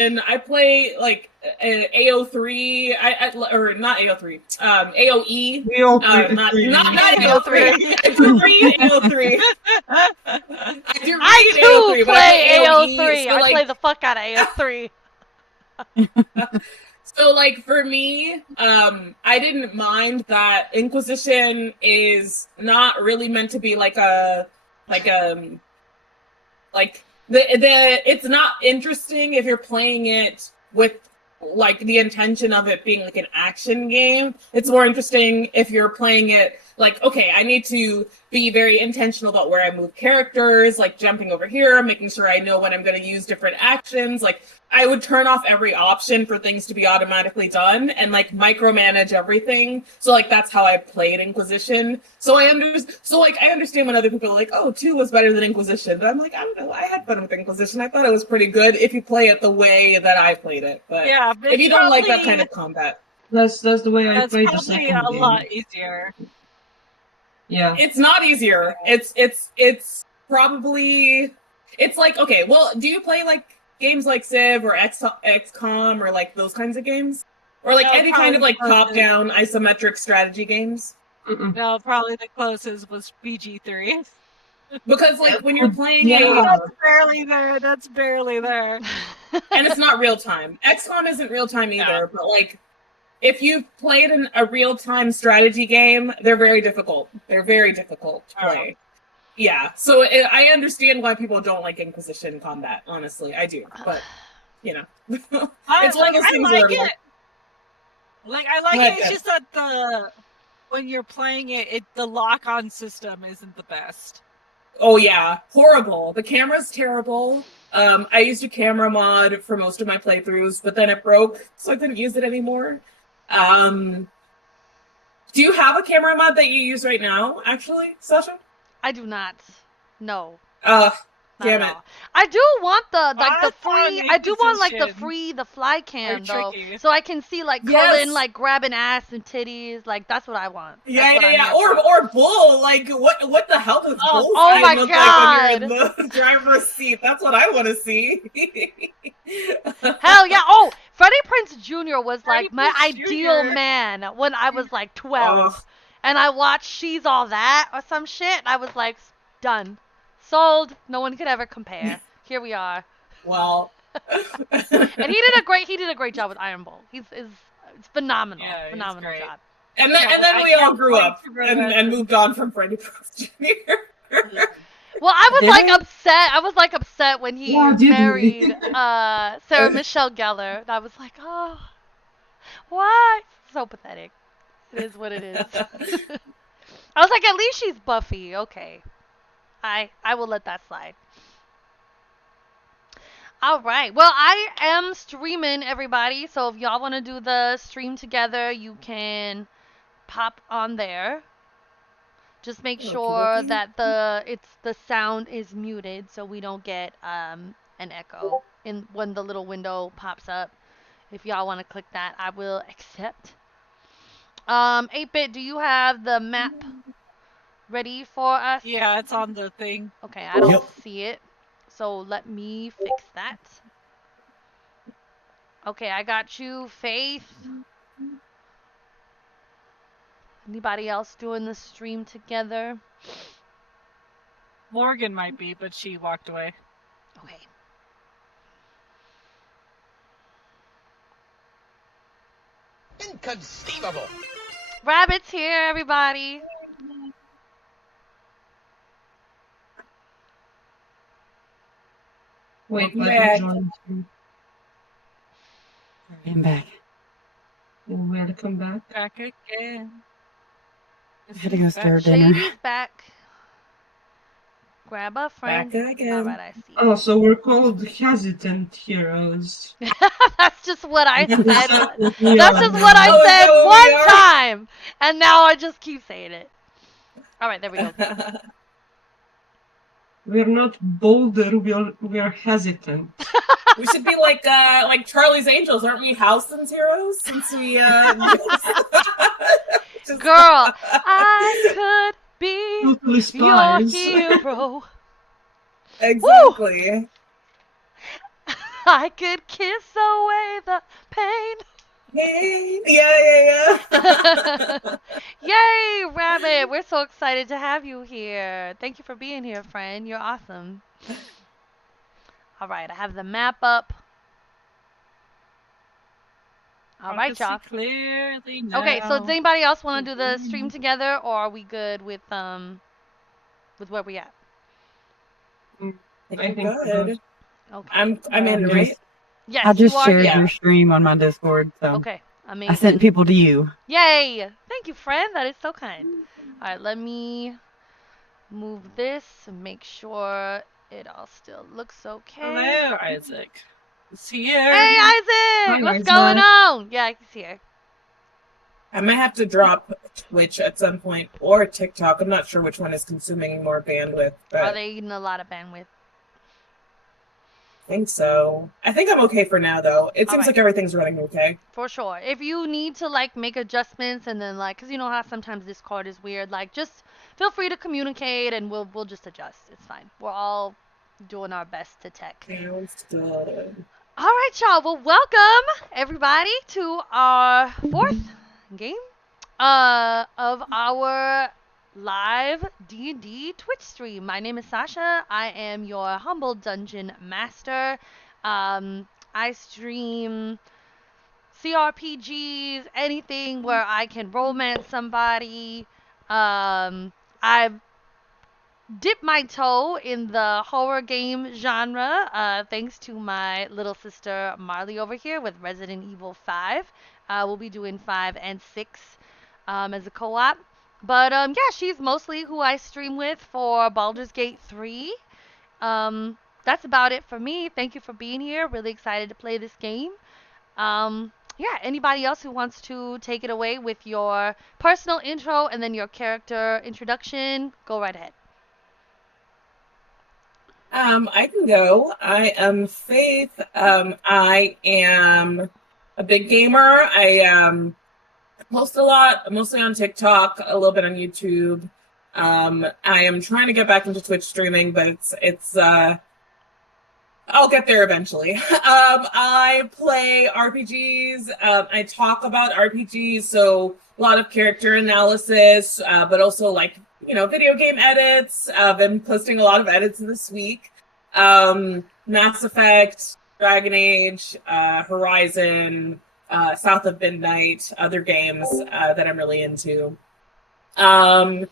I play like AO3, or not AO3, AOE. Not AO3. I do read AO3. I too play AO3. So, like, I play the fuck out of AO3. So, like, for me, I didn't mind that Inquisition is not really meant to be like it's not interesting if you're playing it with like the intention of it being like an action game. It's more interesting if you're playing it like, okay, I need to be very intentional about where I move characters, like jumping over here, making sure I know when I'm going to use different actions. Like, I would turn off every option for things to be automatically done and like micromanage everything. So like that's how I played Inquisition. So I understand when other people are like, oh, 2 was better than Inquisition. But I'm like, I don't know, I had fun with Inquisition. I thought it was pretty good if you play it the way that I played it. But yeah, if you don't like that kind of combat. That's the way I played the second game. That's probably a lot easier. Yeah. It's not easier. It's probably, it's like, okay, well, do you play like games like Civ or XCOM or like those kinds of games? Or like any kind of like top-down isometric strategy games? No, probably the closest was BG3. Because like when you're playing that's barely there. That's barely there. And it's not real time. XCOM isn't real time either, but like if you've played a real-time strategy game, they're very difficult. They're very difficult to play. Yeah, so I understand why people don't like Inquisition combat, honestly. I do, but, you know. It's one of those things where... it. Like, I like it, it's just that when you're playing it, the lock-on system isn't the best. Oh, yeah. Horrible. The camera's terrible. I used a camera mod for most of my playthroughs, but then it broke, so I couldn't use it anymore. Do you have a camera mod that you use right now, actually, Sasha? I do not. No. Damn it. I do want the free the fly cam though, so I can see like Cullen like grabbing ass and titties, like that's what I want. Yeah. Or Bull, like what the hell does Bull my look God. like when you're in the driver's seat? That's what I want to see. Hell yeah! Oh, Freddie Prinze Jr. was like my ideal man when I was like 12, and I watched She's All That or some shit. And I was like, done. Sold. No one could ever compare. Here we are. Well, and he did a great job with Iron Bull. It's phenomenal. Yeah, phenomenal job. And then we all grew up and moved on from Freddie Prinze Jr. Well, I was like upset. I was like upset when he married Sarah Michelle Gellar. And I was like, oh, why? So pathetic. It is what it is. I was like, at least she's Buffy. Okay. I will let that slide. All right. Well, I am streaming, everybody. So if y'all want to do the stream together, you can pop on there. Just make sure that the sound is muted so we don't get an echo when the little window pops up. If y'all want to click that, I will accept. 8-Bit, do you have the map ready for us? Yeah, it's on the thing. Okay, I don't see it. So let me fix that. Okay, I got you, Faith. Anybody else doing the stream together? Morgan might be, but she walked away. Okay. Inconceivable. Rabbit's here, everybody. Wait, I'm back. Welcome back. Back again. I had to go stir dinner. Shady's back. Grab a friend. Back again. All right, I see. Oh, so we're called hesitant heroes. That's just what I said. That's just what I said one time, and now I just keep saying it. All right, there we go. We're not bolder. We are hesitant. We should be like Charlie's Angels, aren't we? Houston's heroes, since we Girl, I could be your hero. Exactly. I could kiss away the pain. Yeah. Yay, Rabbit! We're so excited to have you here. Thank you for being here, friend. You're awesome. All right, I have the map up. All I right, can see y'all. clearly now. Okay, so does anybody else want to do the stream together, or are we good with where we at? I think Go we're ahead. good. Okay. I'm in, right? Yes, I just you are shared here. your stream on my Discord, so Okay, I amazing. sent people to you. Yay! Thank you, friend. That is so kind. All right, let me move this and make sure it all still looks okay. Hello, Isaac. It's here. Hey, Isaac! What's going on? Yeah, he's here. I might have to drop Twitch at some point or TikTok. I'm not sure which one is consuming more bandwidth, but Are they eating a lot of bandwidth? I think so. I think I'm okay for now, though. It seems Alright. like everything's running okay. For sure. If you need to like make adjustments and then like, cause you know how sometimes Discord is weird, like just feel free to communicate and we'll just adjust. It's fine. We're all doing our best to tech. Sounds good. All right, y'all. Well, welcome everybody to our fourth game of our live D&D Twitch stream. My name is Sasha. I am your humble dungeon master. I stream CRPGs, anything where I can romance somebody. I've dipped my toe in the horror game genre, thanks to my little sister Marley over here with Resident Evil 5. We'll be doing 5 and 6 as a co-op. But yeah, she's mostly who I stream with for Baldur's Gate 3. That's about it for me. Thank you for being here. Really excited to play this game. Yeah, anybody else who wants to take it away with your personal intro and then your character introduction, go right ahead. I can go. I am Faith. I am a big gamer. I post a lot, mostly on TikTok, a little bit on YouTube. I am trying to get back into Twitch streaming, but it's I'll get there eventually. I play RPGs. I talk about RPGs, so a lot of character analysis, but also like, video game edits. I've been posting a lot of edits this week. Mass Effect, Dragon Age, Horizon, South of Midnight, other games that I'm really into. I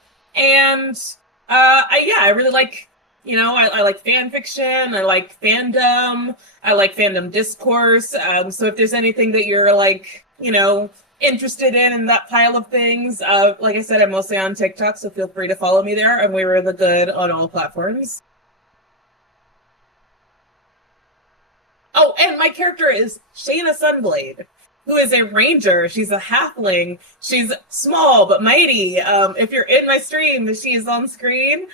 really like, I like fan fiction, I like fandom, I like fandom discourse. So if there's anything that you're like, interested in that pile of things, like I said, I'm mostly on TikTok, so feel free to follow me there. And we're the good on all platforms. Oh, and my character is Shayna Sunblade, who is a ranger. She's a halfling. She's small but mighty. If you're in my stream, she's on screen.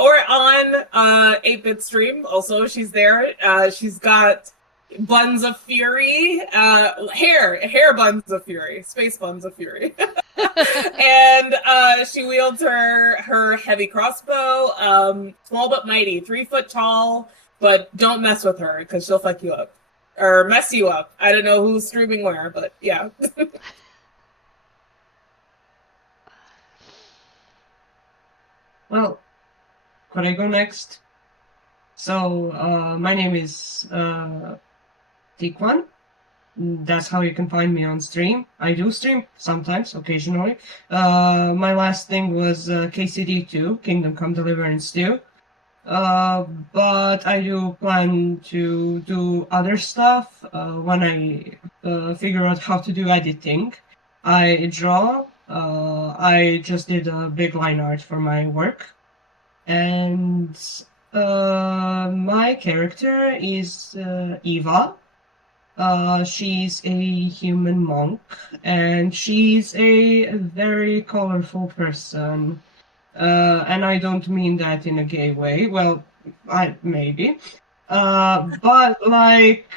Or on 8-bit stream. Also, she's there. She's got buns of fury, hair buns of fury, space buns of fury, and she wields her heavy crossbow. Small but mighty, 3 foot tall. But don't mess with her because she'll fuck you up. Or mess you up. I don't know who's streaming where, but yeah. Well, could I go next? So, my name is Tikwan. That's how you can find me on stream. I do stream sometimes, occasionally. My last thing was KCD2, Kingdom Come Deliverance 2. But I do plan to do other stuff when I figure out how to do editing. I draw. I just did a big line art for my work. And my character is Eva. She's a human monk, and she's a very colorful person. And I don't mean that in a gay way. Well, maybe. But like,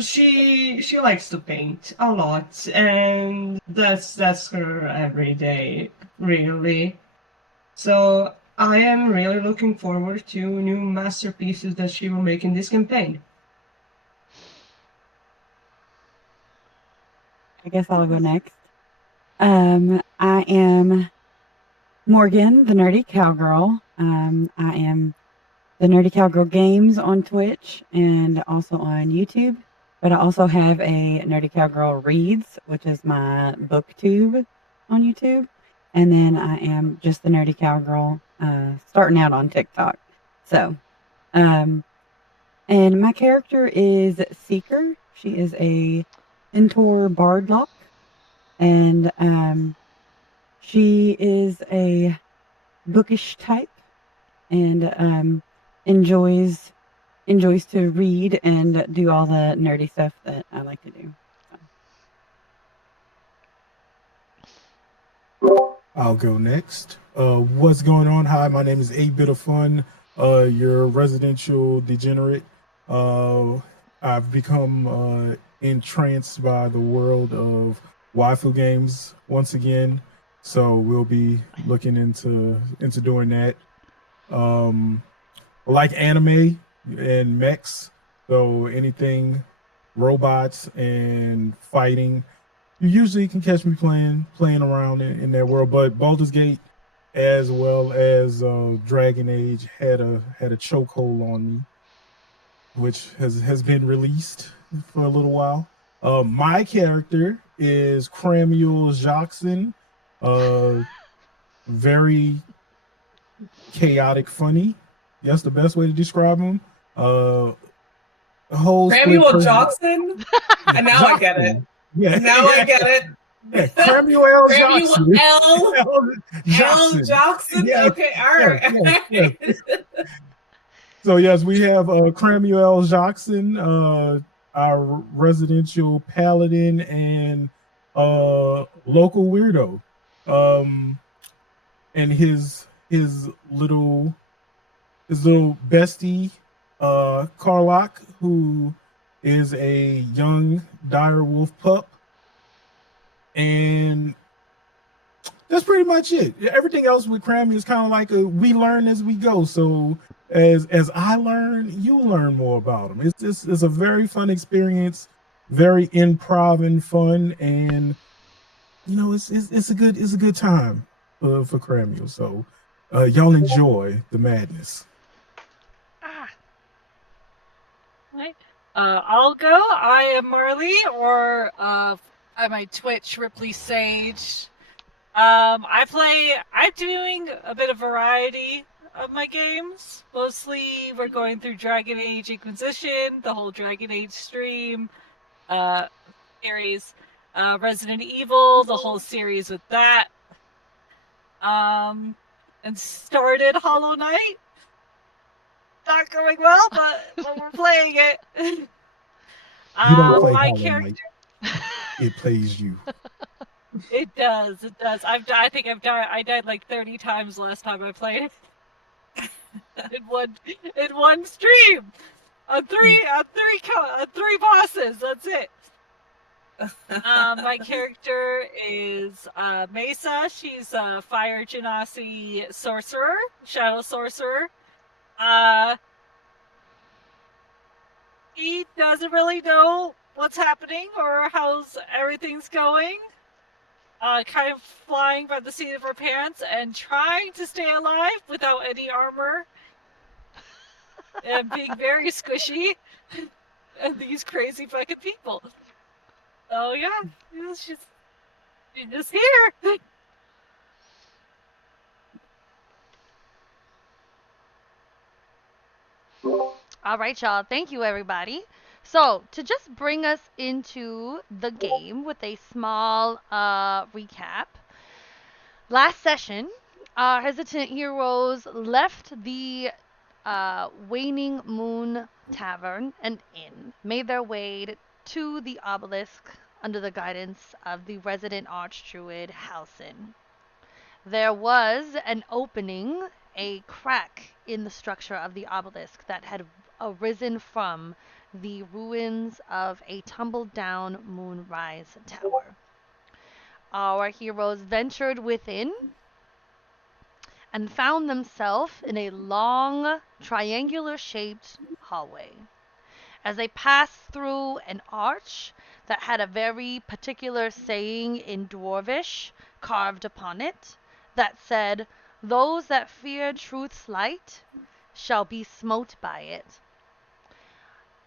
she likes to paint a lot, and that's her every day, really. So I am really looking forward to new masterpieces that she will make in this campaign. I guess I'll go next. I am Morgan, the Nerdy Cowgirl. I am the Nerdy Cowgirl Games on Twitch and also on YouTube. But I also have a Nerdy Cowgirl Reads, which is my booktube on YouTube. And then I am just the Nerdy Cowgirl, starting out on TikTok. So, and my character is Seeker. She is a Centaur Bardlock. And she is a bookish type and enjoys to read and do all the nerdy stuff that I like to do. I'll go next. What's going on? Hi, my name is 8-Bit of Fun, your residential degenerate. I've become entranced by the world of waifu games once again, so we'll be looking into doing that. I like anime and mechs, so anything robots and fighting. You usually can catch me playing around in that world, but Baldur's Gate as well as Dragon Age had a chokehold on me, which has been released for a little while. My character is Cramiel Jackson, very chaotic funny. That's the best way to describe him. Samuel Jackson? And now I get it. Yeah. Now I get it. Yeah. Cramiel Jackson. L. Jackson? Yeah. Okay, all right. Yeah. So yes, we have Cramiel Jackson, our residential paladin and local weirdo. And his little bestie, Karlach, who is a young direwolf pup. And that's pretty much it. Everything else with Crammy is kind of like we learn as we go. So as I learn, you learn more about them. It's a very fun experience, very improv and fun, and it's a good time for Crammy. So y'all enjoy the madness. Right. I'll go. I am Marley, or on my Twitch, Ripley Sage. I'm doing a bit of variety of my games. Mostly we're going through Dragon Age Inquisition, the whole Dragon Age stream series, Resident Evil, the whole series with that. And started Hollow Knight. Not going well, but we're playing it. You don't play my Hollow character. Knight. It plays you. It does. I think I died like 30 times last time I played it. in one stream. On three bosses. That's it. My character is Mesa. She's a Fire Genasi sorcerer, shadow sorcerer. He doesn't really know what's happening or how's everything's going. Kind of flying by the seat of her pants and trying to stay alive without any armor. And being very squishy. And these crazy fucking people. Oh yeah, she's just here. All right, y'all. Thank you, everybody. So, to just bring us into the game with a small recap. Last session, our hesitant heroes left the Waning Moon Tavern and Inn, made their way to the obelisk under the guidance of the resident archdruid Halsin. There was an opening, a crack in the structure of the obelisk that had arisen from the ruins of a tumbled-down moonrise tower. Our heroes ventured within and found themselves in a long, triangular-shaped hallway. as they passed through an arch that had a very particular saying in Dwarvish carved upon it that said, "Those that fear truth's light shall be smote by it."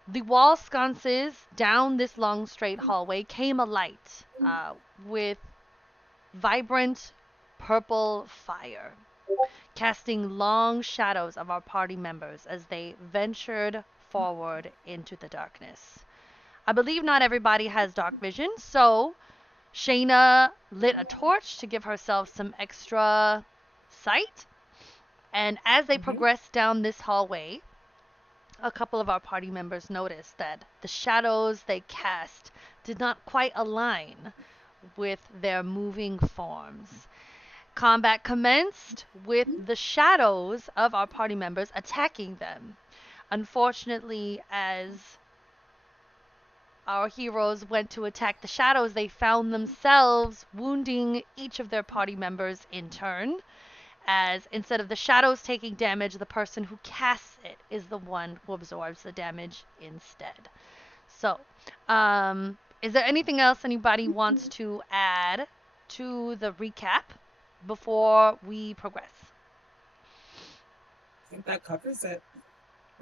The wall sconces down this long straight hallway came alight with vibrant purple fire, casting long shadows of our party members as they ventured forward into the darkness. I believe not everybody has dark vision, so Shayna lit a torch to give herself some extra sight. And as they progressed down this hallway, a couple of our party members noticed that the shadows they cast did not quite align with their moving forms. Combat commenced with the shadows of our party members attacking them. Unfortunately, as our heroes went to attack the shadows, they found themselves wounding each of their party members in turn, as instead of the shadows taking damage, the person who casts it is the one who absorbs the damage instead. So, is there anything else anybody wants to add to the recap before we progress? I think that covers it.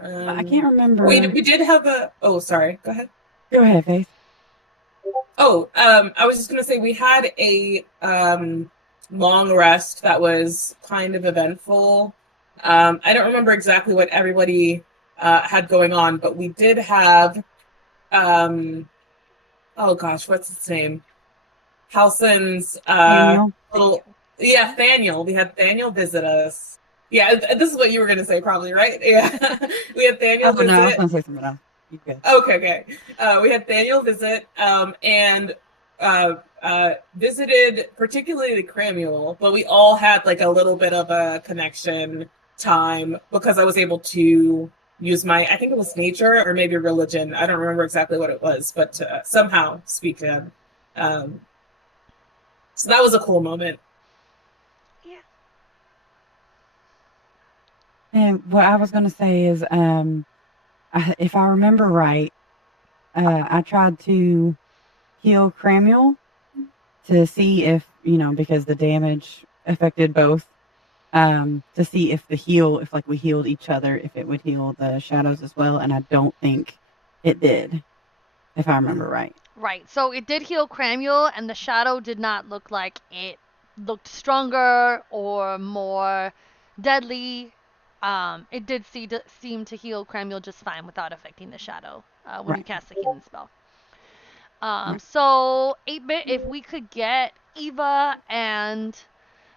I can't remember. We did have a. Oh, sorry. Go ahead. Go ahead, Faith. Oh, I was just gonna say we had a long rest that was kind of eventful. I don't remember exactly what everybody had going on, but we did have oh gosh, what's its name? Halson's Daniel? little Thaniel. We had Thaniel visit us. Yeah, this is what you were gonna say, probably, right? Yeah, we had Thaniel visit. No, I was gonna say something else. You good? Okay. We had Daniel visit and visited particularly Cramuel, but we all had like a little bit of a connection time because I was able to use my, I think it was nature or maybe religion. I don't remember exactly what it was, but to somehow speak to him. So that was a cool moment. Yeah. And what I was gonna say is, if I remember right, I tried to heal Cramuel to see if, because the damage affected both, to see if if like we healed each other, if it would heal the shadows as well. And I don't think it did, if I remember right. Right. So it did heal Cramuel, and the shadow did not look like it looked stronger or more deadly. It did seem to heal Cramuel just fine without affecting the shadow when you Right. cast the healing spell. Right. So 8-bit, if we could get Eva and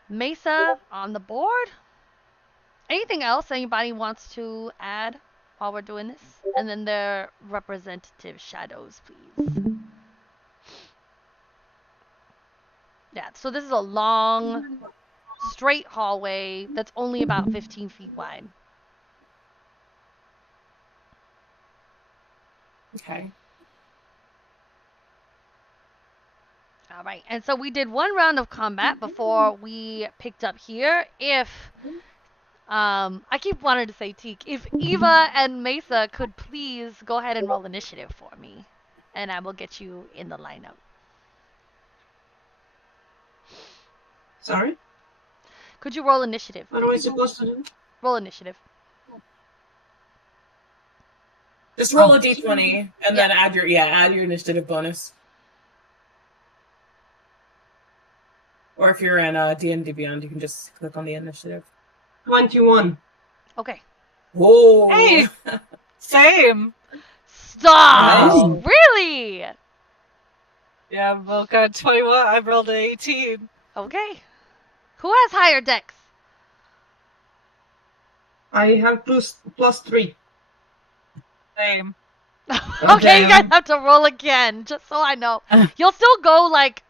Mesa on the board. Anything else anybody wants to add while we're doing this? And then their representative shadows, please. Yeah, so this is a long, straight hallway that's only about 15 feet wide. Okay. All right, and so we did one round of combat before we picked up here. If, I keep wanting to say Teak, if Eva and Mesa could please go ahead and roll initiative for me, and I will get you in the lineup. Sorry? Could you roll initiative? What am I Please? supposed to do? Roll initiative. Just roll a d20 and then add your initiative bonus. Or if you're in D&D Beyond, you can just click on the initiative. 21. Okay. Whoa! Hey! Same. Stop! Nice. Really? Yeah, Volk got 21. I rolled an 18. Okay. Who has higher dex? I have plus 3. Same. Okay, you guys Okay. have to roll again, just so I know. You'll still go like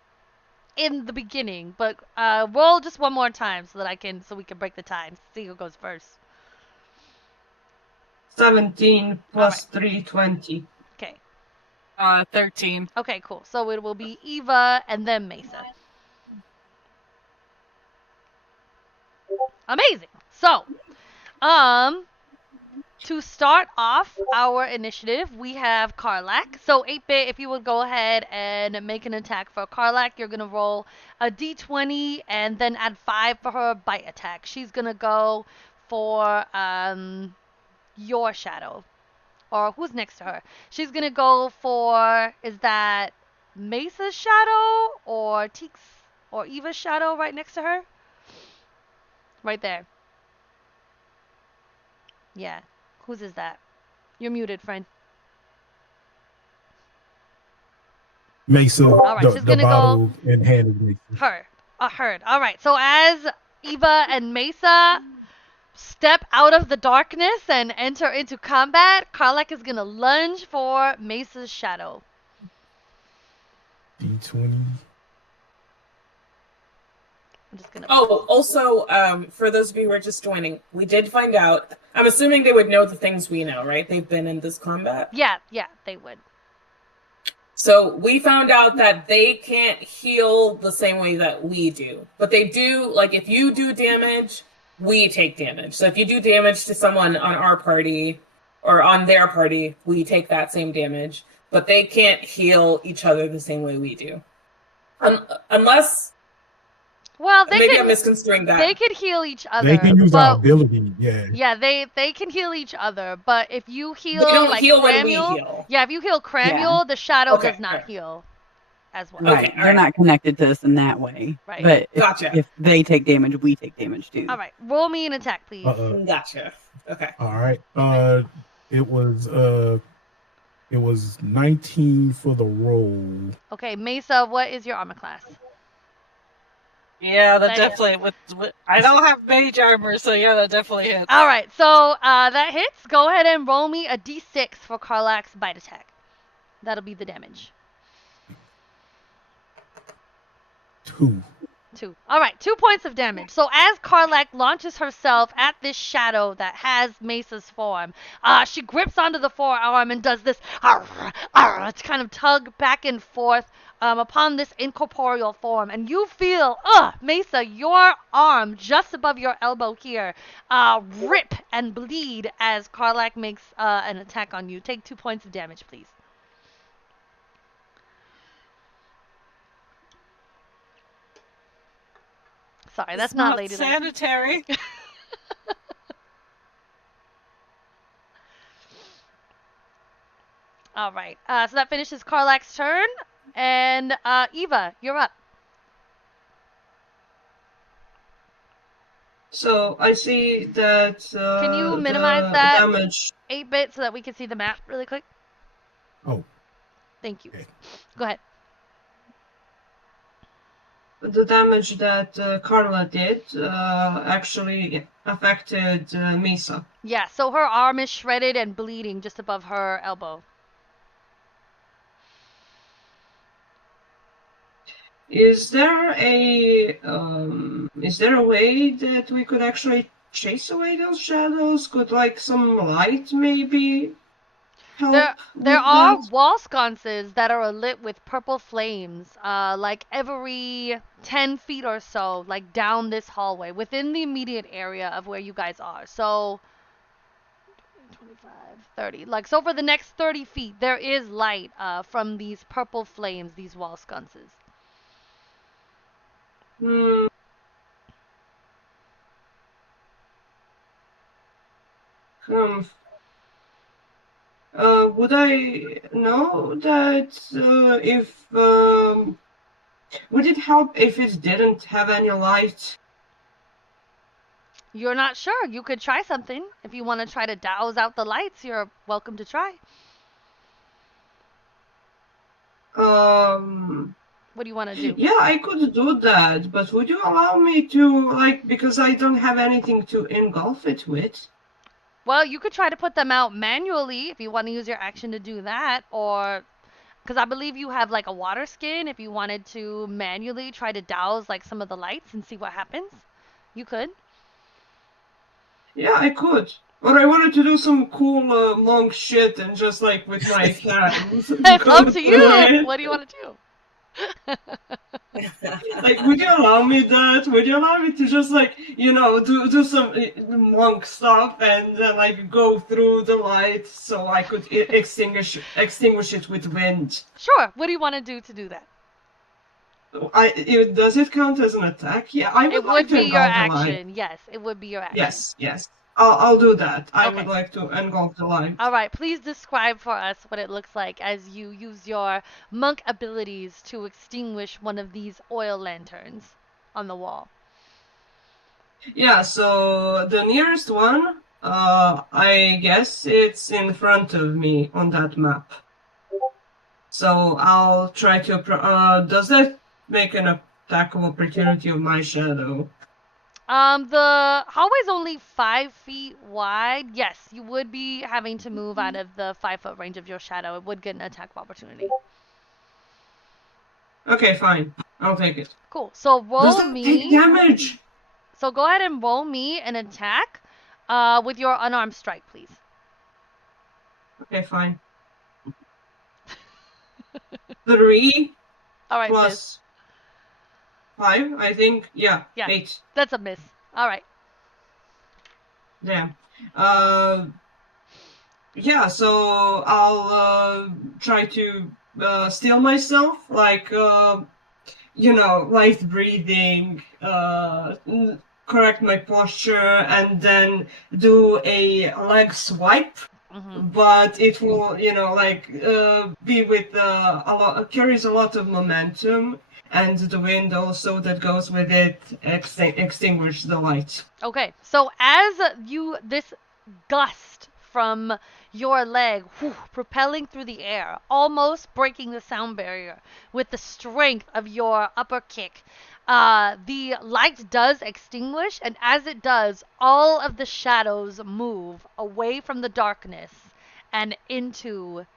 in the beginning, but roll just one more time so we can break the time. See who goes first. 17 plus All 3, 20. Okay. 13. Okay, cool. So it will be Eva and then Mesa. Amazing. So, to start off our initiative, we have Karlak. So 8-bit, if you would go ahead and make an attack for Karlak, you're gonna roll a d20 and then add 5 for her bite attack. She's gonna go for your shadow. Or who's next to her? She's gonna go for, is that Mesa's shadow or Teek's or Eva's shadow right next to her? Right there. Yeah. Whose is that? You're muted, friend. Mesa, All right, she's the gonna bottle in hand of Mesa. Her. Heard. All right. So as Eva and Mesa step out of the darkness and enter into combat, Karlak is gonna lunge for Mesa's shadow. D20. I'm just gonna. Oh, also, for those of you who are just joining, we did find out. I'm assuming they would know the things we know, right? They've been in this combat. Yeah, they would. So we found out that they can't heal the same way that we do. But they do, like, if you do damage, we take damage. So if you do damage to someone on our party or on their party, we take that same damage. But they can't heal each other the same way we do. Unless... Well, they maybe could, I'm misconstruing that. They could heal each other. They can use our but, ability, yeah. Yeah, they can heal each other, but if you heal They don't like heal when we Cramiel, heal. yeah, if you heal Cramiel, the shadow Okay, does not fair. heal as well. Right. Okay, They're alright. not connected to us in that way. Right. But Gotcha. if they take damage, we take damage too. All right, roll me an attack, please. Gotcha. Okay. All right. It was 19 for the roll. Okay, Mesa, what is your armor class? Yeah, that Nice. definitely. With I don't have mage armor, so yeah, that definitely hits. All right, so that hits. Go ahead and roll me a d6 for Karlak's bite attack. That'll be the damage. 2. 2. All right, 2 points of damage. So as Karlak launches herself at this shadow that has Mesa's form, she grips onto the forearm and does this to kind of tug back and forth upon this incorporeal form. And you feel, Mesa, your arm just above your elbow here, rip and bleed as Karlak makes an attack on you. Take 2 points of damage, please. Sorry, that's It's not ladylike. sanitary. All right. So that finishes Karlak's turn. And Eva, you're up. So I see that. Can you the minimize that? damage? 8-bit so that we can see the map really quick. Oh, Thank you. okay. Go ahead. The damage that Carla did actually affected Misa. Yeah, so her arm is shredded and bleeding just above her elbow. Is there a way that we could actually chase away those shadows? Could like some light maybe help? There with are that? wall sconces that are lit with purple flames, like every 10 feet or so, like down this hallway, within the immediate area of where you guys are. So, 25, 30, like, so for the next 30 feet, there is light from these purple flames, these wall sconces. Hmm. Would I know that if would it help if it didn't have any light? You're not sure. You could try something. If you want to try to douse out the lights, you're welcome to try. What do you want to do? Yeah, I could do that, but would you allow me to, like, because I don't have anything to engulf it with? Well, you could try to put them out manually if you want to use your action to do that, or because I believe you have like a water skin. If you wanted to manually try to douse like some of the lights and see what happens, you could. Yeah, I could. Or I wanted to do some cool long shit and just like with my hands. It's up to go you. through it. What do you want to do? Like, would you allow me that? Would you allow me to just like, do some monk stuff and then like go through the light so I could extinguish it with wind? Sure. What do you want to do that? Does it count as an attack? Yeah, I It would like would to be your engulf the light. action. Yes, it would be your action. Yes, yes. I'll do that. I Okay. would like to engulf the light. All right, please describe for us what it looks like as you use your monk abilities to extinguish one of these oil lanterns on the wall. Yeah, so the nearest one, I guess it's in front of me on that map. So I'll try to. Does that make an attack of opportunity of my shadow? The hallway's only 5 feet wide. Yes, you would be having to move out of the 5-foot range of your shadow. It would get an attack of opportunity. Okay, fine. I'll take it. Cool. So Does roll that me. take damage? So go ahead and roll me an attack, with your unarmed strike, please. Okay, fine. 3 All right, miss. plus 5, I think. Yeah, Yeah. 8. That's a miss. All right. Damn. Yeah, so I'll try to steel myself, like, light breathing, correct my posture, and then do a leg swipe. Mm-hmm. But it will, be with carries a lot of momentum, and the wind also that goes with it extinguish the light. Okay, so as this gust from your leg, propelling through the air, almost breaking the sound barrier with the strength of your upper kick, the light does extinguish, and as it does, all of the shadows move away from the darkness and into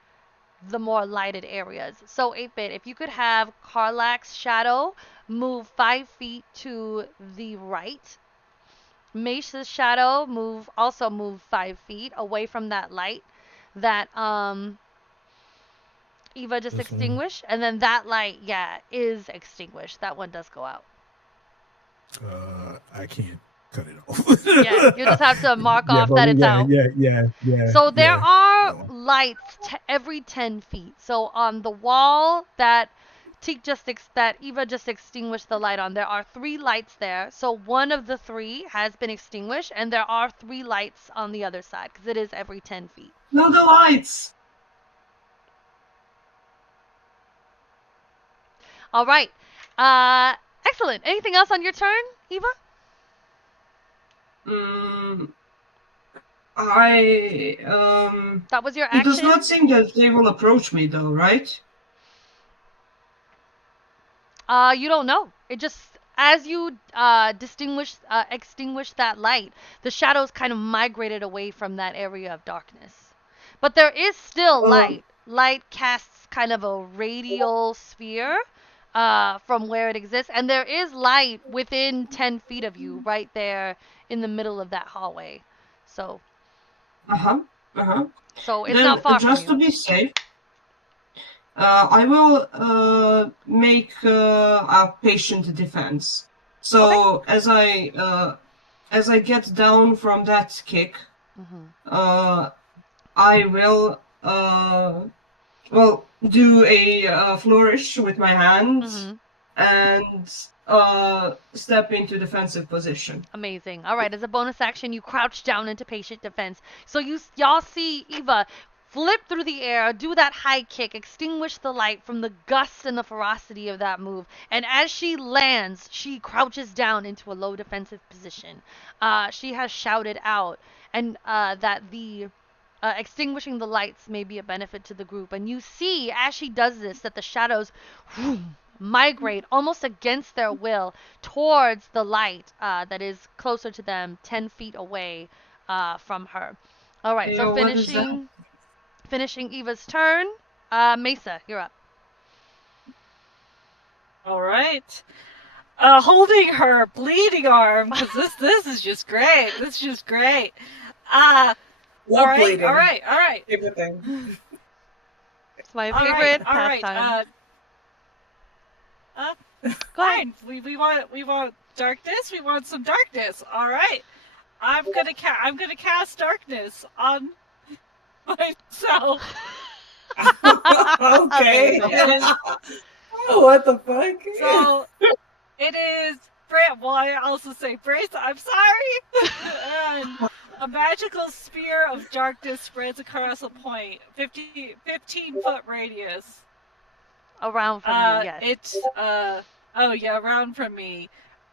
the more lighted areas. So 8-bit, if you could have Karlak's shadow move 5 feet to the right, Mace's shadow move 5 feet away from that light that Eva just This one. extinguished, and then that light, is extinguished. That one does go out. I can't cut it off. Yeah, you just have to mark off but that it's out. Yeah. So there are No. lights every 10 feet. So on the wall that Eva just extinguished the light on, there are 3 lights there. So one of the 3 has been extinguished, and there are 3 lights on the other side because it is every 10 feet. No, the lights. All right. Excellent. Anything else on your turn, Eva? That was your It does action? not seem that they will approach me, though, right? You don't know. It just, as you extinguish that light, the shadows kind of migrated away from that area of darkness. But there is still light. Light casts kind of a radial sphere from where it exists, and there is light within 10 feet of you, right there in the middle of that hallway. So it's Then, not far just from to you. be safe, I will make a patient defense. So as I get down from that kick, I will do a flourish with my hands and step into defensive position. Amazing. All right, as a bonus action, you crouch down into patient defense. So y'all see Eva flip through the air, do that high kick, extinguish the light from the gust and the ferocity of that move. And as she lands, she crouches down into a low defensive position. She has shouted out and that the extinguishing the lights may be a benefit to the group. And you see, as she does this, that the shadows migrate almost against their will towards the light that is closer to them, 10 feet away from her. All right, so What is that? finishing Eva's turn. Mesa, you're up. All right. Holding her bleeding arm, because this is just great. This is just great. Love bleeding. All right. Favorite thing. It's my favorite All right. pastime. Fine. We want darkness. We want some darkness. All right. I'm gonna cast darkness on myself. Okay. And What the fuck? so it is. Well, I also say brace. I'm sorry. And a magical sphere of darkness spreads across a point, 15-foot radius. Around from you, yes. It's around from me.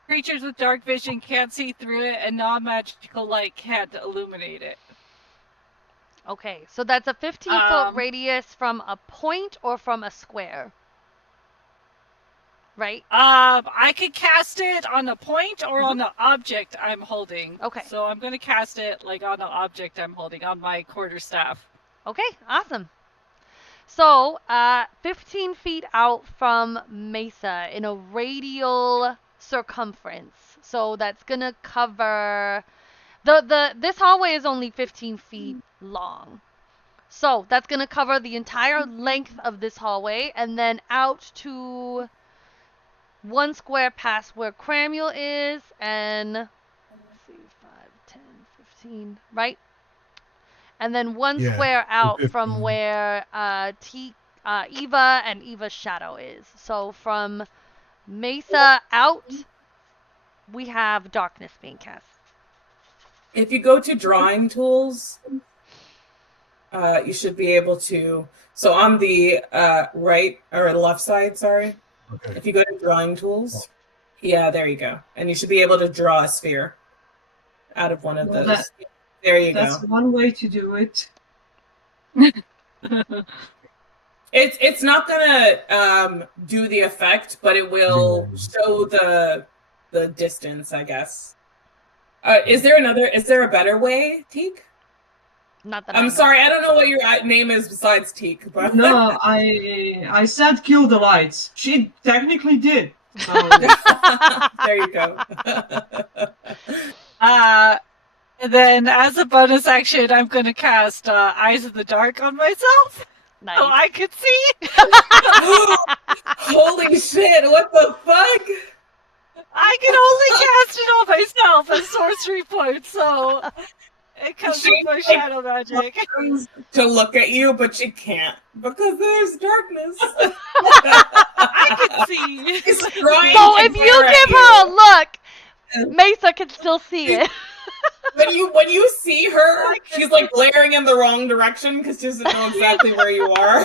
Creatures with dark vision can't see through it, and non-magical light can't illuminate it. Okay, so that's a 15-foot Um, radius from a point or from a square, right? I could cast it on a point or on the object I'm holding. Okay. So I'm gonna cast it like on the object I'm holding on my quarterstaff. Okay, awesome. So, 15 feet out from Mesa in a radial circumference. So that's gonna cover this hallway is only 15 feet long. So that's gonna cover the entire length of this hallway and then out to one square past where Cramuel is and let's see, 5, 10, 15, right? And then one Yeah, square out 15. from where Eva and Eva's shadow is. So from Mesa out, we have darkness being cast. If you go to drawing tools, you should be able to. So on the right or left side, sorry. Okay. If you go to drawing tools, yeah, there you go, and you should be able to draw a sphere out of one of Well, those. There you That's go. one way to do it. It's not gonna do the effect, but it will show the distance, I guess. Is there a better way, Teak? Not that I I'm know. sorry, I don't know what your name is besides Teak, but No, I said kill the lights. She technically did. So there you go. And then as a bonus action, I'm gonna cast Eyes of the Dark on myself, Nice. so I could see. Holy shit! What the fuck? I can only cast it on myself as sorcery points, so it comes She- with my shadow magic. To look at you, but she can't because there's darkness. I can see. She's trying So to if you glare at give her a look, Mesa can still see it. when you see her, she's like glaring in the wrong direction because she doesn't know exactly where you are.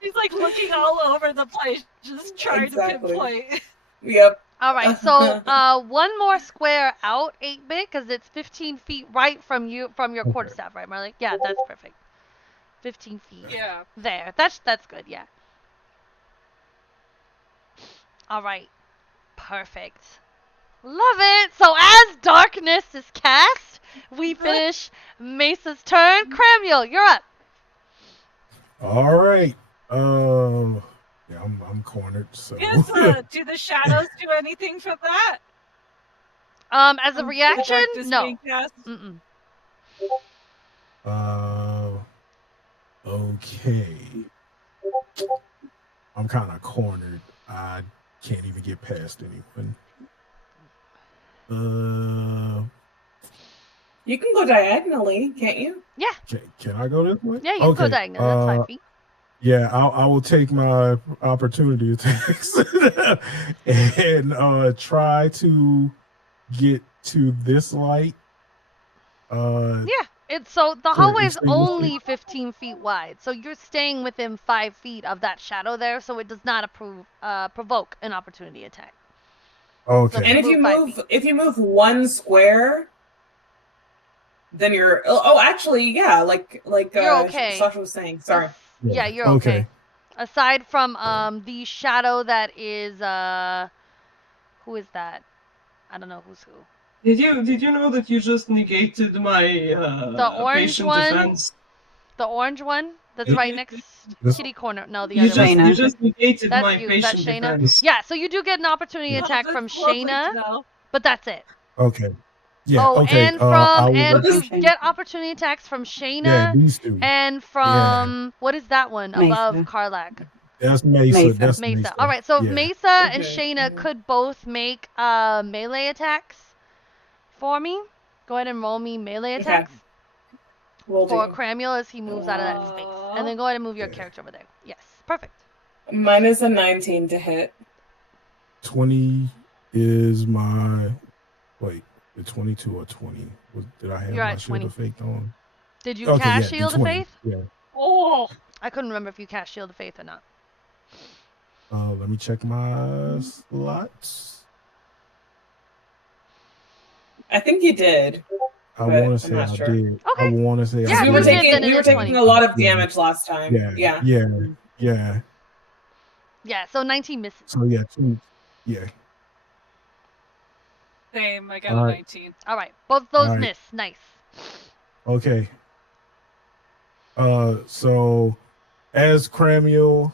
He's like looking all over the place, just trying Exactly. to pinpoint. Yep. All right, so one more square out, 8-bit, because it's 15 feet right from your quarterstaff, right, Marley? Yeah, that's perfect. 15 feet. Yeah. There. That's good, yeah. All right. Perfect. Love it. So as darkness is cast, we finish Mesa's turn. Cramuel, you're up. All right. Yeah, I'm cornered. So Yes, do the shadows do anything for that? As a The reaction, darkness no. being cast? Mm-mm. Okay. I'm kind of cornered. I can't even get past anyone. You can go diagonally, can't you? Can I go this way? Yeah, you can go diagonal. That's 5 feet. Yeah, I will take my opportunity attacks and try to get to this light. Yeah. So the So hallway is it's staying within- only 15 feet wide, so you're staying within 5 feet of that shadow there, so it does not provoke an opportunity attack. Okay. And Move 5 if you move one square, then you're actually yeah, like You're okay. Sasha was saying. Sorry. Yeah, you're okay. Aside from the shadow that is who is that? I don't know who's who. did you know that you just negated my The orange patient one? defense? The orange one that's Yeah. right next This- kitty corner. No, the You other just, one. Shayna. you just negated That's my you. Is that patient Shayna? defense. Yeah, so you do get an opportunity Yeah. attack Oh, from that's lovely to Shayna, know. but that's it. Okay. Yeah. Oh, okay. and I will and let- you get opportunity attacks from Shayna yeah, these two. and from what is that one above Mesa. Karlak? That's Mesa. Mesa. That's Mesa. All right, so Yeah. Mesa and Okay. Shayna could both make melee attacks for me. Go ahead and roll me melee Okay. attacks Will for do. Cramiel as he moves out of that space. And then go ahead and move your Yeah. character over there. Yes, perfect. Mine is a 19 to hit. 20 is my wait. The 22 or 20? Did I have You're my at Shield 20. of Faith on? Did you Okay, cast yeah, the Shield of 20. Faith? Yeah. Oh, I couldn't remember if you cast Shield of Faith or not. Let me check my slots. I think you did. I But want I'm to say not I sure. did. I Okay. want to say Yeah, I if we you were did. did, then taking it we were is taking 20. a lot of Yeah. damage last time. Yeah. Yeah. Yeah, so 19 misses. So yeah, 2. Yeah. same. I got All a right. 19. All right, both those All right. miss. Nice. Okay. So as Cramiel,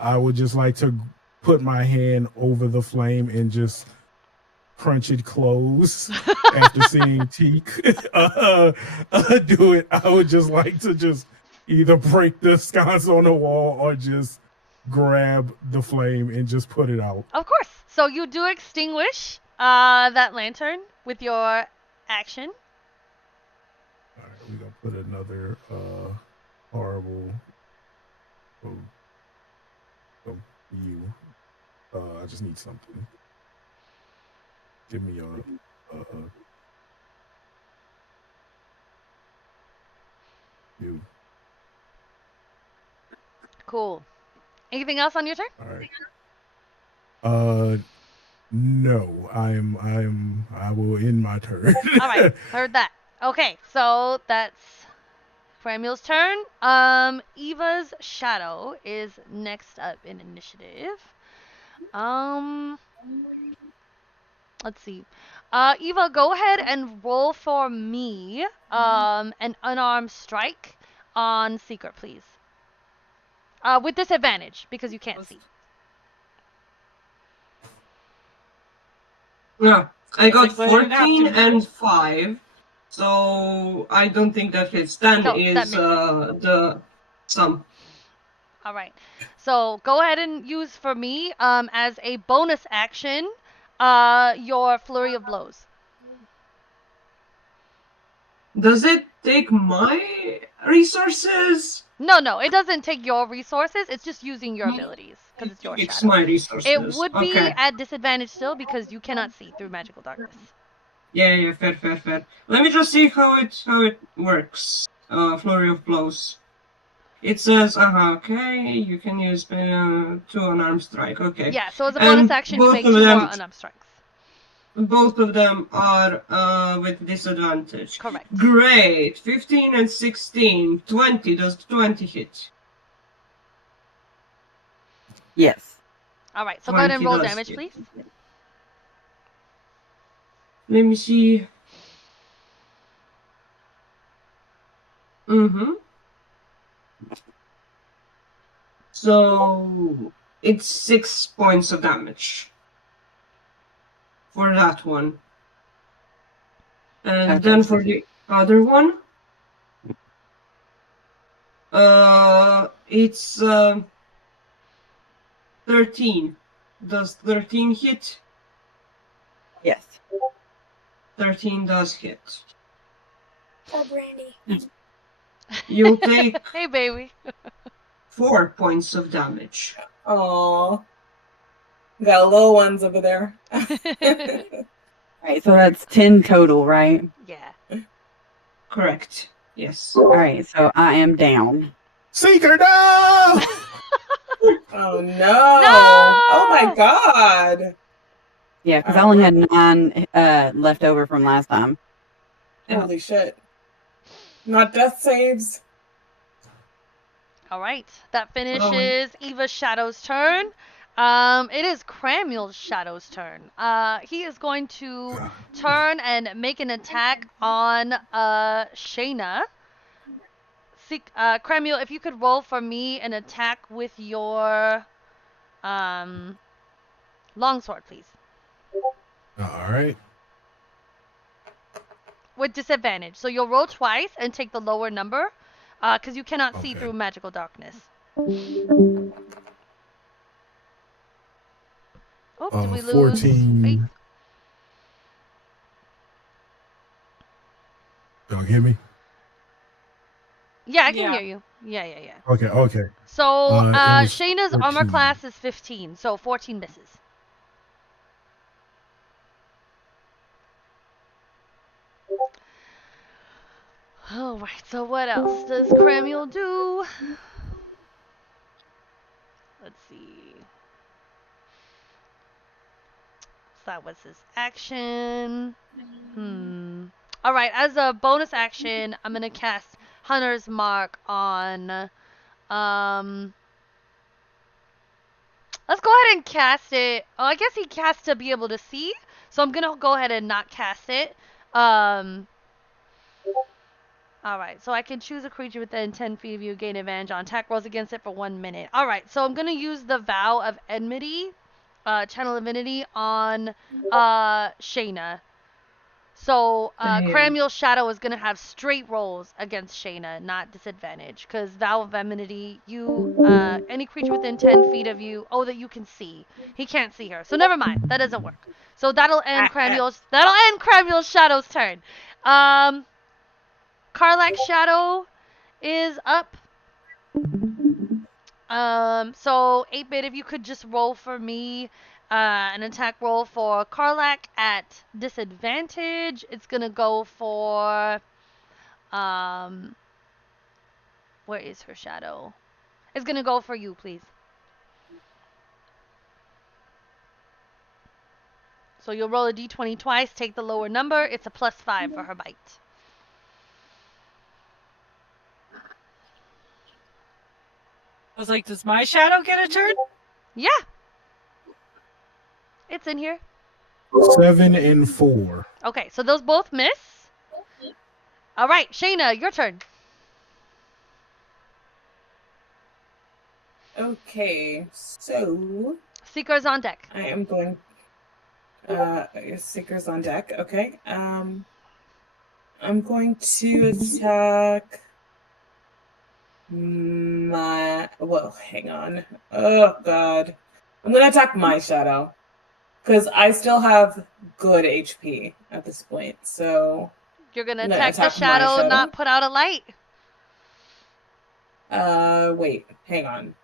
I would just like to put my hand over the flame and just crunch it close. After seeing Teak do it, I would just like to just either break the sconce on the wall or just grab the flame and just put it out. Of course. So you do extinguish that lantern with your action. All right, we're gonna put another horrible you. I just need something. Give me you. Cool. Anything else on your turn? All right. No, I will end my turn. All right, heard that. Okay, so that's Cramiel's turn. Eva's shadow is next up in initiative. Let's see. Eva, go ahead and roll for me. An unarmed strike on Secret, please. With disadvantage because you can't see. Yeah, I got Like, but I didn't have 14 to- and 5, so I don't think that hits. 10 No, that is misses. the sum. All right. So go ahead and use for me as a bonus action your flurry of blows. Does it take my resources? No, it doesn't take your resources. It's just using your abilities because it's your It's shadow. my resources. It would be Okay. at disadvantage still because you cannot see through magical darkness. Yeah, fair. Let me just see how it works. Flurry of blows. It says, okay, you can use 2 unarmed strike. Okay. Yeah, so as a bonus And action, you both make of 2 them- more unarmed strikes. Both of them are with disadvantage. Correct. Great. 15 and 16. 20. Does 20 hit? Yes. All right, so go ahead and 20 roll does damage, hit. please. Let me see. Mm-hmm. So it's 6 points of damage for that one. And Okay. then for the other one, it's 13. Does 13 hit? Yes. 13 does hit. Oh, Brandy. You'll take Hey, baby. 4 points of damage. Oh, got little ones over there. Right, so that's 10 total, right? Yeah. Correct. Yes. All right, so I am down. Seeker, no! Oh no! Oh my god! Yeah, because I only had 9 left over from last time. Holy shit! Not death saves. All right, that finishes Eva's Shadow's turn. It is Cramiel's Shadow's turn. He is going to turn and make an attack on Shayna. Cramiel, if you could roll for me an attack with your longsword, please. All right. With disadvantage. So you'll roll twice and take the lower number, because you cannot see Okay. through magical darkness. Oh, did we lose Faith? 14. Y'all hear me? Yeah, I can Yeah. hear you. Yeah. Okay. So, It was Shayna's armor 14. class is 15, so 14 misses. Alright, so what else does Cramiel do? Let's see. So that was his action. Alright, as a bonus action, I'm gonna cast Hunter's Mark on, let's go ahead and cast it. Oh, I guess he cast to be able to see, so I'm gonna go ahead and not cast it. Alright, so I can choose a creature within 10 feet of you, gain advantage on attack rolls against it for 1 minute. Alright, so I'm gonna use the Vow of Enmity, Channel Divinity, on Shayna. So, Damn. Cramiel's Shadow is gonna have straight rolls against Shayna, not disadvantage. Because Vow of Enmity, any creature within 10 feet of you, that you can see. He can't see her, so never mind, that doesn't work. So that'll end Cramiel's Shadow's turn. Karlak's Shadow is up. So 8-bit, if you could just roll for me an attack roll for Karlak at disadvantage. It's gonna go for where is her shadow? It's gonna go for you, please. So you'll roll a d20 twice, take the lower number. It's a +5 for her bite. I was like, does my shadow get a turn? Yeah. It's in here. 7 and 4. Okay, so those both miss. All right, Shayna, your turn. Okay, so Seeker's on deck. I am going. Seeker's on deck. Okay. I'm going to attack hang on. Oh God, I'm gonna attack my shadow because I still have good HP at this point. So You're gonna No, attack the attack my shadow, shadow? not put out a light. wait, hang on.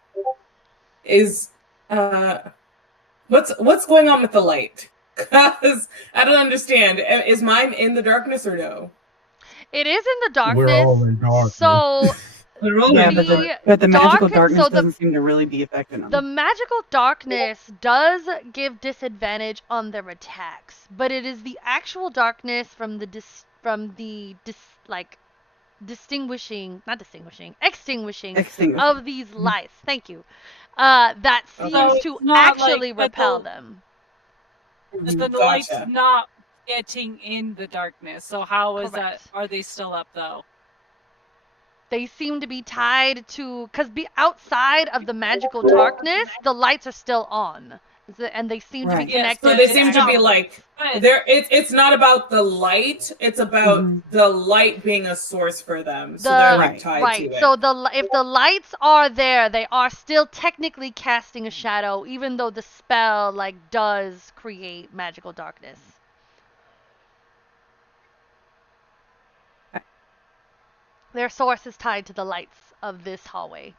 Is what's going on with the light? Because I don't understand. Is mine in the darkness or no? It is in the darkness. We're all in darkness. So We're all Yeah, in but the but the magical dark- darkness so the- doesn't seem to really be affecting them. the magical darkness does give disadvantage on their attacks, but it is the actual darkness from the extinguishing Extinguish. of these lights. Thank you. That seems Okay. to it's not actually like that repel the- them. But the light's Gotcha. not getting in the darkness. So how is Correct. that? Are they still up though? They seem to be tied to, because outside of the magical darkness, the lights are still on, and they seem to be Right. Yes, connected. So they It's seem to be not- like But it's not about the light, it's about Mhm. the light being a source for them. So The- they're like Right. tied Right. to it. So if the lights are there, they are still technically casting a shadow, even though the spell does create magical darkness. Their source is tied to the lights of this hallway.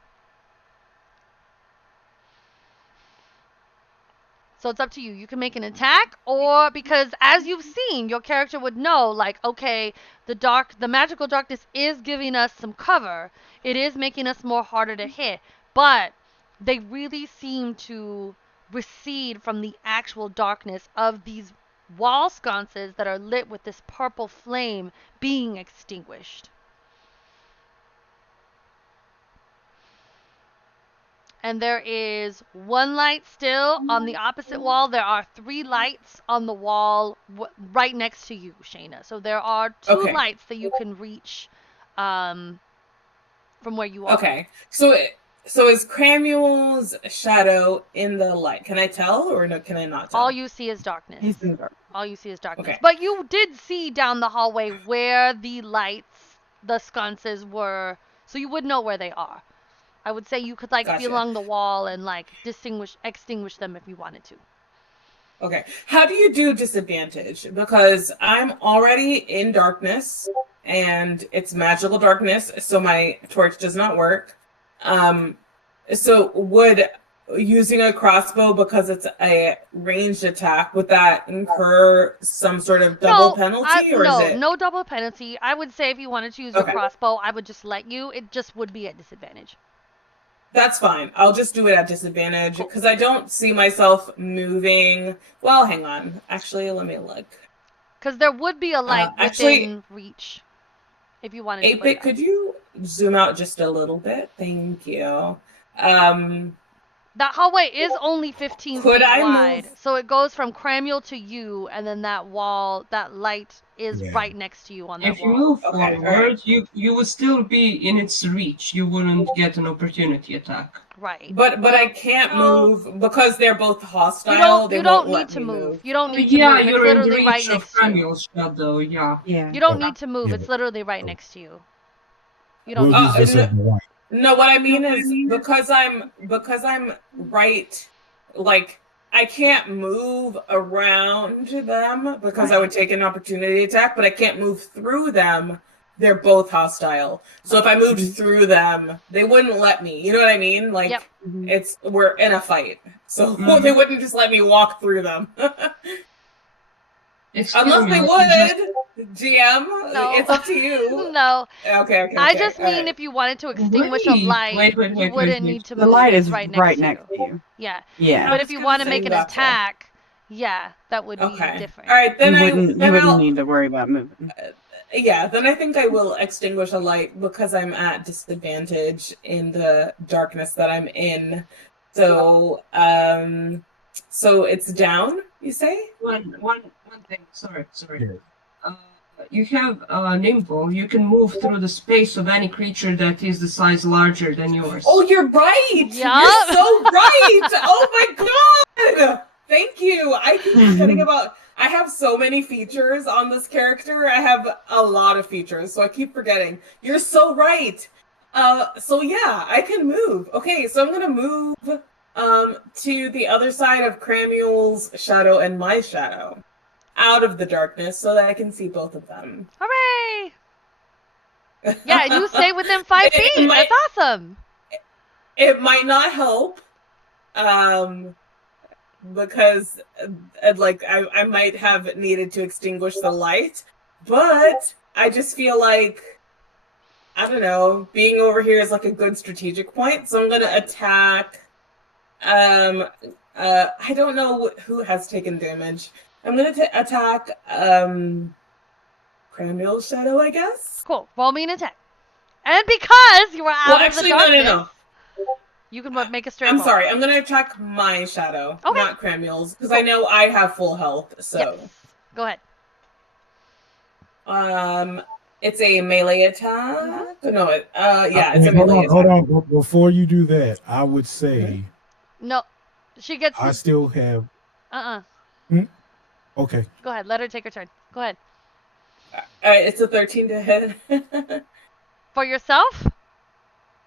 So it's up to you. You can make an attack, or because as you've seen, your character would know, okay, the magical darkness is giving us some cover. It is making us more harder to hit, but they really seem to recede from the actual darkness of these wall sconces that are lit with this purple flame being extinguished. And there is one light still on the opposite wall. There are 3 lights on the wall right next to you, Shayna. So there are 2 Okay. lights that you can reach from where you are. Okay. So is Cramuel's shadow in the light? Can I tell or no? Can I not tell? All you see is darkness. He's in the dark. All you see is darkness. Okay. But you did see down the hallway where the lights, the sconces were, so you would know where they are. I would say you could be Gotcha. along the wall and extinguish them if you wanted to. Okay. How do you do disadvantage? Because I'm already in darkness and it's magical darkness, so my torch does not work. So would using a crossbow, because it's a ranged attack, would that incur some sort of double penalty, or is it no double penalty. I would say if you wanted to use your okay? crossbow, I would just let you. It just would be at disadvantage. That's fine. I'll just do it at disadvantage Cool. because I don't see myself moving. Well, hang on. Actually, let me look. Because there would be a light Actually, within reach if you wanted to play 8-bit, that. could you zoom out just a little bit? Thank you. Um, That hallway is only 15 Could feet I wide, move? so it goes from Cramiel to you, and then that wall, that light is Yeah. right next to you on that If you wall. move Okay, forward, alright. you would still be in its reach. You wouldn't get an opportunity attack. Right. But I can't No. move because they're both You hostile. They don't won't need let to me move. move. You don't Oh, need to yeah, move. It's you're in the literally right reach of next to you. Cramiel's shadow, yeah. Yeah. You don't need to move. Yeah. It's literally right next to you. You don't We'll need use to this move. as the one. No, what I mean is because I'm right, like I can't move around them because I would take an opportunity attack, but I can't move through them. They're both hostile. So if I moved Mhm. through them, they wouldn't let me. You know what I mean? Like Yep. Mhm. we're in a fight. So Mhm. they wouldn't just let me walk through them. Excuse Unless me, they let me just- would. GM, No. it's up to you. No. Okay. I just All mean right. if you wanted to extinguish a light, you wouldn't need to The move. light It's is right right next to next you. to you. Yeah. Yeah. But I if was you gonna want to say- make an Gotcha. attack, yeah, that would be Okay. different. All right. Then you wouldn't I'll need to worry about moving. yeah, then I think I will extinguish a light because I'm at disadvantage in the darkness that I'm in. So so it's down, you say? One thing. Sorry. Yeah. You have nimble. You can move through the space of any creature that is the size larger than yours. Oh, you're right. Yup. You're so right. Oh my god. Thank you. I keep forgetting about I have so many features on this character. I have a lot of features, so I keep forgetting. You're so right. So yeah, I can move. Okay, so I'm gonna move to the other side of Cramuel's shadow and my shadow, out of the darkness, so that I can see both of them. Hooray! Yeah, and you stay within 5 feet. It might, That's awesome. it might not help, because like I might have needed to extinguish the light, but I just feel like I don't know, being over here is like a good strategic point, so I'm gonna attack. I don't know who has taken damage. I'm gonna attack Cramuel's shadow, I guess. Cool. Roll me an attack. And because you were out Well, of actually, the darkness, no. you can make a straight I'm roll. sorry. I'm gonna attack my shadow, Okay. not Cramuel's, because I know I have full health. So, Yes. Go ahead. it's a melee attack. No, yeah, it's a Hold melee on, hold attack. on. Before you do that, I would say No. She gets. I still have. Okay. Go ahead. Let her take her turn. Go ahead. It's a 13 to hit. For yourself?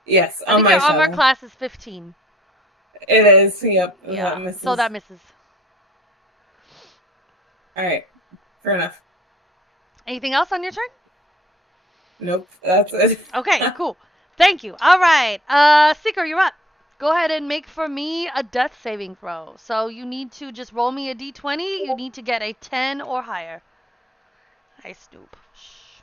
Yes, I on think my your armor shadow. class is 15. It is. Yep. Yeah. That misses. So that misses. All right. Fair enough. Anything else on your turn? Nope. That's it. Okay, cool. Thank you. All right. Seeker, you're up. Go ahead and make for me a death saving throw. So you need to just roll me a d20. You need to get a 10 or higher. Hi, Snoop. Shh.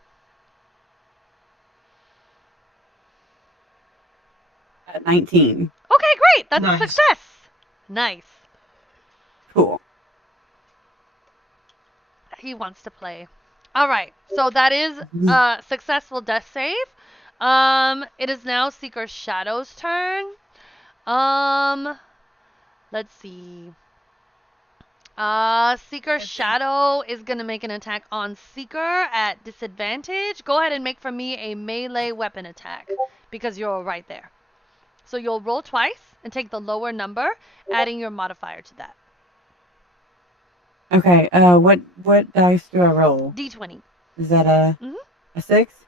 At 19. Okay, great. That's a Nice. success. Nice. Cool. He wants to play. All right. So that is a successful death save. It is now Seeker Shadow's turn. Let's see. Seeker Shadow is gonna make an attack on Seeker at disadvantage. Go ahead and make for me a melee weapon attack because you're right there. So you'll roll twice and take the lower number, adding your modifier to that. Okay. What dice do I roll? D20. Is that a Mhm. a 6?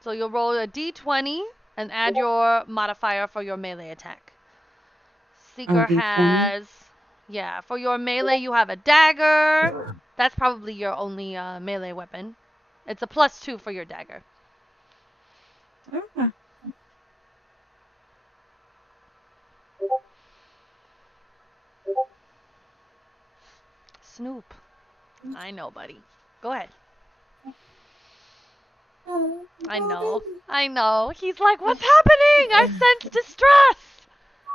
So you'll roll a D20 and add your modifier for your melee attack. Seeker D20. has, yeah, for your melee, you have a dagger. That's probably your only melee weapon. It's a +2 for your dagger. Ah, Snoop. I know, buddy. Go ahead. I know. I know. He's like, what's happening? I sense distress.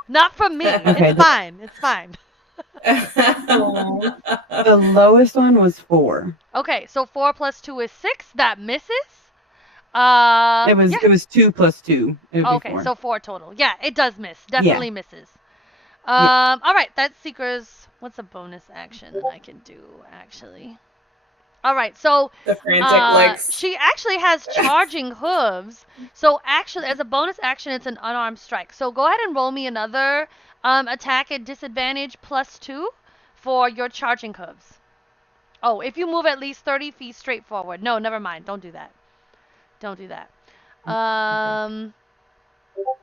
Not from me. Okay, It's fine. It's fine. the lowest one was 4. Okay, so 4 + 2 is 6. That misses. It was Yeah. it was 2 + 2. It would be Okay, 4. so 4 total. Yeah, it does miss. Yeah. Definitely misses. Yeah. All right, that's Seeker's. What's a bonus action that I can do, actually? All right, so The frantic she actually has charging hooves. So actually, as a bonus action, it's an unarmed strike. So go ahead and roll me another attack at disadvantage +2 for your charging hooves. Oh, if you move at least 30 feet straight forward. No, never mind. Don't do that. Don't do that.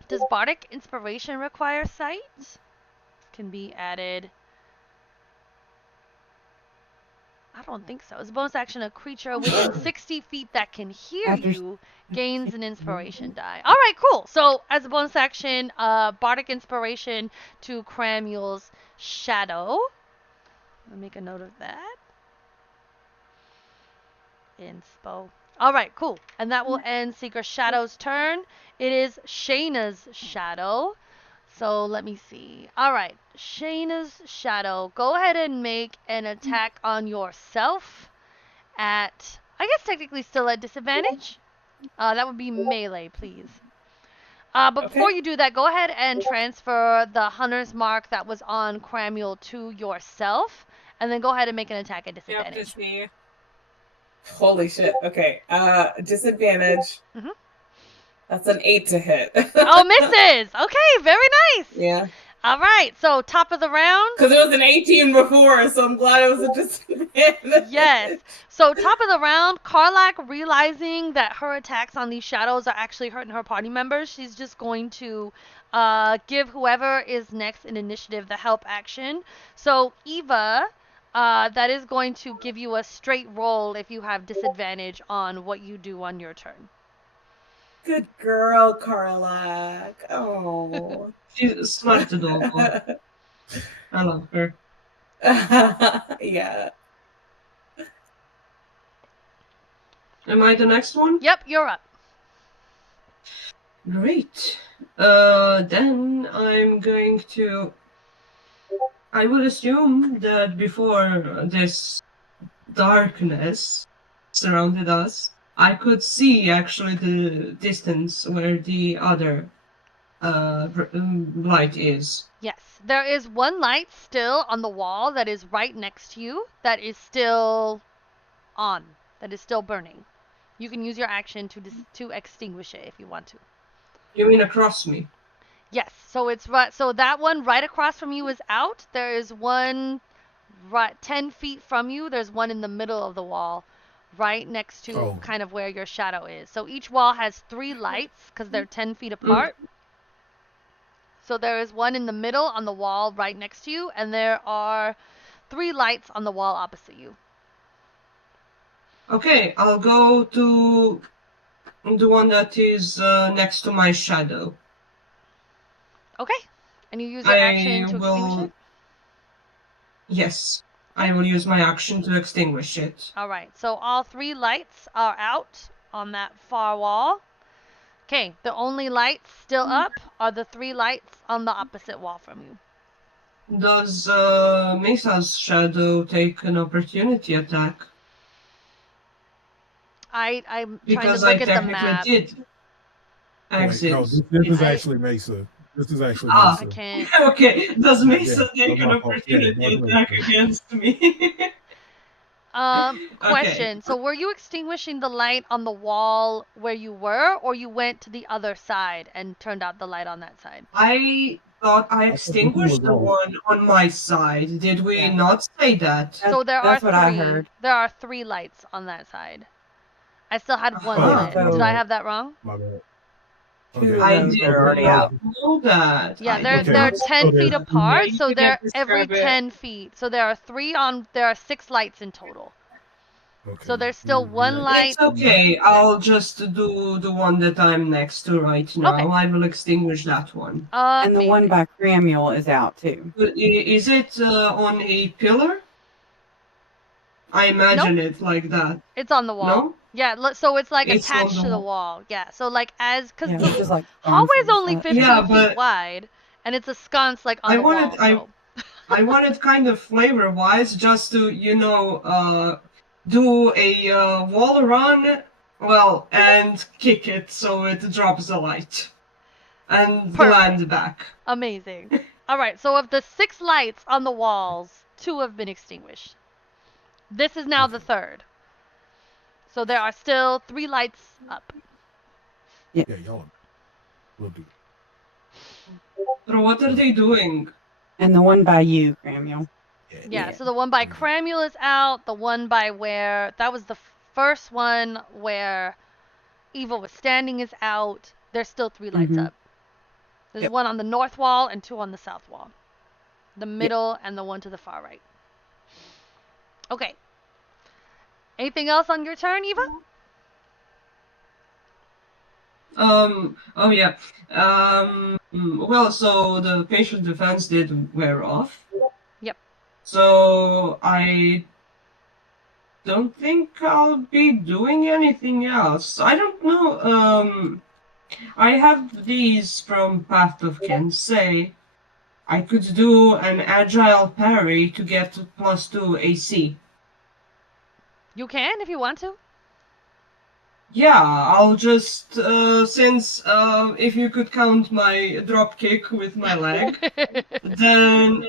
Does Bardic Inspiration require sight? Can be added. I don't think so. As a bonus action, a creature within 60 feet that can hear After- you gains an inspiration die. All right, cool. So as a bonus action, Bardic Inspiration to Cramul's Shadow. I'll make a note of that. Inspo. All right, cool. And that will end Seeker Shadow's turn. It is Shayna's Shadow. So let me see. All right, Shayna's Shadow. Go ahead and make an attack on yourself at, I guess technically still at disadvantage. That would be melee, please. But before Okay. you do that, go ahead and transfer the Hunter's Mark that was on Cramule to yourself. And then go ahead and make an attack at Yep, disadvantage. just me. Holy shit. Okay. Disadvantage. Mhm. That's an 8 to hit. Oh, misses! Okay, very nice! Yeah. All right, so top of the round. Because it was an 18 before, so I'm glad it was a disadvantage. Yes. So top of the round, Karlak, realizing that her attacks on these shadows are actually hurting her party members, she's just going to give whoever is next in initiative the help action. So Eva, that is going to give you a straight roll if you have disadvantage on what you do on your turn. Good girl, Karlak. Oh. She's a smart adorable. I love her. Yeah. Am I the next one? Yep, you're up. Great. Then I'm going to. I would assume that before this darkness surrounded us, I could see actually the distance where the other light is. Yes, there is one light still on the wall that is right next to you that is still on, that is still burning. You can use your action to extinguish it if you want to. You mean across me? Yes, so it's right. So that one right across from you is out. There is one right 10 feet from you. There's one in the middle of the wall, right next to kind of where your shadow is. So each wall has 3 lights because they're 10 feet apart. So there is one in the middle on the wall right next to you, and there are 3 lights on the wall opposite you. Okay, I'll go to the one that is next to my shadow. Okay, and you use your action to extinguish it? Yes, I will use my action to extinguish it. All right, so all 3 lights are out on that far wall. Okay, the only lights still up are the 3 lights on the opposite wall from you. Does Mesa's shadow take an opportunity attack? I'm trying Because to look I at the technically map. did exit. No, this is actually Mesa. This is actually Ah. I Mesa. can't. Okay, does Mesa Yeah, take an my fault. Yeah, opportunity my attack fault. against me? Question. So were you extinguishing the light on the wall where you were, or you went to the other side and turned out the light on that side? I thought I extinguished the one on my side. Did we Yeah. not say that? So there are That's 3. what I heard. There are 3 lights on that side. I still had one Ah. lit. Did I have that wrong? My bad. Okay. Two I of those did are already out. not know that. Yeah, I they're did they're not Okay. 10 So feet there's- apart, you so can they're every describe it. 10 feet. So there are 6 lights in total. Okay. So there's still You one like- light. It's okay. I'll just do the one that I'm next to right now. Okay. I will extinguish that one. And the one Amazing. by Cramuel is out too. But is it on a pillar? I imagine it like that. It's on the wall. No? Yeah, so it's like It's on attached the to the wall. wall. Yeah, so like cuz Yeah, the which is like hallway's sconces, only but- 15 Yeah, feet but- wide and it's a sconce like on I the wanted- wall. I wanted kind of flavor wise just to, do a wall run, well, and kick it so it drops the light. And Perfect. land back. Amazing. All right, so of the 6 lights on the walls, 2 have been extinguished. This is now the third. So there are still 3 lights up. Yeah, y'all will do. But what are they doing? And the one by you, Cramuel. Yeah, Yeah. so the one by Cramuel is out. The one by where that was the first one where Eva was standing is out. There's still 3 lights Mhm. up. There's Yep. one on the north wall and 2 on the south wall. The middle and the one to the far right. Okay. Anything else on your turn, Eva? Oh yeah. Well, so the patient defense did wear off. Yep. So I don't think I'll be doing anything else. I don't know. I have these from Path of Kensei. I could do an agile parry to get +2 AC. You can if you want to. Yeah, I'll just since if you could count my drop kick with my leg, then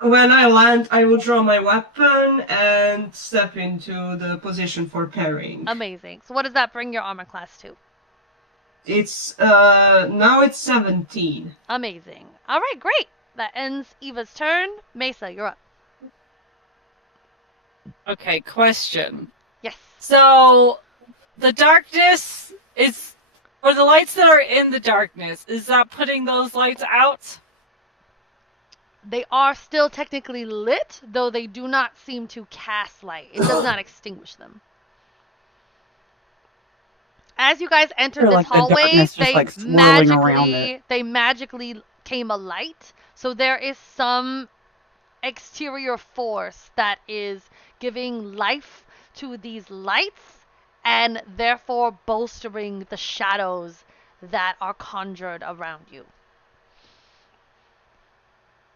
when I land, I will draw my weapon and step into the position for parrying. Amazing. So what does that bring your armor class to? It's now it's 17. Amazing. All right, great. That ends Eva's turn. Mesa, you're up. Okay, question. Yes. So, the darkness is, or the lights that are in the darkness, is that putting those lights out? They are still technically lit, though they do not seem to cast light. It does not extinguish them. As you guys entered Or this like the hallway, darkness just, they like, swirling around magically came alight. So there is some exterior force that is giving life to these lights and therefore bolstering the shadows that are conjured around you.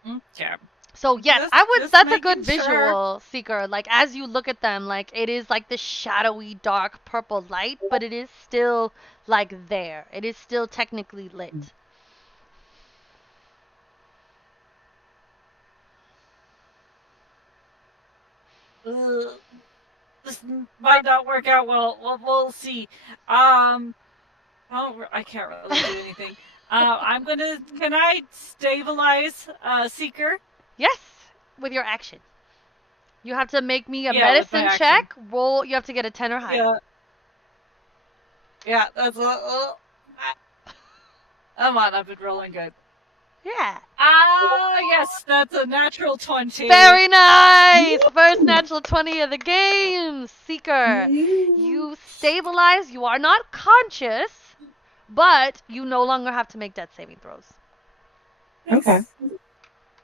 Okay. So yes, Just that's a good making visual, sure. Seeker. Like as you look at them, like it is like this shadowy dark purple light, but it is still like there. It is still technically lit. This might not work out well. We'll see. I can't really do anything. Can I stabilize Seeker? Yes, with your action. You have to make me a Yeah, with my medicine action. check. Roll. You have to get a 10 or higher. Yeah. Yeah, that's come on, I've been rolling good. Yeah. Yes, that's a natural 20. Very nice. First natural 20 of the game, Seeker. You stabilize. You are not conscious, but you no longer have to make death saving throws. Okay.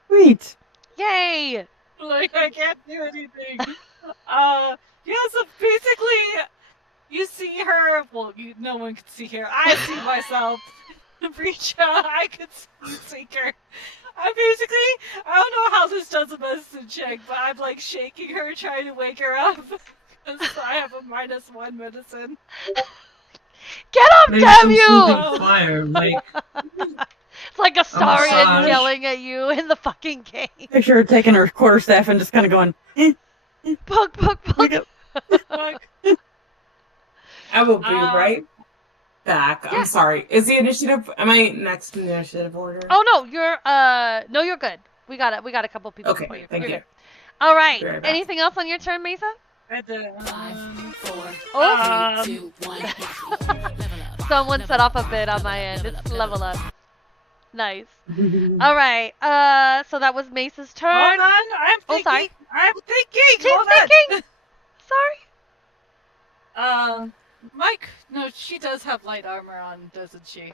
Sweet. Yay! Like, I can't do anything. Yeah, so basically, you see her. Well, no one can see her. I see myself. Reach out. I can see Seeker. I don't know how this does a medicine check, but I'm like shaking her, trying to wake her up. Because I have a -1 medicine. Get up, Maybe damn some you! soothing fire, like It's like Astarion massage. yelling at you in the fucking game. Picture her taking her quarterstaff and just kind of going, Poke, poke, poke. Fuck. I will be Um, right back. yeah. I'm sorry. Is the initiative? Am I next in the initiative order? Oh no, you're good. We got it. We got a couple people Okay, before you. thank You're you. good. All right. Be right back. Anything else on your turn, Mesa? At the, 5, 4, Oh. um, 3, 2, 1. Level up. Someone set off a bid on my end. It's level up. Nice. All right. So that was Mace's turn. Hold on, I'm Oh, thinking. sorry. I'm thinking. She's Hold on. thinking. Sorry. Mike. No, she does have light armor on, doesn't she?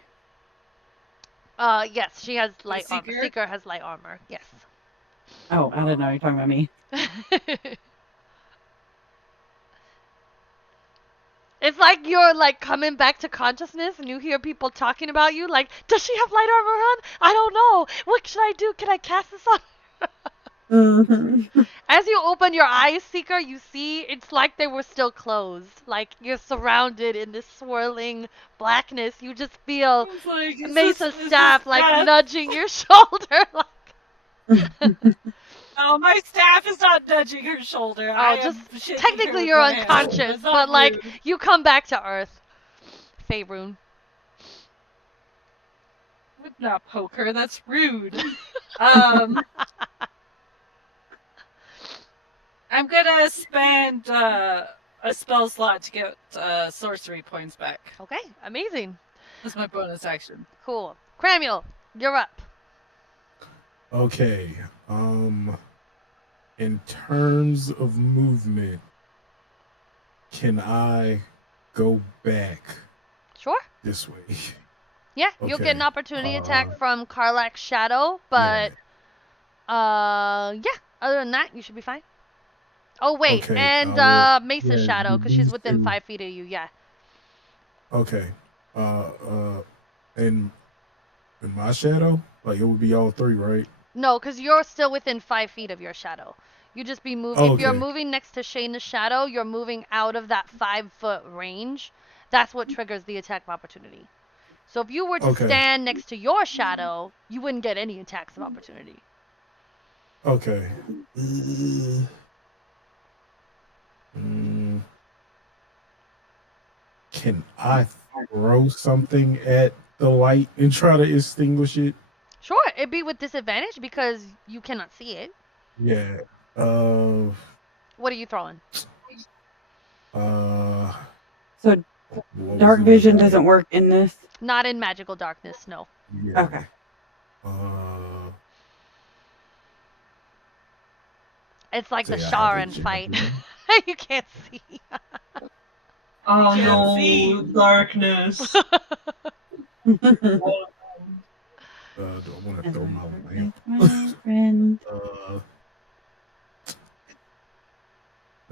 Yes, she has light armor. Seeker? Seeker has light armor. Yes. Oh, I didn't know you're talking about me. It's like you're like coming back to consciousness and you hear people talking about you like, does she have light armor on? I don't know. What should I do? Can I cast this on? As you open your eyes, Seeker, you see it's like they were still closed. Like you're surrounded in this swirling blackness. You just feel It's like, Mesa's staff like nudging your shoulder. Like, No, my staff is not nudging her shoulder. I am just shaking her technically with you're my hand. unconscious, That's not but like rude. you come back to Earth. Faerun. Would not poke her. That's rude. I'm gonna spend a spell slot to get sorcery points back. Okay, amazing. That's my bonus action. Cool. Cramuel, you're up. Okay. In terms of movement, can I go back Sure. this way? Yeah, you'll get an Okay, opportunity attack from Karlak's shadow, but yeah, other than that, you should be fine. Oh wait, Okay, and Mesa's yeah, shadow, because she's these within two. 5 feet of you. Yeah. Okay. In my shadow, like it would be all three, right? No, because you're still within 5 feet of your shadow. You just be moving. If you're Okay. moving next to Shayna's shadow, you're moving out of that 5-foot range. That's what triggers the attack of opportunity. So if you were to Okay. stand next to your shadow, you wouldn't get any attacks of opportunity. Okay. Can I throw something at the light and try to extinguish it? Sure, it'd be with disadvantage because you cannot see it. Yeah. What are you throwing? So what dark was it? vision doesn't work in this. Not in magical darkness, no. Yeah. Okay. It's like the Say I have a Sharon fight. jab. You can't see. Oh Can't no, see. darkness. Do I want to throw my lamp? Friend.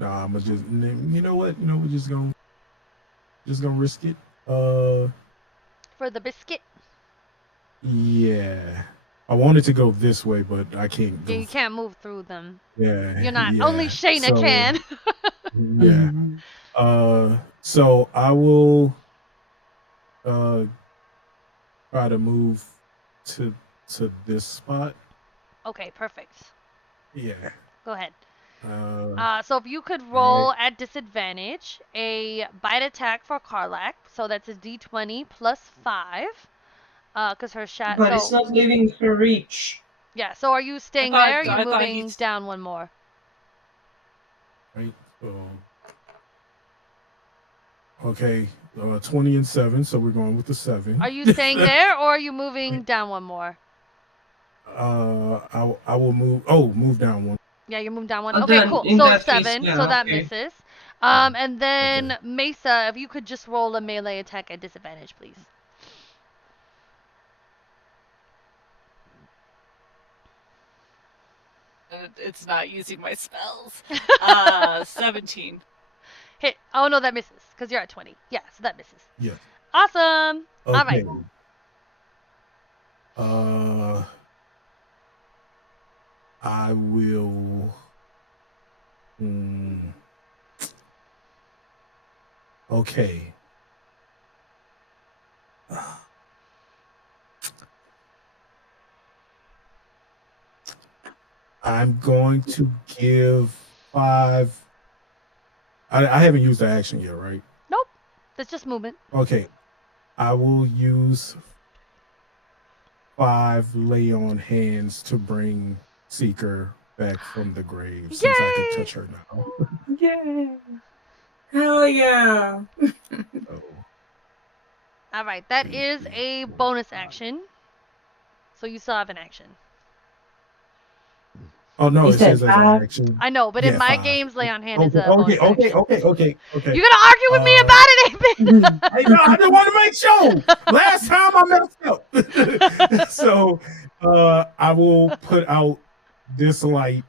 Nah, I'm just. You know what? We're just gonna risk it. For the biscuit? Yeah. I wanted to go this way, but I can't go. Yeah, you can't move through them. Yeah. You're not. yeah. Only Shayna So, can. Yeah. So I will try to move to this spot. Okay, perfect. Yeah. Go ahead. Uh, So if you could roll at disadvantage a bite attack for Karlak, so that's a d20 plus 5. Because her shadow. But it's not leaving her reach. Yeah. So are you staying thought- there? Or I are you thought moving he's- down one more? right. Okay. 20 and 7. So we're going with the 7. Are you staying there, or are you moving down one more? I will move. Oh, move down one. Yeah, you're moving down one. And Okay, then cool. in So that case, 7. yeah, So that okay. misses. And then Mesa, if you could just roll a melee attack at disadvantage, please. It's not using my spells. 17. Hit. Oh no, that misses because you're at 20. Yeah, so that misses. Yeah. Awesome. Okay. All right. I will. Okay. I'm going to give 5. I haven't used the action yet, right? Nope. That's just movement. Okay. I will use 5 lay on hands to bring Seeker back from the grave since I Yay! can touch her now. Yay. Hell yeah. So, All right, that is a bonus action. So you still have an action. Oh no, You it said says as an 5? action. I know, but in Yeah, my 5. games, lay on hand is Okay, a bonus action. okay. You're gonna argue with me about it, Amen? Hey, no, I just want to make sure. Last time I messed up. So I will put out this light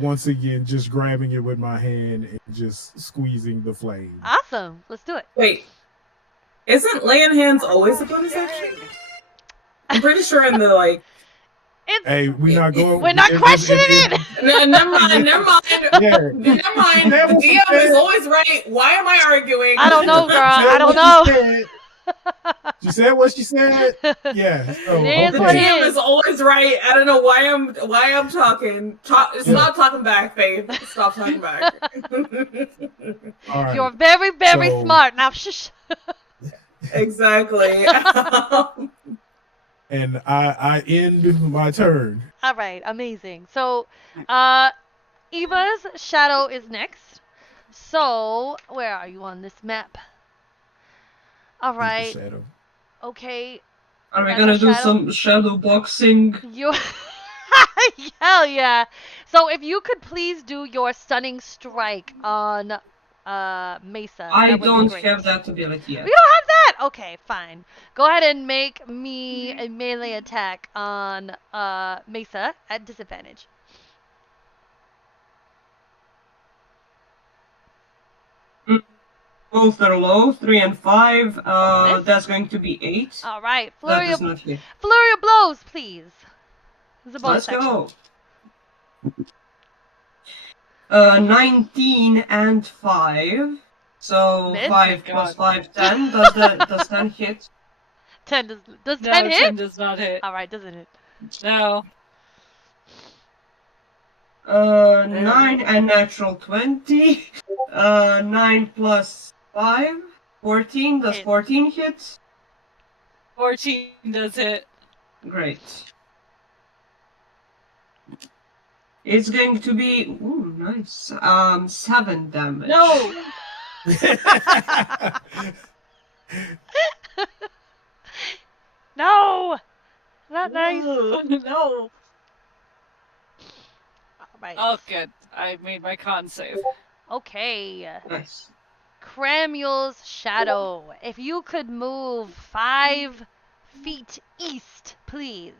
once again, just grabbing it with my hand and just squeezing the flame. Awesome. Let's do it. Wait, isn't laying hands always a bonus action? I'm pretty sure in the like. Hey, we're not going. We're not questioning it. No, never mind. Never mind. Yeah. Never mind. That The was DM is fair. always right. Why am I arguing? I don't know, girl. I don't know. She said what she said. Yeah. So, It is The what it okay. DM is. is always right. I don't know why I'm talking. Stop talking back, babe. Stop talking back. All right. You're very, very So- smart. Now, shush. Exactly. And I end my turn. All right, amazing. So, Eva's shadow is next. So, where are you on this map? All right. Shadow. Okay. Are we As gonna a do shadow? some shadow boxing? You. Hell yeah. So, if you could please do your stunning strike on Mesa. I that would be don't great. have that ability yet. You don't have that? Okay, fine. Go ahead and make me a melee attack on Mesa at disadvantage. Both are low, 3 and 5. Miss. That's going to be 8. All right, That flurry does of not hit. blows, please. It's a bonus Let's action. go. 19 and 5. So Miss? 5 Oh, plus God. 5, 10. Does 10 hit? 10 does No, 10 hit? 10 does not hit. All right, doesn't it? No. 9 and natural 20. 9 plus 5. 14. Does Hit. 14 hit? 14 does hit. Great. It's going to be ooh, nice. 7 damage. No! No! Not nice. No. All right. Oh, good. I made my con save. Okay. Nice. Cramuel's shadow. If you could move 5 feet east, please.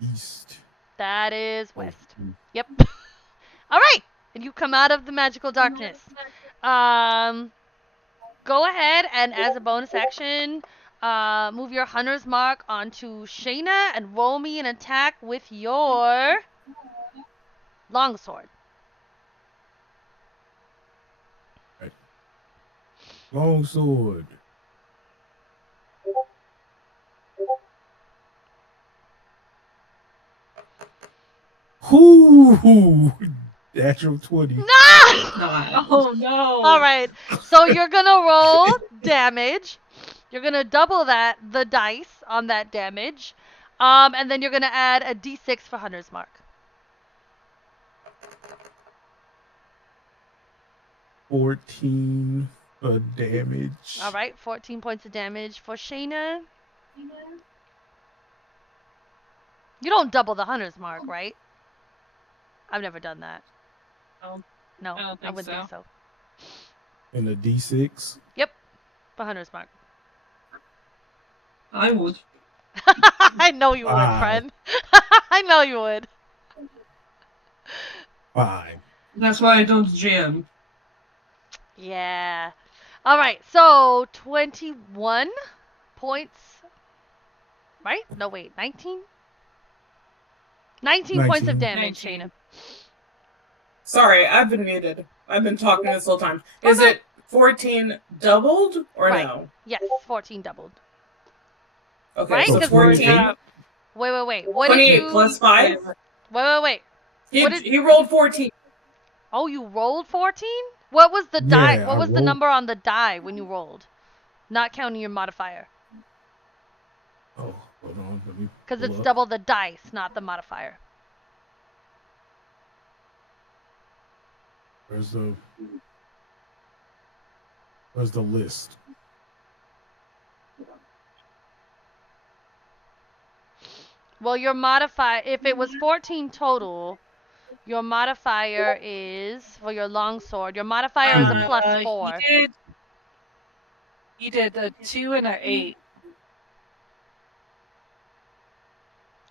East. That is west. Oh, Yep. All right. And you come out of the magical darkness. Go ahead and as a bonus action, move your hunter's mark onto Shayna and roll me an attack with your longsword. Long sword. Whoo! Natural 20. No! Nice. Oh no! All right. So you're gonna roll damage. You're gonna double the dice on that damage, and then you're gonna add a d6 for hunter's mark. 14 damage. All right, 14 points of damage for Shayna. You don't double the hunter's mark, right? I've never done that. No. No, I don't think wouldn't think so. And a D6. For hunter's mark. I would. I know you would, Wow. friend. I know you would. 5. That's why I don't GM. Yeah. All right, so 21 points. Right? No, wait, 19? 19 points of 19. damage, 19. Shayna. Sorry, I've been muted. I've been talking this whole time. Is Okay. it 14 doubled or Right. no? Yes, 14 doubled. Okay, Right? so 'Cause 14. Yeah. Wait. What did 28 you... plus 5. Wait. What did- He rolled 14. Oh, you rolled 14? What was the die? Yeah, What I was the rolled- number on the die when you rolled? Not counting your modifier. Oh, hold on. Let me Because pull it's up. double the dice, not the modifier. Where's the list? Well, your modifier, if it was 14 total, your modifier is, for your longsword, your modifier is a +4. He did a 2 and an 8.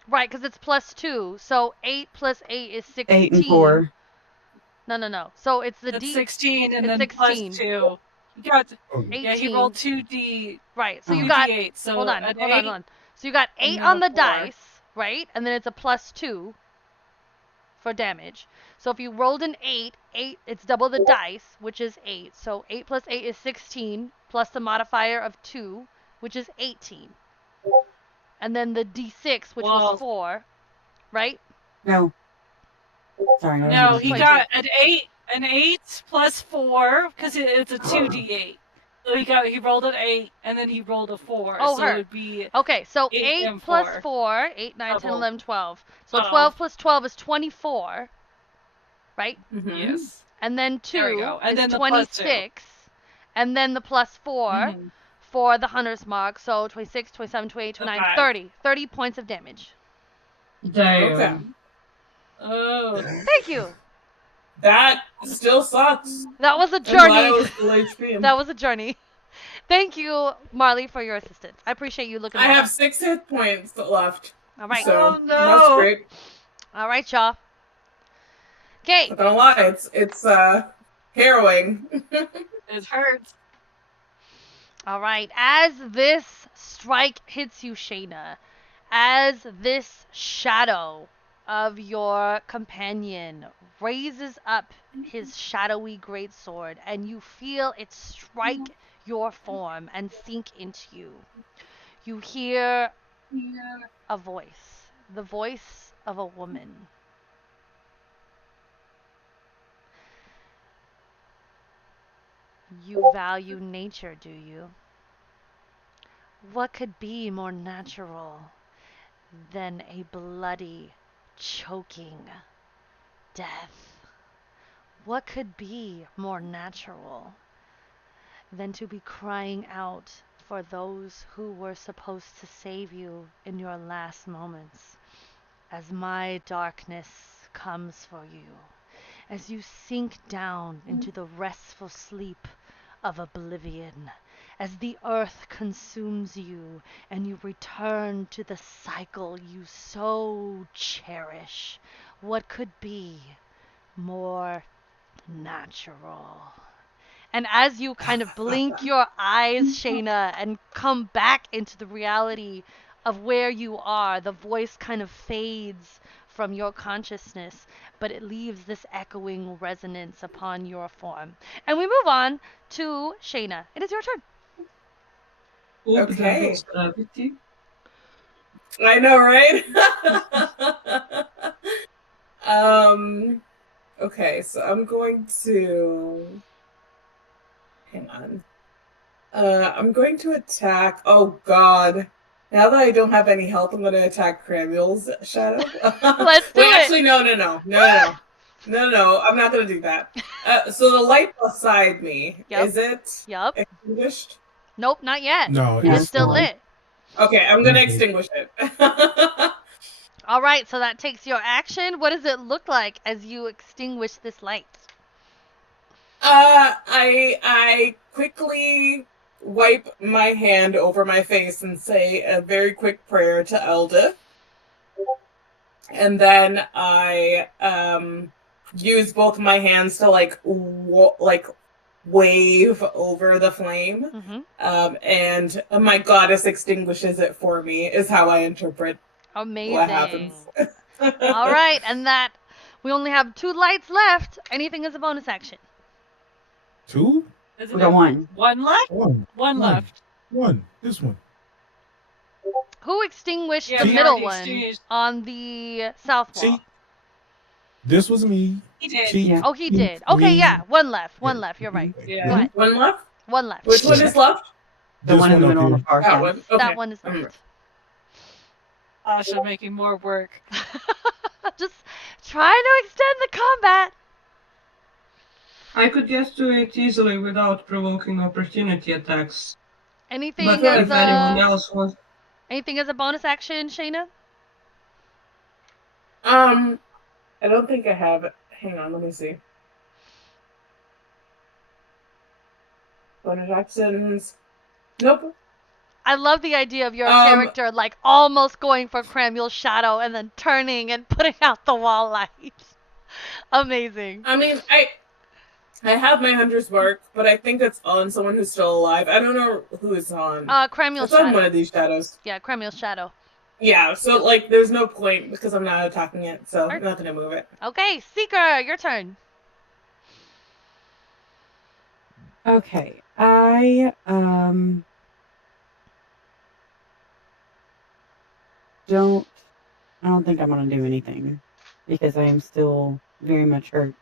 Right, because it's +2. So 8 plus 8 is 16. 8 and 4. No. So it's the That's D. 16 and it's then 16. plus 2. He got, Okay. yeah, he 18. rolled 2D. Right, so you Oh. got, 2d8. So hold on. an So you got and 8 then on a the 4. dice, right? And then it's a +2 for damage. So if you rolled an 8, it's double the dice, which is 8. So 8 plus 8 is 16, plus the modifier of 2, which is 18. And then the D6, which was 4, right? No. Sorry. I No, wasn't he listening. got an 8 plus 4 because it's a 2d8. So he rolled an 8 and then he rolled a 4. Oh, so her. it would be Okay, so 8 8 and plus 4. 4, 8, 9, 10, Double. 11, 12. So 12. 12 plus 12 is 24, right? Mhm. Yes. And then 2 There we go. And is then the plus 2. 26. And then the +4 Mhm. for the hunter's mark. So 26, 27, 28, 29, Okay. 30. 30 points of damage. Damn. Okay. Oh. Thank you. That still sucks. That was a I'm glad I journey. was full HP. That was a journey. Thank you, Marley, for your assistance. I appreciate you looking I that have up. 6 hit points left. All right. So Oh, no. that's great. All right, y'all. Okay. Not gonna lie, it's harrowing. It hurts. All right. As this strike hits you, Shayna, as this shadow of your companion raises up his shadowy greatsword, and you feel it strike your form and sink into you, you hear a voice, the voice of a woman. You value nature, do you? What could be more natural than a bloody, choking death? What could be more natural than to be crying out for those who were supposed to save you in your last moments, as my darkness comes for you, as you sink down into the restful sleep of oblivion, as the earth consumes you and you return to the cycle you so cherish? What could be more natural? And as you kind of blink your eyes, Shayna, and come back into the reality of where you are, the voice kind of fades from your consciousness, but it leaves this echoing resonance upon your form. And we move on to Shayna. It is your turn. Hope that Okay. was gravity. I know, right? Okay, so I'm going to hang on. I'm going to attack. Oh God! Now that I don't have any health, I'm going to attack Cramul's shadow. Let's do Wait, it. actually, no. I'm not going to do that. So the light beside me, Yep. is it Yup. extinguished? Nope, not yet. No, Yeah, It's still on. lit. Okay, I'm going to Mhm. extinguish it. All right, so that takes your action. What does it look like as you extinguish this light? I quickly wipe my hand over my face and say a very quick prayer to Elda. And then I use both my hands to wave over the flame. Mm-hmm. And my goddess extinguishes it for me, is how I interpret Amazing. what happens. All right, and that we only have 2 lights left. Anything is a bonus action. 2? Isn't We got it 1. one left? 1. One left. 1. This one. Who extinguished Yeah, the we middle already one exchanged. on the south wall? See, this was me. He did. She, Yeah. Oh, he did. Okay, me. yeah, one left. One Yeah. left. You're right. Yeah. Go ahead. One left? One left. Which one is left? The This one in the up middle on the here. far That side. one. Okay. That one is Mm. left. Sasha making more work. Just trying to extend the combat. I could get to it easily without provoking opportunity attacks. Anything But as if anyone a else wants, anything as a bonus action, Shayna? I don't think I have it. Hang on, let me see. Bonus actions. Nope. I love the idea of your Um, character like almost going for Cramuel's shadow and then turning and putting out the wall light. Amazing. I mean, I have my hunter's mark, but I think it's on someone who's still alive. I don't know who it's on. Cramuel's It's on one shadow. of these shadows. Yeah, Cramuel's shadow. Yeah, so like there's no point because I'm not attacking it, so Alright. I'm not gonna move it. Okay, Seeker, your turn. Okay. I don't think I'm gonna do anything because I am still very much hurt.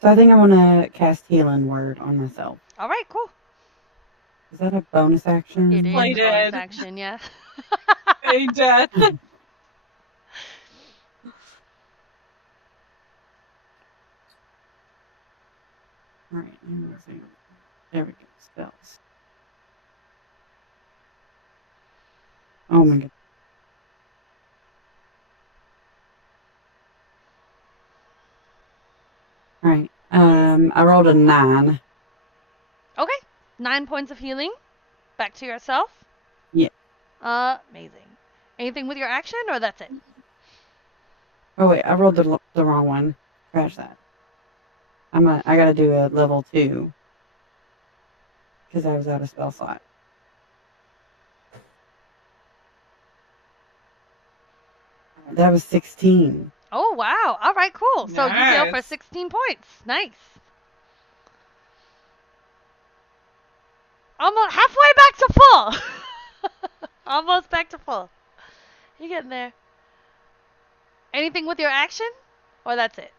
So I think I want to cast Healing Word on myself. All right, cool. Is that a bonus action? It is Play a bonus dead. action, yeah. Hey, Dad. All right. There we go. Spells. Oh my god. All right. I rolled a 9. Okay, 9 points of healing. Back to yourself. Yeah. Amazing. Anything with your action, or that's it? Oh wait, I rolled the wrong one. Scratch that. I gotta do a level 2 because I was out of spell slot. That was 16. Oh, wow. All right, cool. So you heal for Nice. 16 points. Nice. Almost halfway back to full. Almost back to full. You're getting there. Anything with your action, or that's it?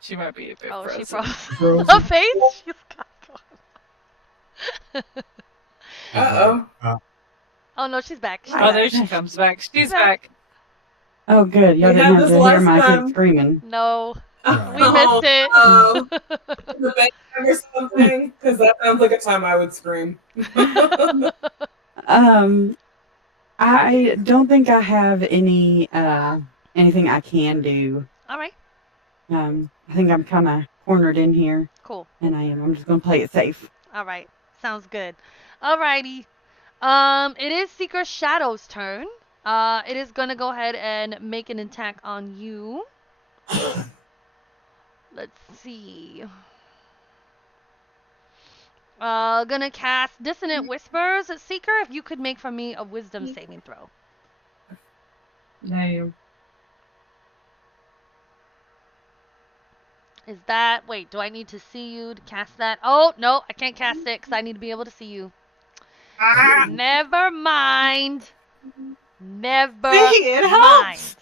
She might be a bit Oh, she frozen. froze. Frozen. The face? She's got Uh-oh. Oh, no, she's back. She's Oh, back. there she comes back. She's Back. back. Oh good, y'all We didn't had have this to hear last my time. kid screaming. No, No. we missed it. Oh, the bedtime or something? Because that sounds like a time I would scream. I don't think I have any anything I can do. All right, I think I'm kind of cornered in here, cool. and I'm just gonna play it safe. All right, sounds good. All righty. It is Seeker Shadow's turn. It is gonna go ahead and make an attack on you. Let's see. Gonna cast Dissonant Whispers at Seeker. If you could make for me a Wisdom saving throw. Damn. Is that... Wait, do I need to see you to cast that? Oh, no, I can't cast it because I need to be able to see you. Ah! Never mind. Never See, it mind. helps.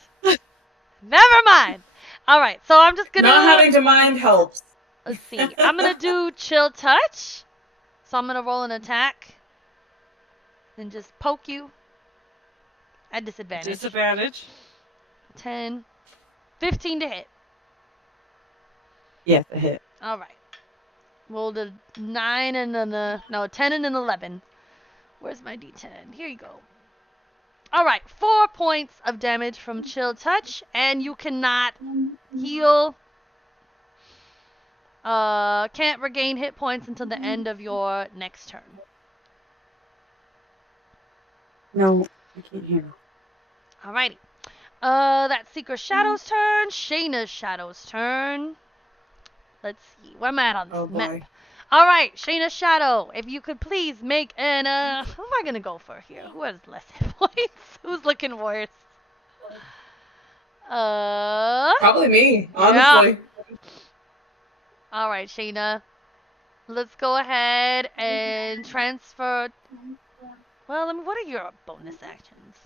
Never mind. All right, so I'm just gonna... Not having to mind helps. Let's see. I'm gonna do Chill Touch. So I'm gonna roll an attack. Then just poke you. At disadvantage. Disadvantage. 10. 15 to hit. Yes, a hit. All right. Rolled a 9 and then a... No, 10 and an 11. Where's my d10? Here you go. All right. 4 points of damage from Chill Touch. And you cannot heal... can't regain hit points until the end of your next turn. No, I can't hear. Alrighty. That's Seeker Shadow's turn. Shayna's Shadow's turn. Let's see. Where am I at on this Oh map? boy. Alright, Shayna Shadow. If you could please make an, who am I gonna go for here? Who has less hit points? Who's looking worse? Probably me, honestly. Alright, Shayna. Let's go ahead and transfer. Well, I mean, what are your bonus actions?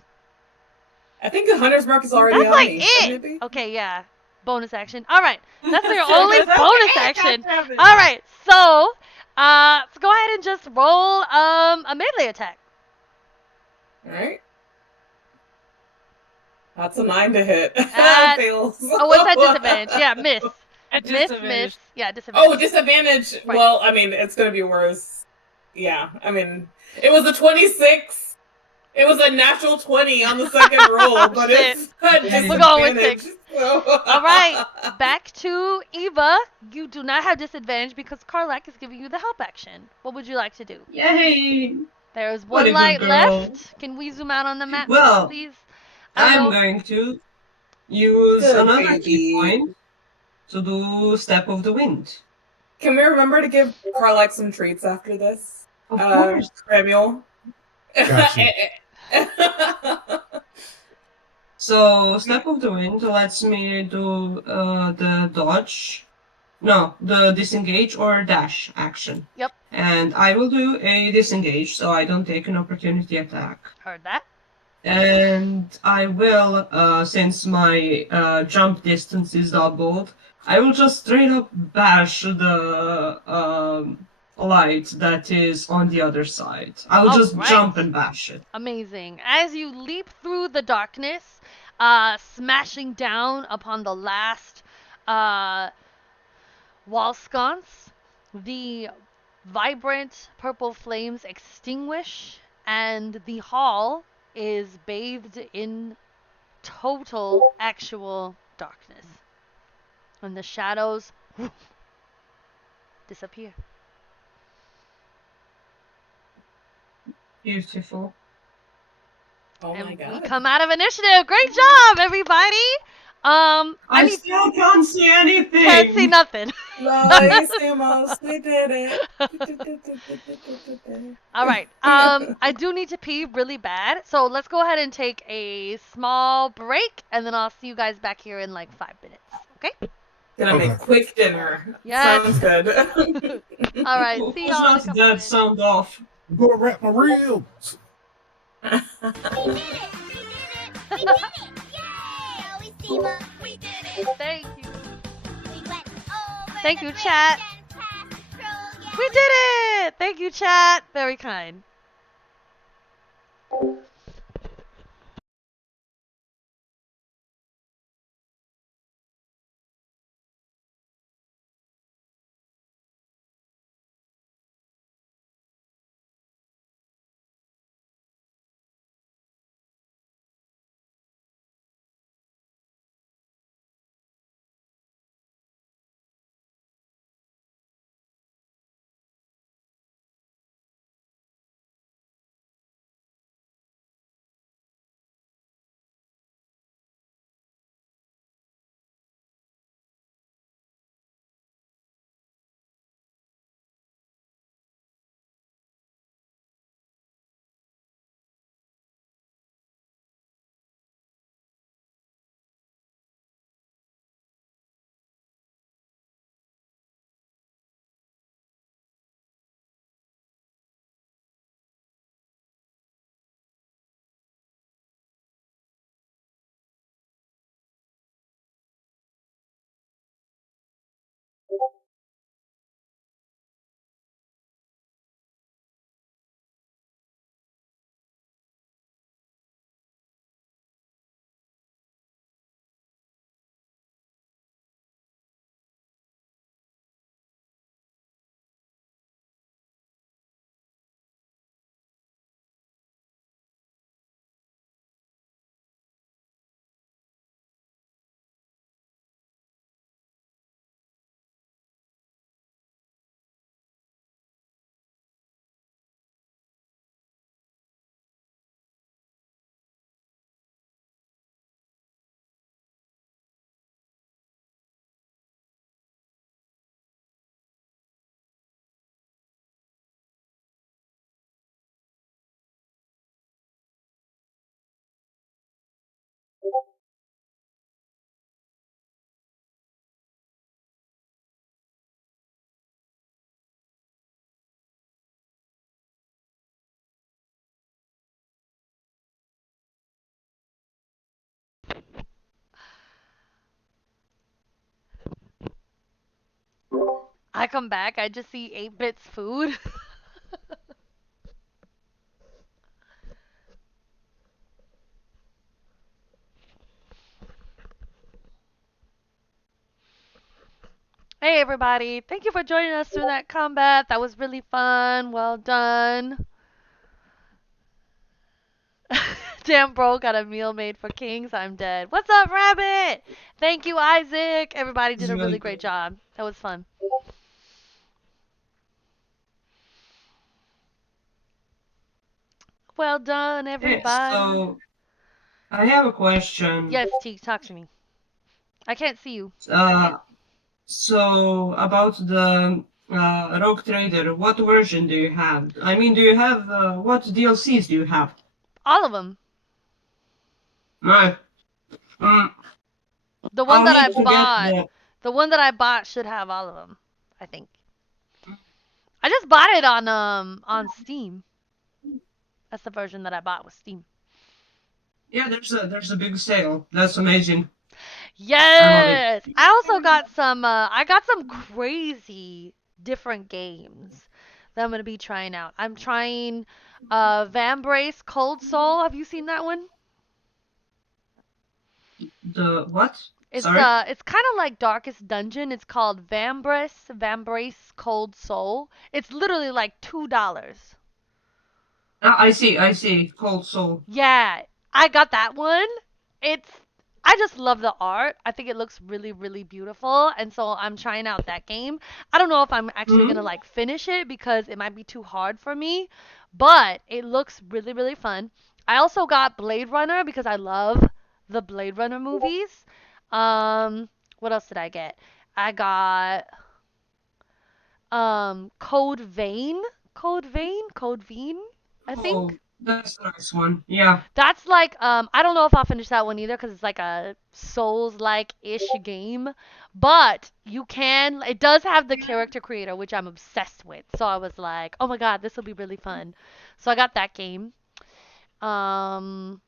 I think the hunter's mark is already That's on like me. shouldn't it! it be? Okay, yeah. Bonus action. Alright. That's your only bonus action. Alright. Alright, so, let's go ahead and just roll, a melee attack. Alright. That's a 9 to hit. Uh, Fails. Oh, what's that disadvantage? Yeah, miss. At Miss, disadvantage. miss. Yeah, disadvantage. Oh, disadvantage. Right. Well, I mean, it's gonna be worse. Yeah, I mean, it was a 26 It was a natural 20 on the second roll, but Shit. it's a We're going with disadvantage. six. So. All right, back to Eva. You do not have disadvantage because Karlak is giving you the help action. What would you like to do? Yay! There's What one a good light girl. left. Can we zoom out on the map, Well, please? I don't I'm know. going to use Good another baby. key point to do Step of the Wind. Can we remember to give Karlak some treats after this? Of course. Samuel. Gotcha. So, Step of the Wind lets me do the dodge. No, the disengage or dash action. Yep, And I will do a disengage so I don't take an opportunity attack. heard that. And I will, since my jump distance is doubled, I will just straight up bash the light that is on the other side. I will just Alright. jump and bash it. Amazing. As you leap through the darkness, smashing down upon the last wall sconce, the vibrant purple flames extinguish, and the hall is bathed in total actual darkness. And the shadows disappear. Beautiful. Oh my And we god. come out of initiative. Great job, everybody. I still can't see anything! Can't see nothing. Nice, Amos. We did it. All right. I do need to pee really bad, so let's go ahead and take a small break, and then I'll see you guys back here in like 5 minutes. Okay? Gonna Okay. make quick dinner. Yes. Sounds good. All right. Who's See y'all in a not couple dead minutes. sound off? I'm gonna wrap my ribs. We did it! We did it! We did it! Yay! Always team up. We did it! Thank you. We went over Thank the you, bridge chat. and past the troll, yeah, We did it. Thank you, chat. Very kind. I come back, I just see 8-Bit's food. Hey everybody, thank you for joining us through that combat. That was really fun. Well done. Damn bro, got a meal made for kings. I'm dead. What's up, Rabbit? Thank you, Isaac. Everybody did a really great job. That was fun. Well done, Okay, everybody. so I have a question. Yes, Teak, talk to me. I can't see you. So about the Rogue Trader, what version do you have? I mean, do you have what DLCs do you have? All of them. No. Mm, The one I'll that I need to bought. get The one that I bought should have all of them. I think. I just bought it on Steam. That's the version that I bought with Steam. Yeah, there's a big sale. That's amazing. Yes. I also got some crazy different games that I'm gonna be trying out. I'm trying Vambrace Cold Soul. Have you seen that one? The what? It's Sorry? it's kind of like Darkest Dungeon. It's called Vambrace Cold Soul. It's literally like $2. I see. Cold Soul. Yeah, I got that one. I just love the art. I think it looks really, really beautiful, and so I'm trying out that game. I don't know if I'm actually gonna like finish it because it might be too hard for me, but it looks really, really fun. I also got Blade Runner because I love the Blade Runner movies. What else did I get? I got Code Vein, Code Vein, I Oh, think. that's a nice one. Yeah. That's like I don't know if I'll finish that one either because it's like a Souls-like ish game, but it does have the character creator which I'm obsessed with. So I was like, "Oh my God, this will be really fun." So I got that game. Um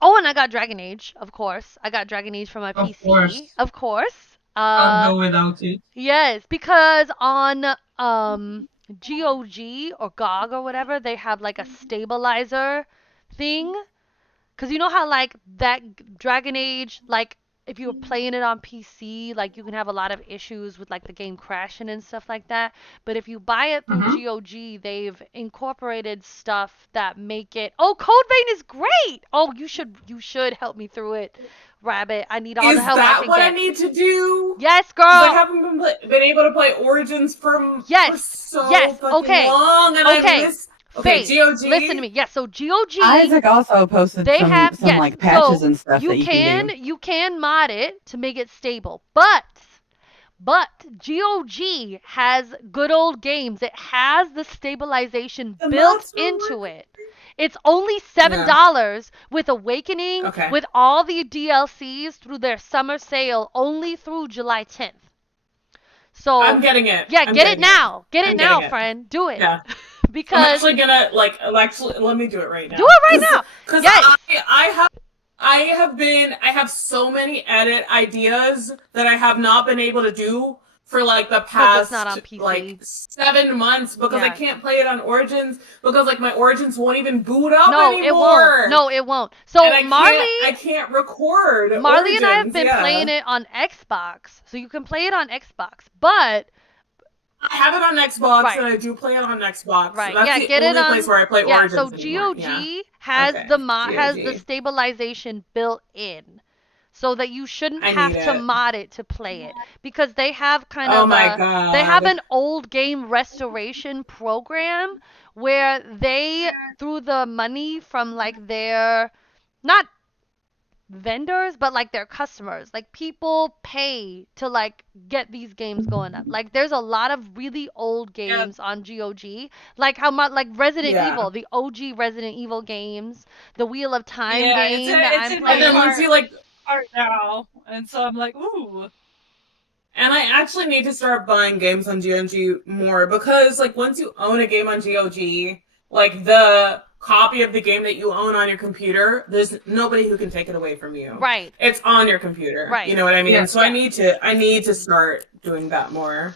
Oh, and I got Dragon Age, of course. I got Dragon Age for my Of PC. course. Of course. Can't go without it. Yes, because on GOG or GOG or whatever, they have like a stabilizer thing. Because you know how like that Dragon Age, like if you were playing it on PC, like you can have a lot of issues with like the game crashing and stuff like that. But if you buy it through Mm-hmm. GOG, they've incorporated stuff that make it. Oh, Code Vein is great. Oh, you should help me through it, Rabbit. I need all Is the help I that can what I get. need to do? Yes, 'Cause I girl. haven't been able to play Origins for Yes. so Yes. fucking Okay. long, and Okay. I missed. Okay, Faith, GOG. listen to me. Yes, so GOG. Isaac also posted They have some yes. like patches So and stuff that you can do. can mod it to make it stable, but GOG has good old games. It has the stabilization The built mods were into working. it. It's only $7 with Awakening, Okay. with all the DLCs through their summer sale, only through July 10th. So I'm getting it. yeah, I'm get it getting now. Get I'm it now, getting it. friend. Do it. Yeah. I'm Because actually gonna let me do it right now. do it right now. Because Yes. I have so many edit ideas that I have not been able to do for like the Because past it's not on PC. like 7 months because I Yeah. can't play it on Origins because like my Origins won't even boot up No, anymore. it won't. No, it won't. So And I Marley can't record. and I have Origins, been yeah. playing it on Xbox. So you can play it on Xbox. But I have it on Xbox Right. and I do play it on Xbox. right, That's yeah, the get only it on place where I play yeah, Origins so anymore. GOG Yeah. has Okay, has the GOG. stabilization built in. So that you shouldn't I have need to it. mod it to play it because they have kind Oh of my god. they have an old game restoration program where they through the money from like their not vendors but like their customers like people pay to like get these games going up like there's a lot of really old games on GOG like how much like Resident Yeah. Evil the OG Resident Evil games the Wheel of Time Yeah, game that it's I'm in And my then playing once you like art now, and so I'm like, ooh. and I actually need to start buying games on GOG more because like once you own a game on GOG, like the copy of the game that you own on your computer, there's nobody who can take it away from you. right It's on your computer. Right. You know what I mean? Yeah. So I need to start doing that more.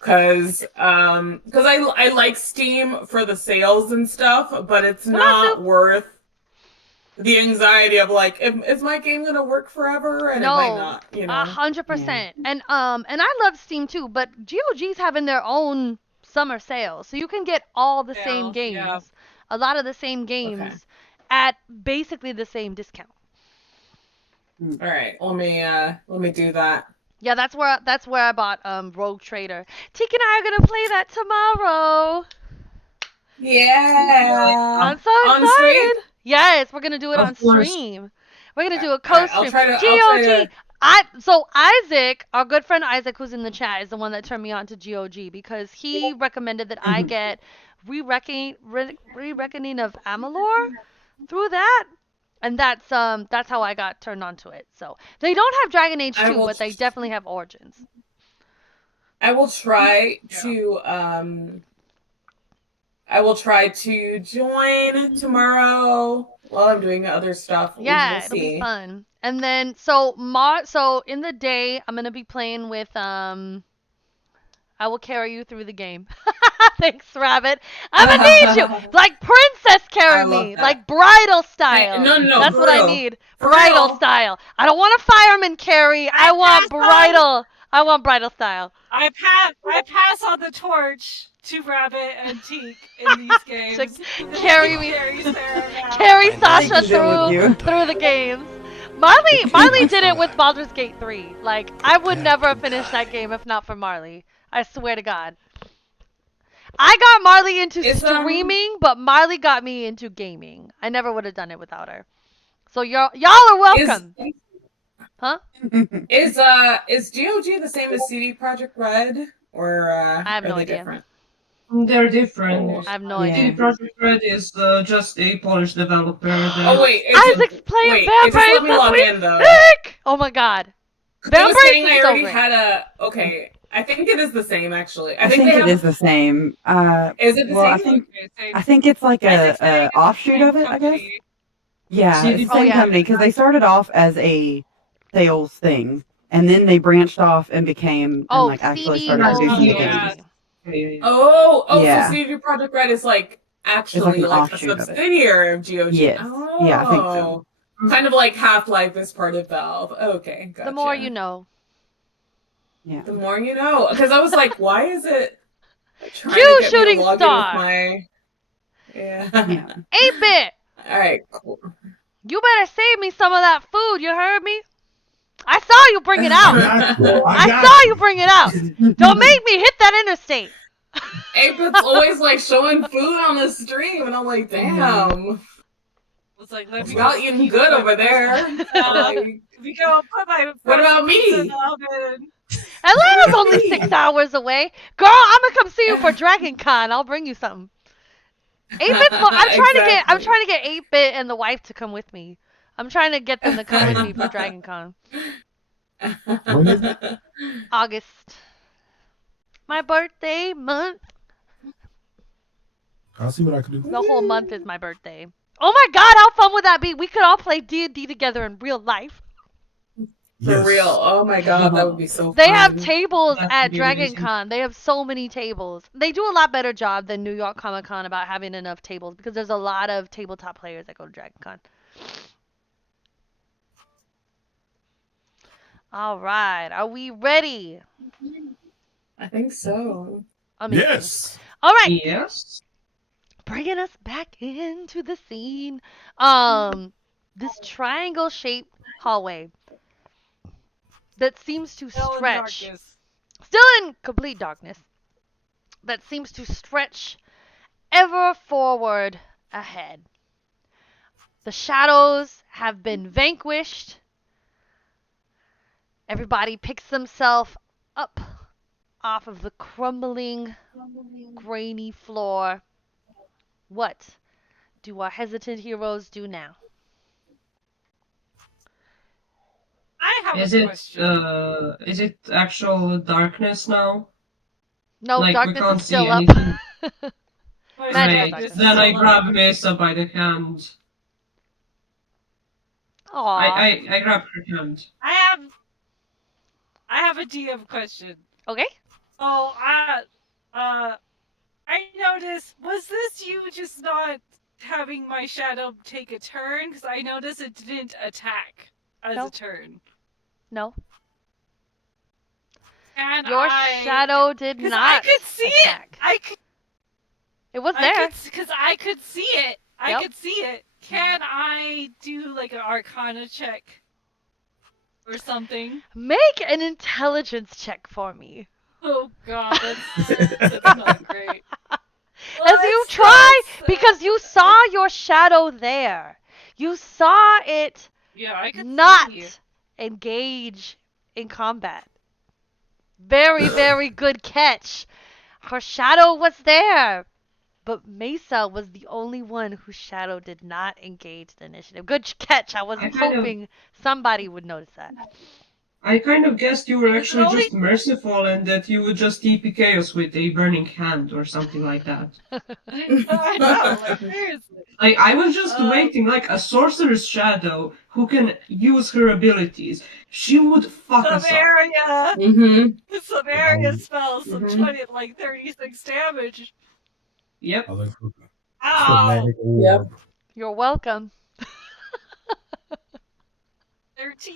Cause I like Steam for the sales and stuff, but it's not worth the anxiety of like, is my game gonna work forever? And it might No, not, you know. 100%. And I love Steam too, but GOG's having their own summer sale, so you can get all the same Sales, games, yeah. a lot of the same games at basically the same discount. All right, let me do that. Yeah, that's where I bought Rogue Trader. Teak and I are gonna play that tomorrow. Yeah. I'm so On stream? excited. Yes, we're gonna do it Of on course. stream. We're gonna do a All right, co-stream. GOG. So Isaac, our good friend Isaac, who's in the chat, is the one that turned me on to GOG because he recommended that I get re-reckoning of Amalur through that, and that's how I got turned onto it. So they don't have Dragon Age 2, but they definitely have Origins. I will try to join tomorrow while I'm doing other stuff. Yeah, We'll it'll see. be fun. And then so in the day I'm gonna be playing with I will carry you through the game. Thanks, Rabbit. I'm gonna need you like princess carry I love me, that. like bridal style. No, That's for what I real. need. For Bridal real. style. I don't want a fireman carry. I want bridal. I want bridal style. I pass on the torch to Rabbit and Teak in these games. carry me. Carry Sarah now. Carry I know Sasha you can do it with through the games. Marley did it with Baldur's Gate 3. Like, I would never have finished that game if not for Marley. I swear to God. I got Marley into streaming, but Marley got me into gaming. I never would have done it without her. So y'all are welcome. Huh? Is GOG the same as CD Projekt Red, or I have are no they idea. different? They're different. I have no Yeah. CD idea. Projekt Red is just a Polish developer. Oh wait, Isaac's playing wait, it just Vampire let me log this in though. week! Oh my God. It was Vampire saying I is so already great. had a. Okay, I think it is the same actually. I think think they it have. is the same. Is it the well, same? I think it's like Isaac's saying a it's offshoot the of it. same I guess. company. Yeah, CD it's the same yeah. company because they started off as a sales thing, and then they branched off and became and like actually CD started producing the yeah. games. Oh, Yeah. so CD Projekt Red is like actually like an like a offshoot of it. subsidiary of GOG. Yes. Oh, Yeah, I think so. Kind of like Half-Life is part of Valve. Okay, gotcha. The more you know. Yeah. The more you know. Because I was like, why is it trying You to get me shooting to log star. in with my... Yeah. Yeah. 8-bit! All right, cool. You better save me some of that food, you heard me? I saw you bring it out. I saw you bring it out. Don't make me hit that interstate. Apit's always like showing food on the stream, and I'm like, damn. It's like, let me You got eating good over there. Like, We go put my What about pizza me? in the oven. Atlanta's only 6 hours away. Girl, I'm gonna come see you for Dragon Con. I'll bring you something. 8-bit's I'm trying to get 8-bit and the wife to come with me. I'm trying to get them to come with me for Dragon Con. When is it? August. My birthday month. I'll see what I can do. The whole month is my birthday. Oh my God, how fun would that be? We could all play D&D together in real life. For Yes. real. Oh my god, that would be so They fun. have tables That at would be Dragon amazing. Con. They have so many tables. They do a lot better job than New York Comic Con about having enough tables because there's a lot of tabletop players that go to Dragon Con. All right, are we ready? I think so. Amazing. Yes. All right, Yes. bringing us back into the scene. This triangle-shaped hallway that seems to Still in stretch. darkness. Still in complete darkness. That seems to stretch ever forward ahead. The shadows have been vanquished. Everybody picks themselves up off of the crumbling, grainy floor. What do our hesitant heroes do now? I have Is a it question. is it actual darkness now? No, Like, we darkness can't is still see up. anything. Why is Magic it Right. darkness. just Then I so grab low? Mesa by the hand. Aww. I grab her hand. I have a DM question. Okay. So I noticed, was this you just not having my shadow take a turn? Because I noticed it didn't attack as No. a turn. No. And Your shadow did because not I could see attack. it. It was there. Because I could see it. I Yep. could see it. can I do like an Arcana check or something? Make an intelligence check for me. Oh God, that's not great. As you try, because you saw your shadow there. You saw it yeah, I could not see. engage in combat. Very, very good catch. Her shadow was there, but Mesa was the only one whose shadow did not engage the initiative. Good catch. I was I kind of- hoping somebody would notice that. I kind of guessed you were Is it actually only- just merciful and that you would just TP Chaos with a burning hand or something like that. I know, like seriously. I was just Um, waiting, like a sorcerer's shadow who can use her abilities. She would fuck us up. Samaria! Mm-hmm. Samaria Um, spells some Mhm. 20, like 36 damage. Yep. I look for Ow! chromatic orb. You're welcome. 13?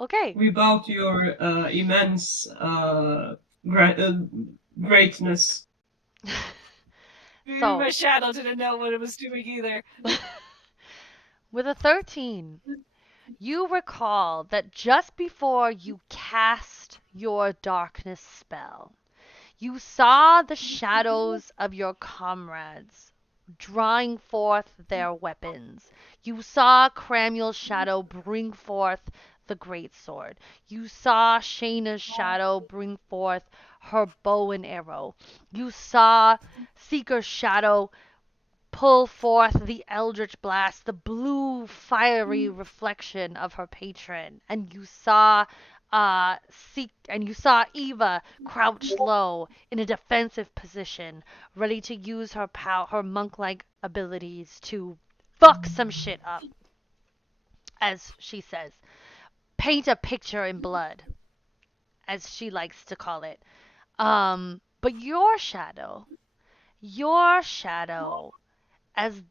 Okay. We bow to your immense greatness. Maybe So- my shadow didn't know what it was doing either. With a 13, you recall that just before you cast your darkness spell, you saw the shadows of your comrades drawing forth their weapons. You saw Cramuel's shadow bring forth the great sword. You saw Shayna's shadow bring forth her bow and arrow. You saw Seeker's shadow pull forth the eldritch blast, the blue fiery reflection of her patron, and you saw Eva crouched low in a defensive position, ready to use her monk-like abilities to fuck some shit up, as she says. Paint a picture in blood, as she likes to call it. But your shadow, as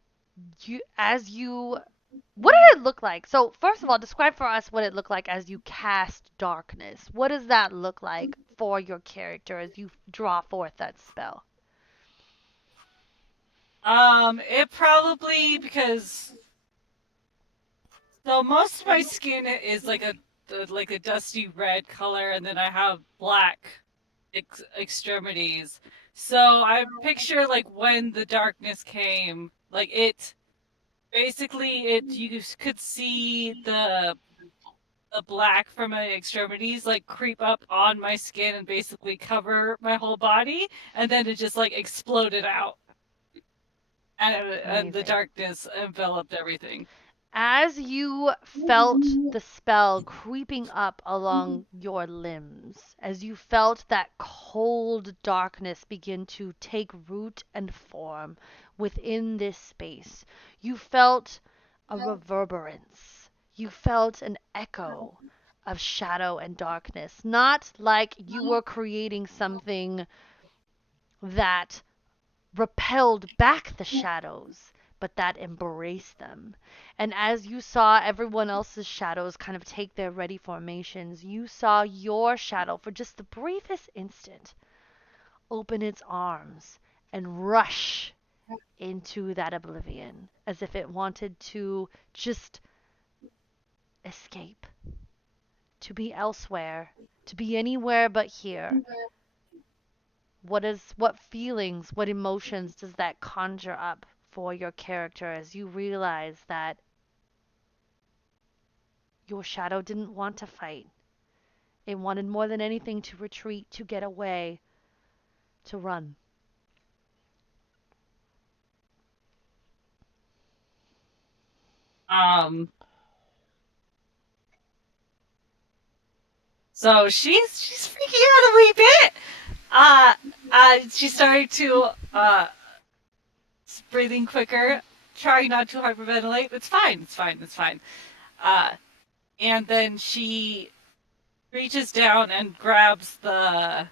you what did it look like? So first of all, describe for us what it looked like as you cast darkness. What does that look like for your character as you draw forth that spell? It probably because so most of my skin is like a dusty red color, and then I have black extremities. So I picture like when the darkness came, like it basically you could see the black from my extremities like creep up on my skin and basically cover my whole body, and then it just like exploded out, and the Amazing. darkness enveloped everything. As you felt the spell creeping up along your limbs, as you felt that cold darkness begin to take root and form within this space, you felt a reverberance. You felt an echo of shadow and darkness. Not like you were creating something that repelled back the shadows, but that embraced them. And as you saw everyone else's shadows kind of take their ready formations, you saw your shadow for just the briefest instant open its arms and rush into that oblivion as if it wanted to just escape, to be elsewhere, to be anywhere but here. What feelings, what emotions does that conjure up for your character as you realize that your shadow didn't want to fight? It wanted more than anything to retreat, to get away, to run. So she's freaking out a wee bit. She started to breathing quicker, trying not to hyperventilate. It's fine. And then she reaches down and grabs the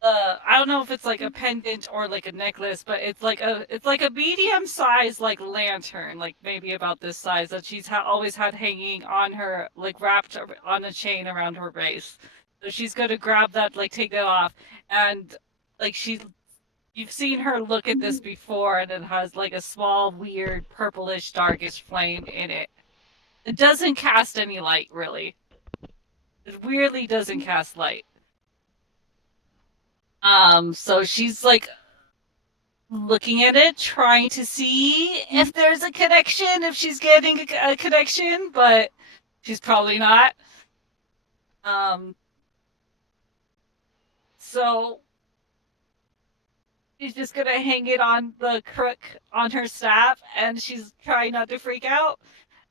I don't know if it's like a pendant or like a necklace, but it's like a medium sized like lantern, like maybe about this size, that she's always had hanging on her, like wrapped on a chain around her waist. So she's gonna grab that, like take that off, and like You've seen her look at this before, and it has like a small, weird, purplish, darkish flame in it. It doesn't cast any light, really. It weirdly doesn't cast light. So she's like looking at it, trying to see if there's a connection, if she's getting a connection, but she's probably not. So she's just gonna hang it on the crook on her staff, and she's trying not to freak out.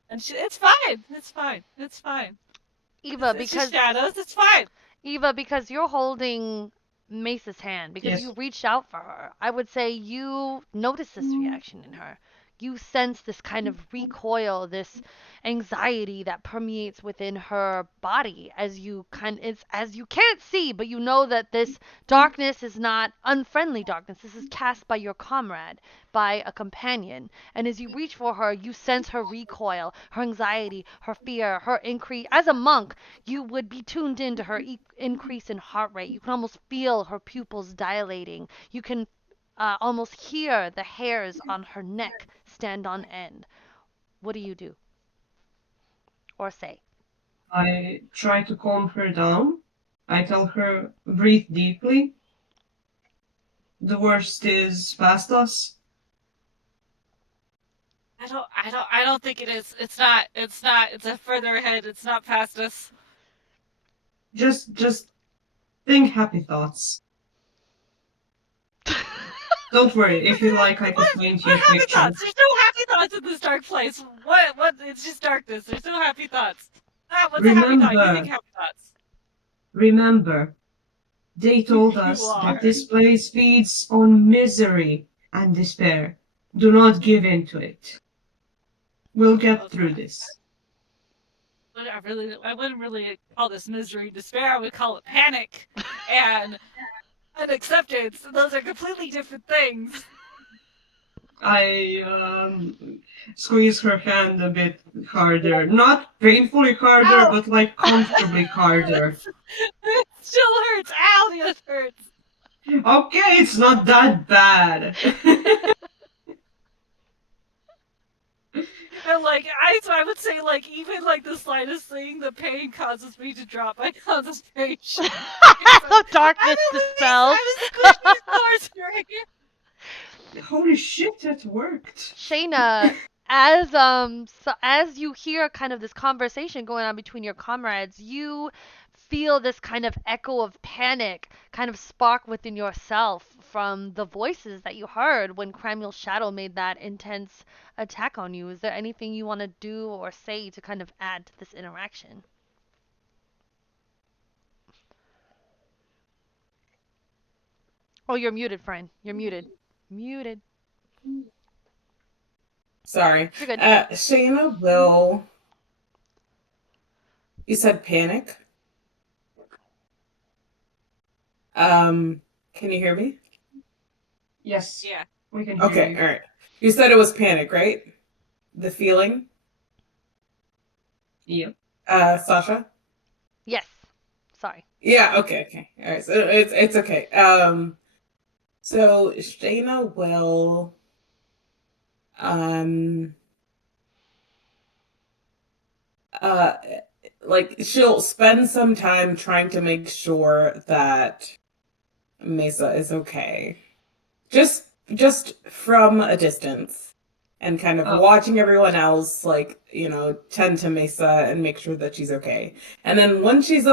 And it's fine. It's fine. It's fine. Eva, It's because just shadows. It's fine. Eva, because you're holding Mace's hand, because Yes. you reached out for her, I would say you notice this reaction in her. You sense this kind of recoil, this anxiety that permeates within her body as you can't see, but you know that this darkness is not unfriendly darkness. This is cast by your comrade, by a companion. And as you reach for her, you sense her recoil, her anxiety, her fear, her increase. As a monk, you would be tuned into her increase in heart rate. You can almost feel her pupils dilating. You can almost hear the hairs on her neck stand on end. What do you do? Or say? I try to calm her down. I tell her, breathe deeply. The worst is past us. I don't think it is. It's not. It's a further ahead. It's not past us. Just think happy thoughts. Don't worry, if you like, I can paint you a What happy picture. thoughts? There's no happy thoughts in this dark place. What? It's just darkness. There's no happy thoughts. What's a happy thought? You Remember. think happy thoughts? Remember, they told You us are. that this place feeds on misery and despair. Do not give in to it. We'll get through this. I wouldn't really call this misery, despair. I would call it panic and acceptance. Those are completely different things. I squeeze her hand a bit harder. Not painfully harder, Ow! but like comfortably harder. It still hurts. Ow, it hurts. Okay, it's not that bad. And I would say even the slightest thing, the pain causes me to drop my concentration. The darkness dispels. I'm a squishy sorcery. Holy shit, that worked. Shayna, as you hear kind of this conversation going on between your comrades, you feel this kind of echo of panic kind of spark within yourself from the voices that you heard when Cramul's shadow made that intense attack on you. Is there anything you want to do or say to kind of add to this interaction? Oh, you're muted, friend. You're muted. Muted. Sorry. You're good. Shayna will. You said panic? Can you hear me? Yes, Yeah. we can hear Okay, you. all right. You said it was panic, right? The feeling? Yep. Sasha? Yes. Sorry. Yeah, okay. All right, so it's okay. So Shayna will she'll spend some time trying to make sure that Mesa is okay. Just from a distance and kind of Oh. watching everyone else tend to Mesa and make sure that she's okay. And then when she's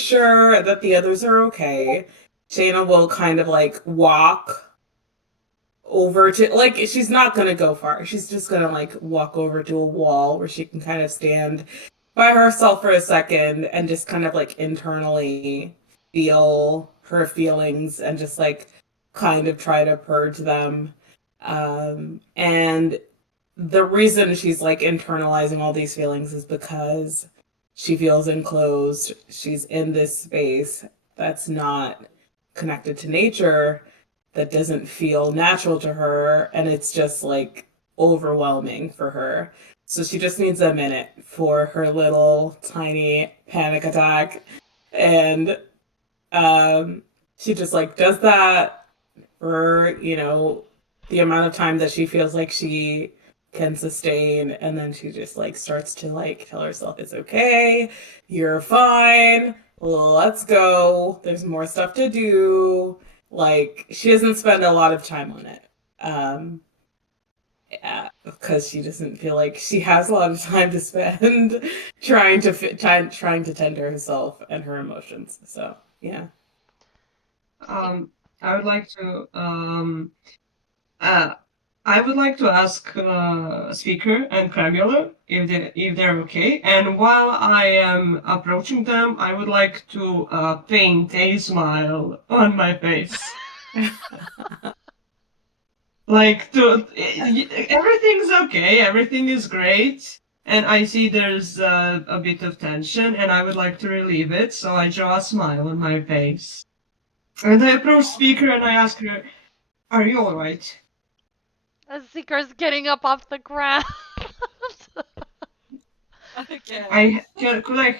sure that the others are okay, Shayna will kind of walk over to she's not gonna go far. She's just gonna walk over to a wall where she can kind of stand by herself for a second and just kind of internally feel her feelings and just kind of try to purge them. And the reason she's internalizing all these feelings is because she feels enclosed. She's in this space that's not connected to nature, that doesn't feel natural to her, and it's just overwhelming for her. So she just needs a minute for her little tiny panic attack, and she just does that, for, the amount of time that she feels like she can sustain, and then she just like starts to like tell herself it's okay, you're fine, let's go, there's more stuff to do. Like, she doesn't spend a lot of time on it. Yeah, because she doesn't feel like she has a lot of time to spend trying to tend to herself and her emotions. So yeah. I would like to uh, I would like to ask Speaker and Cramular if they're okay. And while I am approaching them, I would like to paint a smile on my face. Like, everything's okay, everything is great, and I see there's a bit of tension, and I would like to relieve it, so I draw a smile on my face. And I approach Speaker and I ask her, "Are you alright?" A Seeker's getting up off the ground. Could I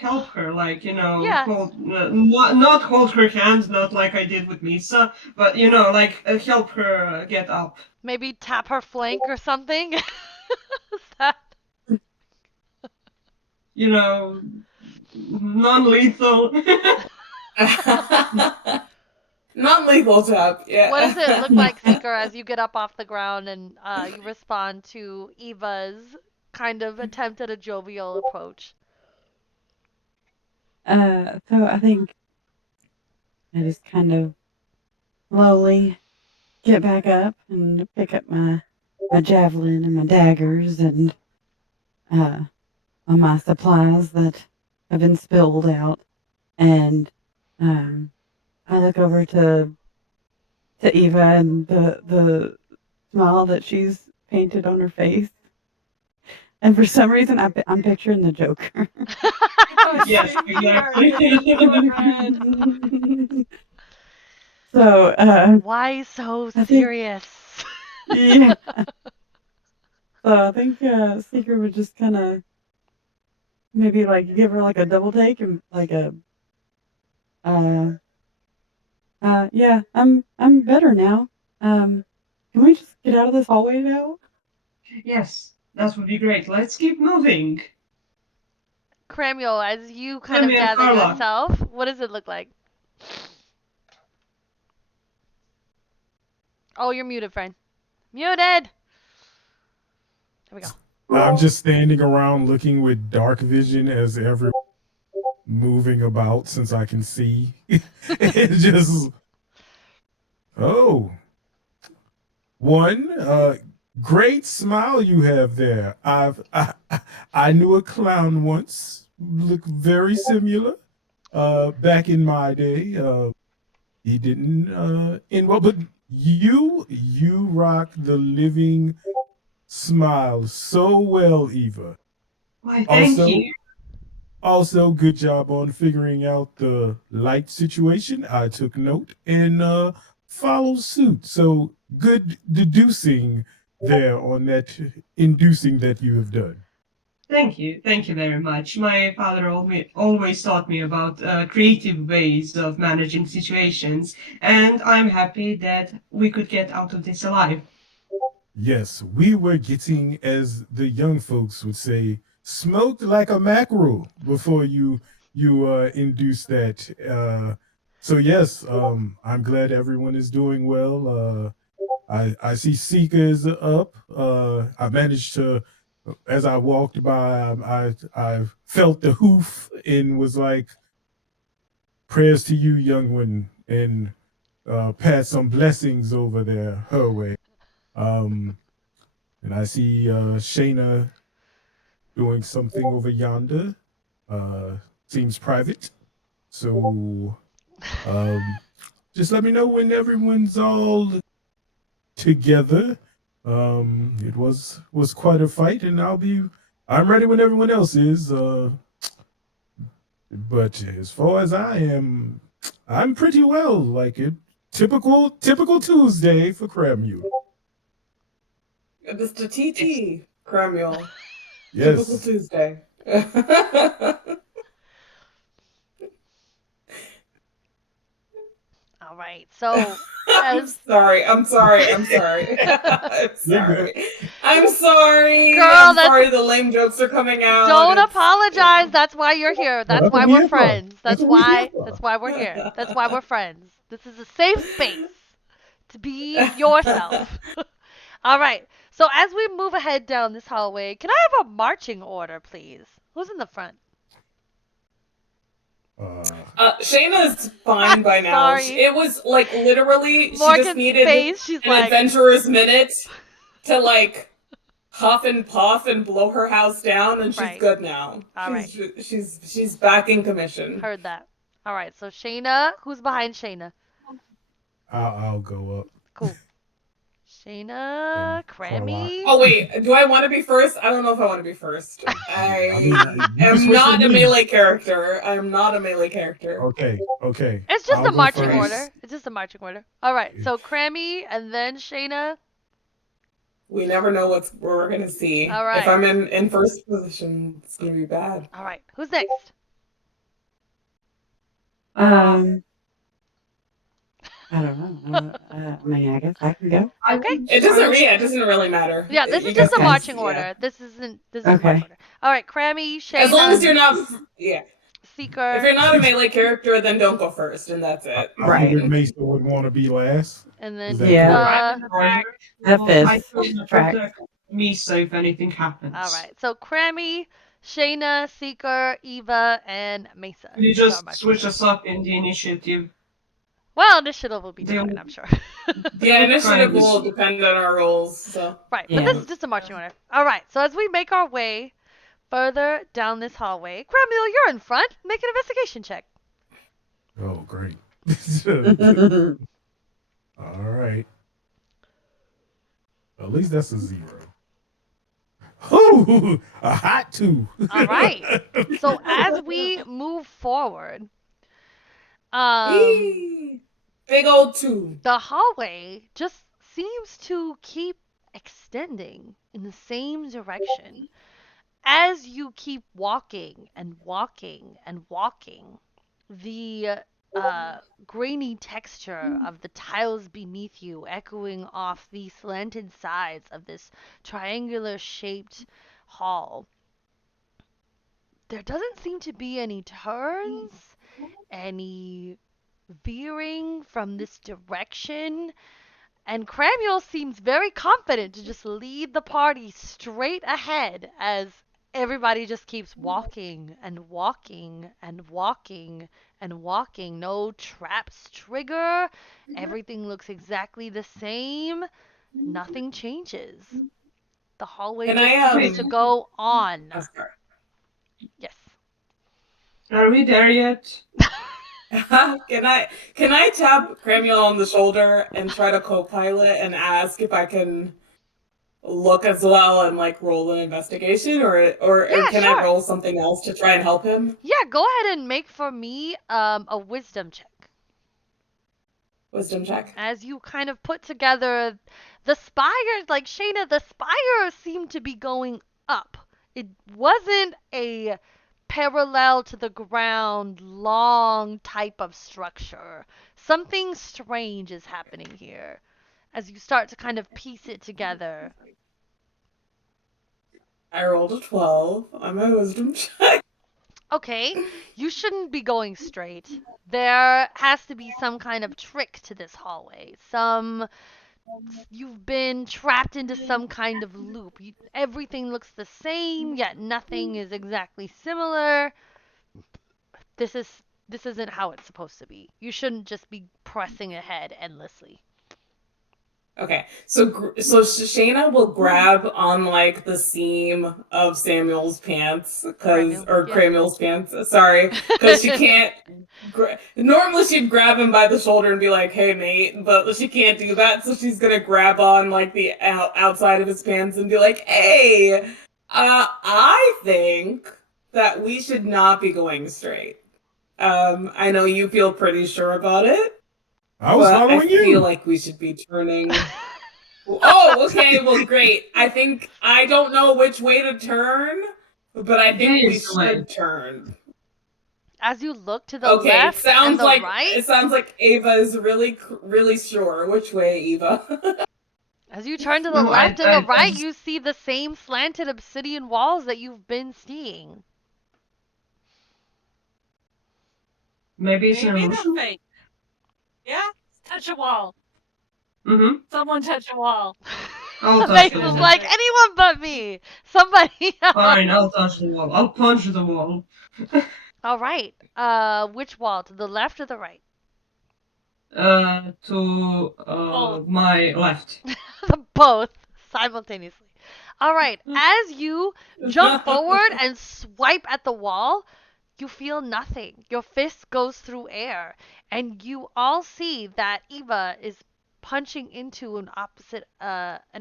help her, like, Yeah. hold, not hold her hand, not like I did with Misa, but, like, help her get up. Maybe tap her flank or something. Is that... Non-lethal. Non-lethal tap. Yeah. What does it look like, Seeker, as you get up off the ground and you respond to Eva's kind of attempt at a jovial approach? So I think I just kind of slowly get back up and pick up my javelin and my daggers and all my supplies that have been spilled out, and I look over to Eva and the smile that she's painted on her face, and for some reason I'm picturing the Joker. Yes, exactly. So Why so I think- serious? yeah. So I think Seeker would just kind of maybe like give her like a double take and like a yeah, I'm better now. Can we just get out of this hallway now? Yes, that would be great. Let's keep moving. Cramuel, as you kind of Cramuel, gather Carla. yourself, what does it look like? Oh, you're muted, friend. Muted! There we go. I'm just standing around looking with dark vision as everyone moving about since I can see. It's just great smile you have there. I knew a clown once, looked very similar. Back in my day, he didn't end well, but you rock the living smile so well, Eva. Why, thank Also, you. Also, good job on figuring out the light situation. I took note and followed suit. So good deducing there on that inducing that you have done. Thank you very much. My father always taught me about creative ways of managing situations, and I'm happy that we could get out of this alive. Yes, we were getting, as the young folks would say, smoked like a mackerel before you induced that. So yes, I'm glad everyone is doing well. I see Sika is up. I managed to, as I walked by, I felt the hoof and was like, prayers to you, young one, and pass some blessings over there her way. And I see Shayna doing something over yonder. Seems private. So just let me know when everyone's all together. It was quite a fight, and I'm ready when everyone else is. But as far as I am, I'm pretty well. Like it, typical Tuesday for Cramu. Mr. TT, Cramuel. Yes. Typical Tuesday. All right. So I'm as sorry. I'm sorry. I'm sorry. I'm sorry. Girl, I'm that's- sorry. The lame jokes are coming out. don't It's- apologize. That's why you're here. That's That's why what we we're here for. friends. That's That's what we here why. for. That's why we're here. That's why we're friends. This is a safe space to be yourself. All right. So as we move ahead down this hallway, can I have a marching order, please? Who's in the front? Shayna's fine by now. Sorry. It was like literally, she Morgan's just needed face. She's an like, adventurer's minute to like huff and puff and blow her house down, and she's Right. good now. All She's back in commission. heard that. All right. So Shayna, who's behind Shayna? I'll go up. Cool. Shayna, And Crammy. Oh wait, do I want to be first? I don't know if I want to be first. I mean, I you can am switch not with a me. melee character. I am not a melee character. Okay. It's just I'll a go marching first. order. It's just a marching order. All right. So Crammy and then Shayna. We never know what we're gonna see. All right. If I'm in first position, it's gonna be bad. All right. Who's next? I don't know. I mean, I guess I can go. Okay. It doesn't really matter. Yeah, this You is just a guys- marching yeah. order. This is a Okay. marching order. All right, Crammy, Shayna, As long as you're not, yeah. Seeker. If you're not a melee character, then don't go first, and that's it. I Right. figured Mesa would want to be last. and then Is that Yeah. The I fifth feel track. me so if anything happens. All right. So Crammy, Shayna, Seeker, Eva, and Mesa. Can you Those are just marching switch orders. us up in the initiative? Well, initiative will be Deal- different, I'm sure. Yeah, initiative Crimes. will depend on our roles. So Right, but Yeah. this is just a marching order. All right, so as we make our way further down this hallway, Cramiel, you're in front. Make an investigation check. Oh, great. That's All right. At least that's a 0. Ooh, a hot 2. All right. So as we move forward, Eee, big old 2. the hallway just seems to keep extending in the same direction. As you keep walking and walking and walking, the grainy texture of the tiles beneath you echoing off the slanted sides of this triangular shaped hall. There doesn't seem to be any turns, any veering from this direction. And Cramuel seems very confident to just lead the party straight ahead as everybody just keeps walking and walking and walking and walking. No traps trigger. Everything looks exactly the same. Nothing changes. The hallway Can just I, seems to go on. Oh, sorry. Yes. Are we there yet? Can I tap Cramuel on the shoulder and try to co-pilot and ask if I can look as well and like roll an investigation, or Yeah, can sure. I roll something else to try and help him? Yeah, go ahead and make for me a wisdom check. Wisdom check. As you kind of put together the spires, like Shayna, the spires seem to be going up. It wasn't a parallel to the ground, long type of structure. Something strange is happening here as you start to kind of piece it together. I rolled a 12 on my wisdom check. Okay, you shouldn't be going straight. There has to be some kind of trick to this hallway. You've been trapped into some kind of loop. Everything looks the same, yet nothing is exactly similar. This isn't how it's supposed to be. You shouldn't just be pressing ahead endlessly. Okay, so Shayna will grab on like the seam of Samuel's pants, Cramuel's pants. Sorry, because she can't. Normally she'd grab him by the shoulder and be like, "Hey, mate," but she can't do that, so she's gonna grab on like the outside of his pants and be like, "Hey, I think that we should not be going straight. I know you feel pretty sure about it." I was But following I you. feel like we should be turning. Oh, okay. Well, great. I think I don't know which way to turn, but I think we This way. should turn. As you look to the Okay, left and the it right, sounds like Ava is really sure. Which way, Eva? as you turn to the No, left and the I right, just- you see the same slanted obsidian walls that you've been seeing. Maybe it's an Maybe they're illusion. fake. Yeah? Touch a wall. Mm-hmm. Someone touch a wall. I'll touch Max the is wall. like, anyone but me. Somebody else. Fine, I'll touch the wall. I'll punch the wall. All right. Which wall? To the left or the right? To Oh. my left. Both simultaneously. All right. As you jump forward and swipe at the wall, you feel nothing. Your fist goes through air, and you all see that Eva is punching into an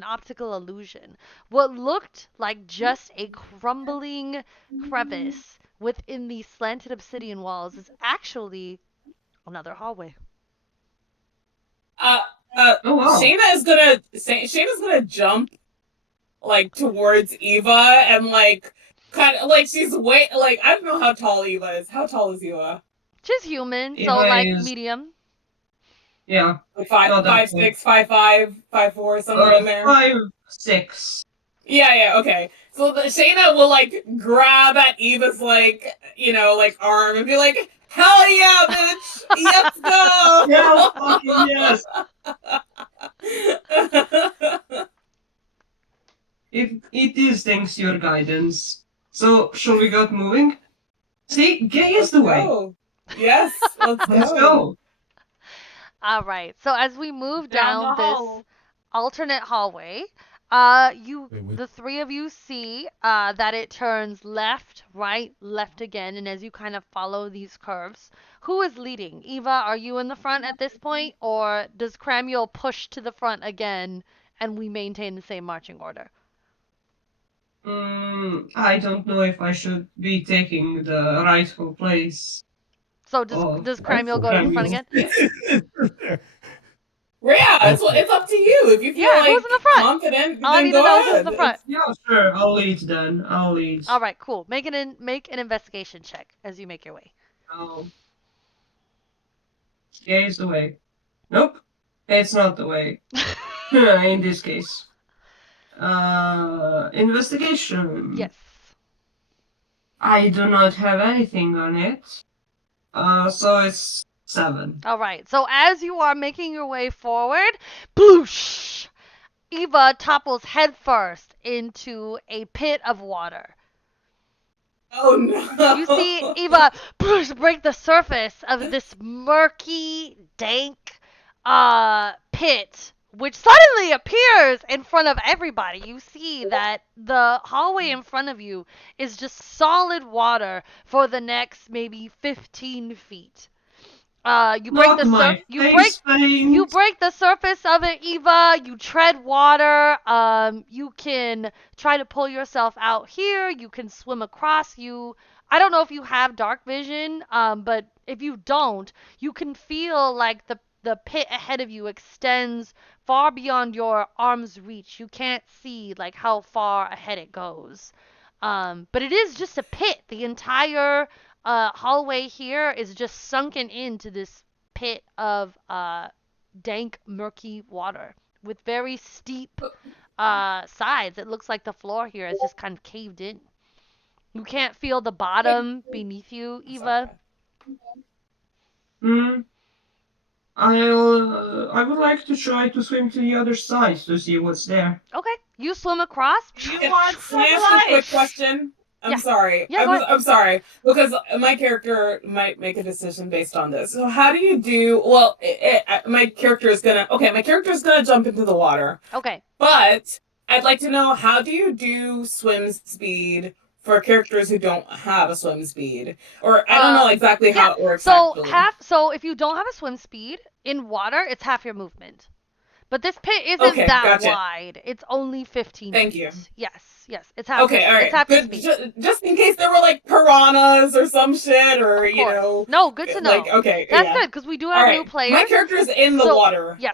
optical illusion. What looked like just a crumbling crevice within these slanted obsidian walls is actually another hallway. uh, Oh wow. Shayna's gonna jump like towards Eva and like kind of like she's like I don't know how tall Eva is. How tall is Eva? She's human, so Eva like is- medium. Yeah. Like Not that 5'6", 5'5", 5'4", somewhere in there. 5'6". Yeah, okay. So Shayna will like grab at Eva's like like arm and be like, "Hell yeah, bitch! Let's go!" Yeah, fucking yes. It is thanks to your guidance. So shall we get moving? See, gay is the way. Go. Yes, let's Let's go. All right. So as we move Down down the this hall. alternate hallway, the three of you see that it turns left, right, left again, and as you kind of follow these curves, who is leading? Eva, are you in the front at this point, or does Cramuel push to the front again and we maintain the same marching order? I don't know if I should be taking the rightful place. So Oh, does Cramuel go to the front again? Yeah, it's up to you. If you feel Yeah, like who's in the front? confident, All I then need to go know is who's in ahead. the front. Yeah, sure. I'll lead then. I'll lead. All right, cool. Make an investigation check as you make your way. Oh. Gay is the way. Nope. It's not the way. In this case. Investigation. Yes. I do not have anything on it. So it's 7. All right. So as you are making your way forward, bloosh! Eva topples headfirst into a pit of water. Oh no! You see Eva bloosh, break the surface of this murky, dank pit, which suddenly appears in front of everybody. You see that the hallway in front of you is just solid water for the next maybe 15 feet. You break Not the my face paint. you break the surface of it, Eva. You tread water. You can try to pull yourself out here. You can swim across. I don't know if you have dark vision, but if you don't, you can feel like the pit ahead of you extends far beyond your arm's reach. You can't see like how far ahead it goes. But it is just a pit. The entire hallway here is just sunken into this pit of dank, murky water with very steep sides. It looks like the floor here is just kind of caved in. You can't feel the bottom beneath you, Eva. I would like to try to swim to the other side to see what's there. Okay, you swim across. You Can want I some ask a quick life? question? I'm Yeah. sorry. Yeah, go ahead. I'm sorry because my character might make a decision based on this. So how do you do? Well, my character is gonna jump into the water, Okay. but I'd like to know how do you do swim speed for characters who don't have a swim speed, or I don't know exactly how it works. So actually. so if you don't have a swim speed in water, it's half your movement. But this pit isn't Okay, that gotcha. wide. It's only 15 Thank feet. you. Yes. It's half. Okay, all right. It's half your Good. speed. Just in case there were like piranhas or some shit, or Of course. you know. No, good to know. Like, okay, That's yeah. good because we do All have right. new players. My character's in the So- water. yeah,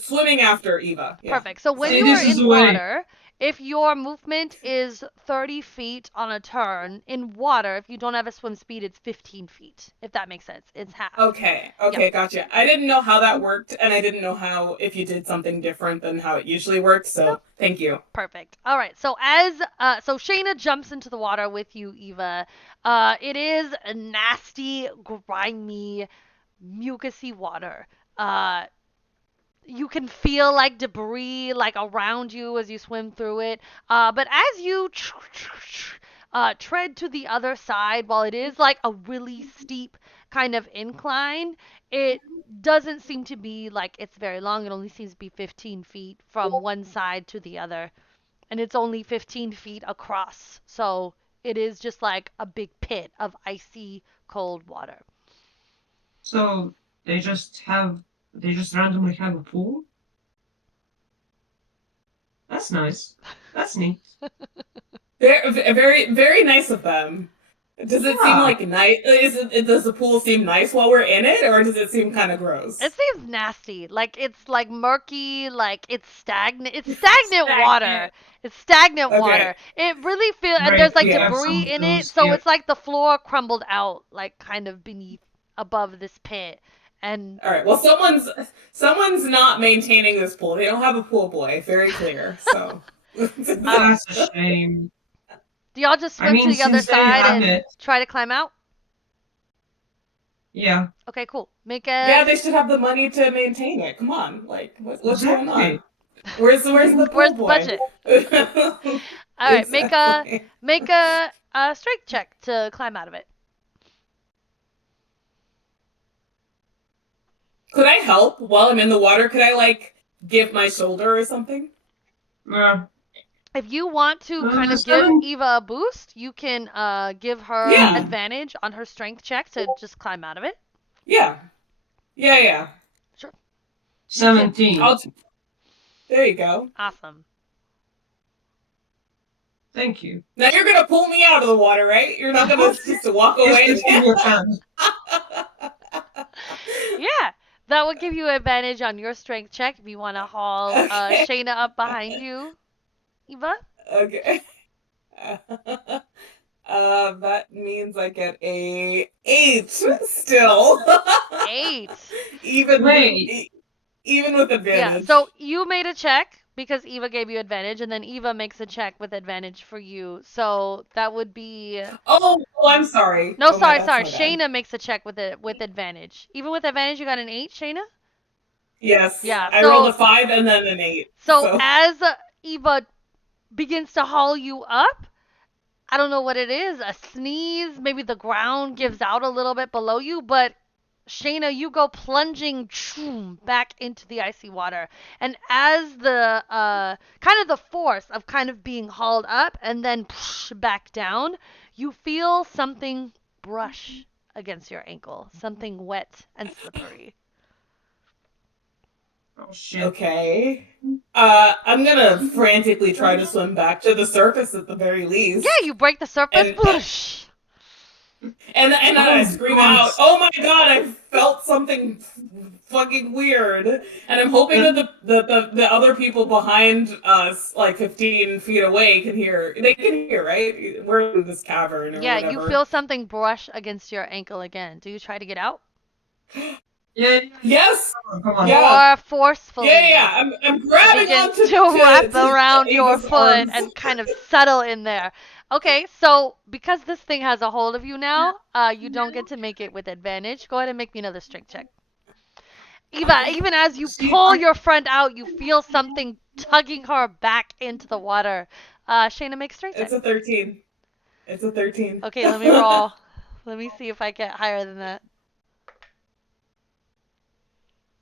Swimming after Eva. Yeah. Perfect. So when See, you this are is in the way. water, If your movement is 30 feet on a turn, in water, if you don't have a swim speed, it's 15 feet, if that makes sense. It's half. Okay, gotcha. I didn't know how that worked, and I didn't know how if you did something different than how it usually works. So Nope. thank you. Perfect. All right. So so Shayna jumps into the water with you, Eva. It is a nasty, grimy, mucusy water. You can feel like debris like around you as you swim through it. But as you tread to the other side, while it is like a really steep kind of incline, it doesn't seem to be like it's very long. It only seems to be 15 feet from one side to the other. And it's only 15 feet across. So it is just like a big pit of icy cold water. So they just randomly have a pool? That's nice. That's neat. Very, very nice of them. Does it seem Yeah. like nice? Does the pool seem nice while we're in it, or does it seem kind of gross? It seems nasty. Like it's like murky, like it's stagnant. It's stagnant water. It's stagnant Okay. water. It really feels and Right, there's like we have some debris of in it, those so here. it's like the floor crumbled out, like kind of beneath above this pit. And All right. Well, someone's not maintaining this pool. They don't have a pool boy. Very clear. So. That's a shame. do y'all just I swim mean, to the other since they side have and it- try to climb out? Yeah. Okay, cool. Make Yeah, a they should have the money to maintain it. Come on, like what's going on? Exactly. Where's the pool Where's the boy? budget? All right, Exactly. make a strength check to climb out of it. Could I help while I'm in the water? Could I like give my shoulder or something? If you want to kind of give Eva a boost, you can give her Yeah. advantage on her strength check to just climb out of it. Yeah. Yeah. 17. There you go. Awesome. Thank you. Now you're gonna pull me out of the water, right? You're not gonna just walk away. Yes, give me a chance. Yeah, that would give you advantage on your strength check if you want to haul Okay. Shayna up behind you, Eva. Okay. That means I get a 8 still. 8. Even Wait. even with Yeah, advantage. so you made a check because Eva gave you advantage, and then Eva makes a check with advantage for you. So that would be Oh, I'm sorry. no, Oh, my sorry. bad. Shayna makes a check with advantage. Even with advantage, you got an 8, Shayna. Yes. Yeah, I so- rolled a 5 and then an 8. So as Eva begins to haul you up, I don't know what it is, a sneeze, maybe the ground gives out a little bit below you, but Shayna, you go plunging back into the icy water. And as the kind of the force of kind of being hauled up and then back down, you feel something brush against your ankle, something wet and slippery. Oh shit. Okay. I'm gonna frantically try to swim back to the surface at the very least. Yeah, you break the surface. And- Whoosh. And then I Oh, scream God. out, "Oh my god! I felt something fucking weird!" And I'm hoping that the other people behind us, like 15 feet away, can hear. They can hear, right? We're in this cavern. Or Yeah, whatever. you feel something brush against your ankle again. Do you try to get out? Yeah. Yes. Come on. Yeah. Or forcefully Yeah. I'm grabbing begin onto to wrap to around your Ava's foot arms. and kind of settle in there. Okay, so because this thing has a hold of you now, you don't get to make it with advantage. Go ahead and make me another strength check. Eva, even as you pull your friend out, you feel something tugging her back into the water. Shayna, make a strength check. It's a 13. It's a 13. Okay, let me roll. Let me see if I get higher than that.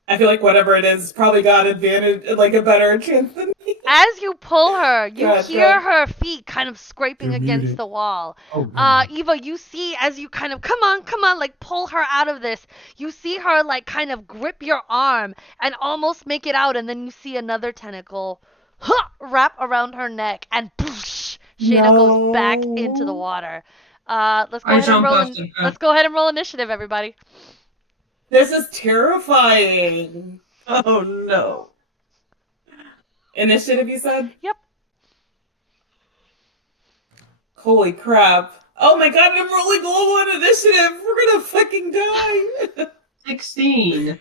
I feel like whatever it is probably got advantage, like a better chance than me. As you pull her, you Good, hear good. her feet kind of scraping You're against muted. the wall. Oh, goodness. Eva, you see as you kind of come on, like pull her out of this. You see her like kind of grip your arm and almost make it out, and then you see another tentacle wrap around her neck, and poosh, Shayna goes back into the No. water. Let's go I ahead and jump roll. after her. Let's go ahead and roll initiative, everybody. This is terrifying. Oh no. Initiative, you said? Yep. Holy crap. Oh my god, I'm rolling low on initiative. We're gonna fucking die. 16.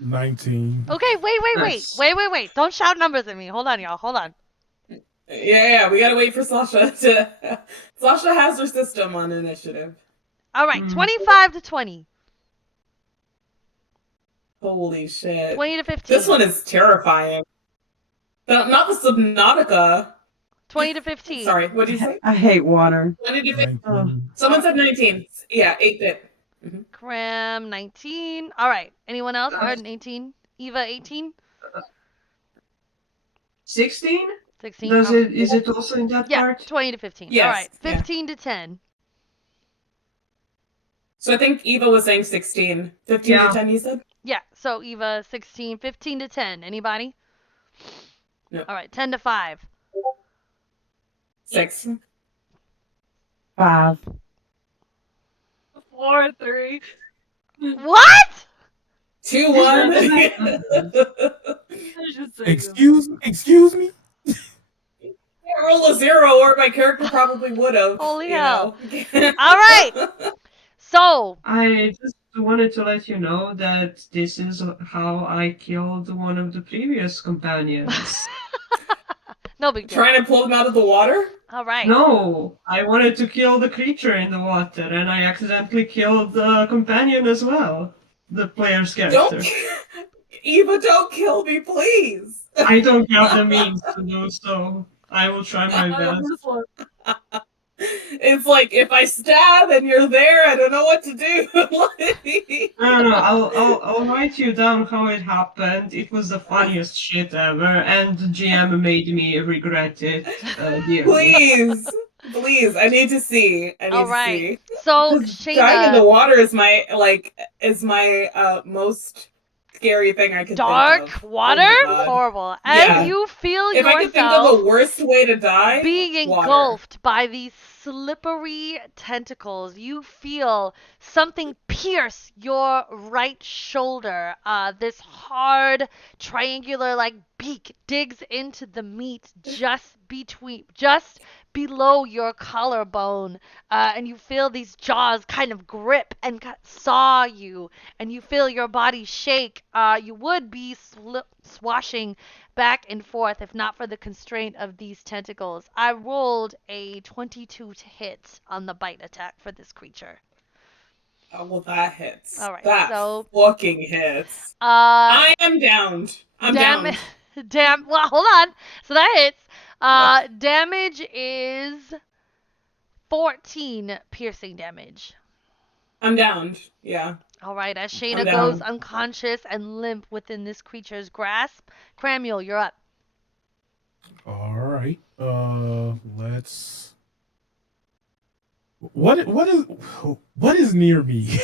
19. Okay, Nice. wait. Don't shout numbers at me. Hold on, y'all. Hold on. Yeah, we gotta wait for Sasha to. Sasha has her system on initiative. All right, Mm. 25 to 20. Holy shit. 20 to 15. This one is terrifying. Not the Subnautica. 20 to 15. Sorry, what did you say? I hate water. 20 to 15. 19. Someone said 19. Yeah, 8-bit. Cram 19. All right. Anyone else? I heard an 18. Eva 18. 16? 16. Does Oh, it? Is it also in that Yeah, part? 20 to 15. Yes, All right. yeah. 15 to 10. So I think Eva was saying 16. 15 Yeah. to 10, you said? Yeah. So Eva 16. 15 to 10. Anybody? No. All right. 10 to 5. 6. 5. 4, 3. What? 2, 1. I should say Excuse me? Can't roll a 0 or my character probably would have. Holy you hell. know? All right. So, I just wanted to let you know that this is how I killed one of the previous companions. no big deal. Trying to pull him out of the water? All right. No, I wanted to kill the creature in the water, and I accidentally killed the companion as well. The player's character. Don't. Eva, don't kill me, please. I don't have the means to do so. I will try my best. It's like if I stab and you're there, I don't know what to do. No, I'll write you down how it happened. It was the funniest shit ever, and the GM made me regret it dearly. Please, I need to see. I need All to right. see. So, 'Cause dying in the Shayna, water is my most scary thing I can dark think of. water? Oh my God. Horrible. Yeah. And you feel If I could think of yourself the worst way to die, being water. engulfed by these slippery tentacles. You feel something pierce your right shoulder. This hard triangular like beak digs into the meat just below your collarbone, and you feel these jaws kind of grip and saw you, and you feel your body shake. You would be swashing back and forth if not for the constraint of these tentacles. I rolled a 22 to hit on the bite attack for this creature. Oh, well, that hits. All right, That so fucking hits. uh, I am downed. I'm damn, down. well, hold on. So that hits. Damage is 14 piercing damage. I'm downed. Yeah. All right, as Shayna I'm goes down. unconscious and limp within this creature's grasp, Cramuel, you're up. All right. Let's. What is near me?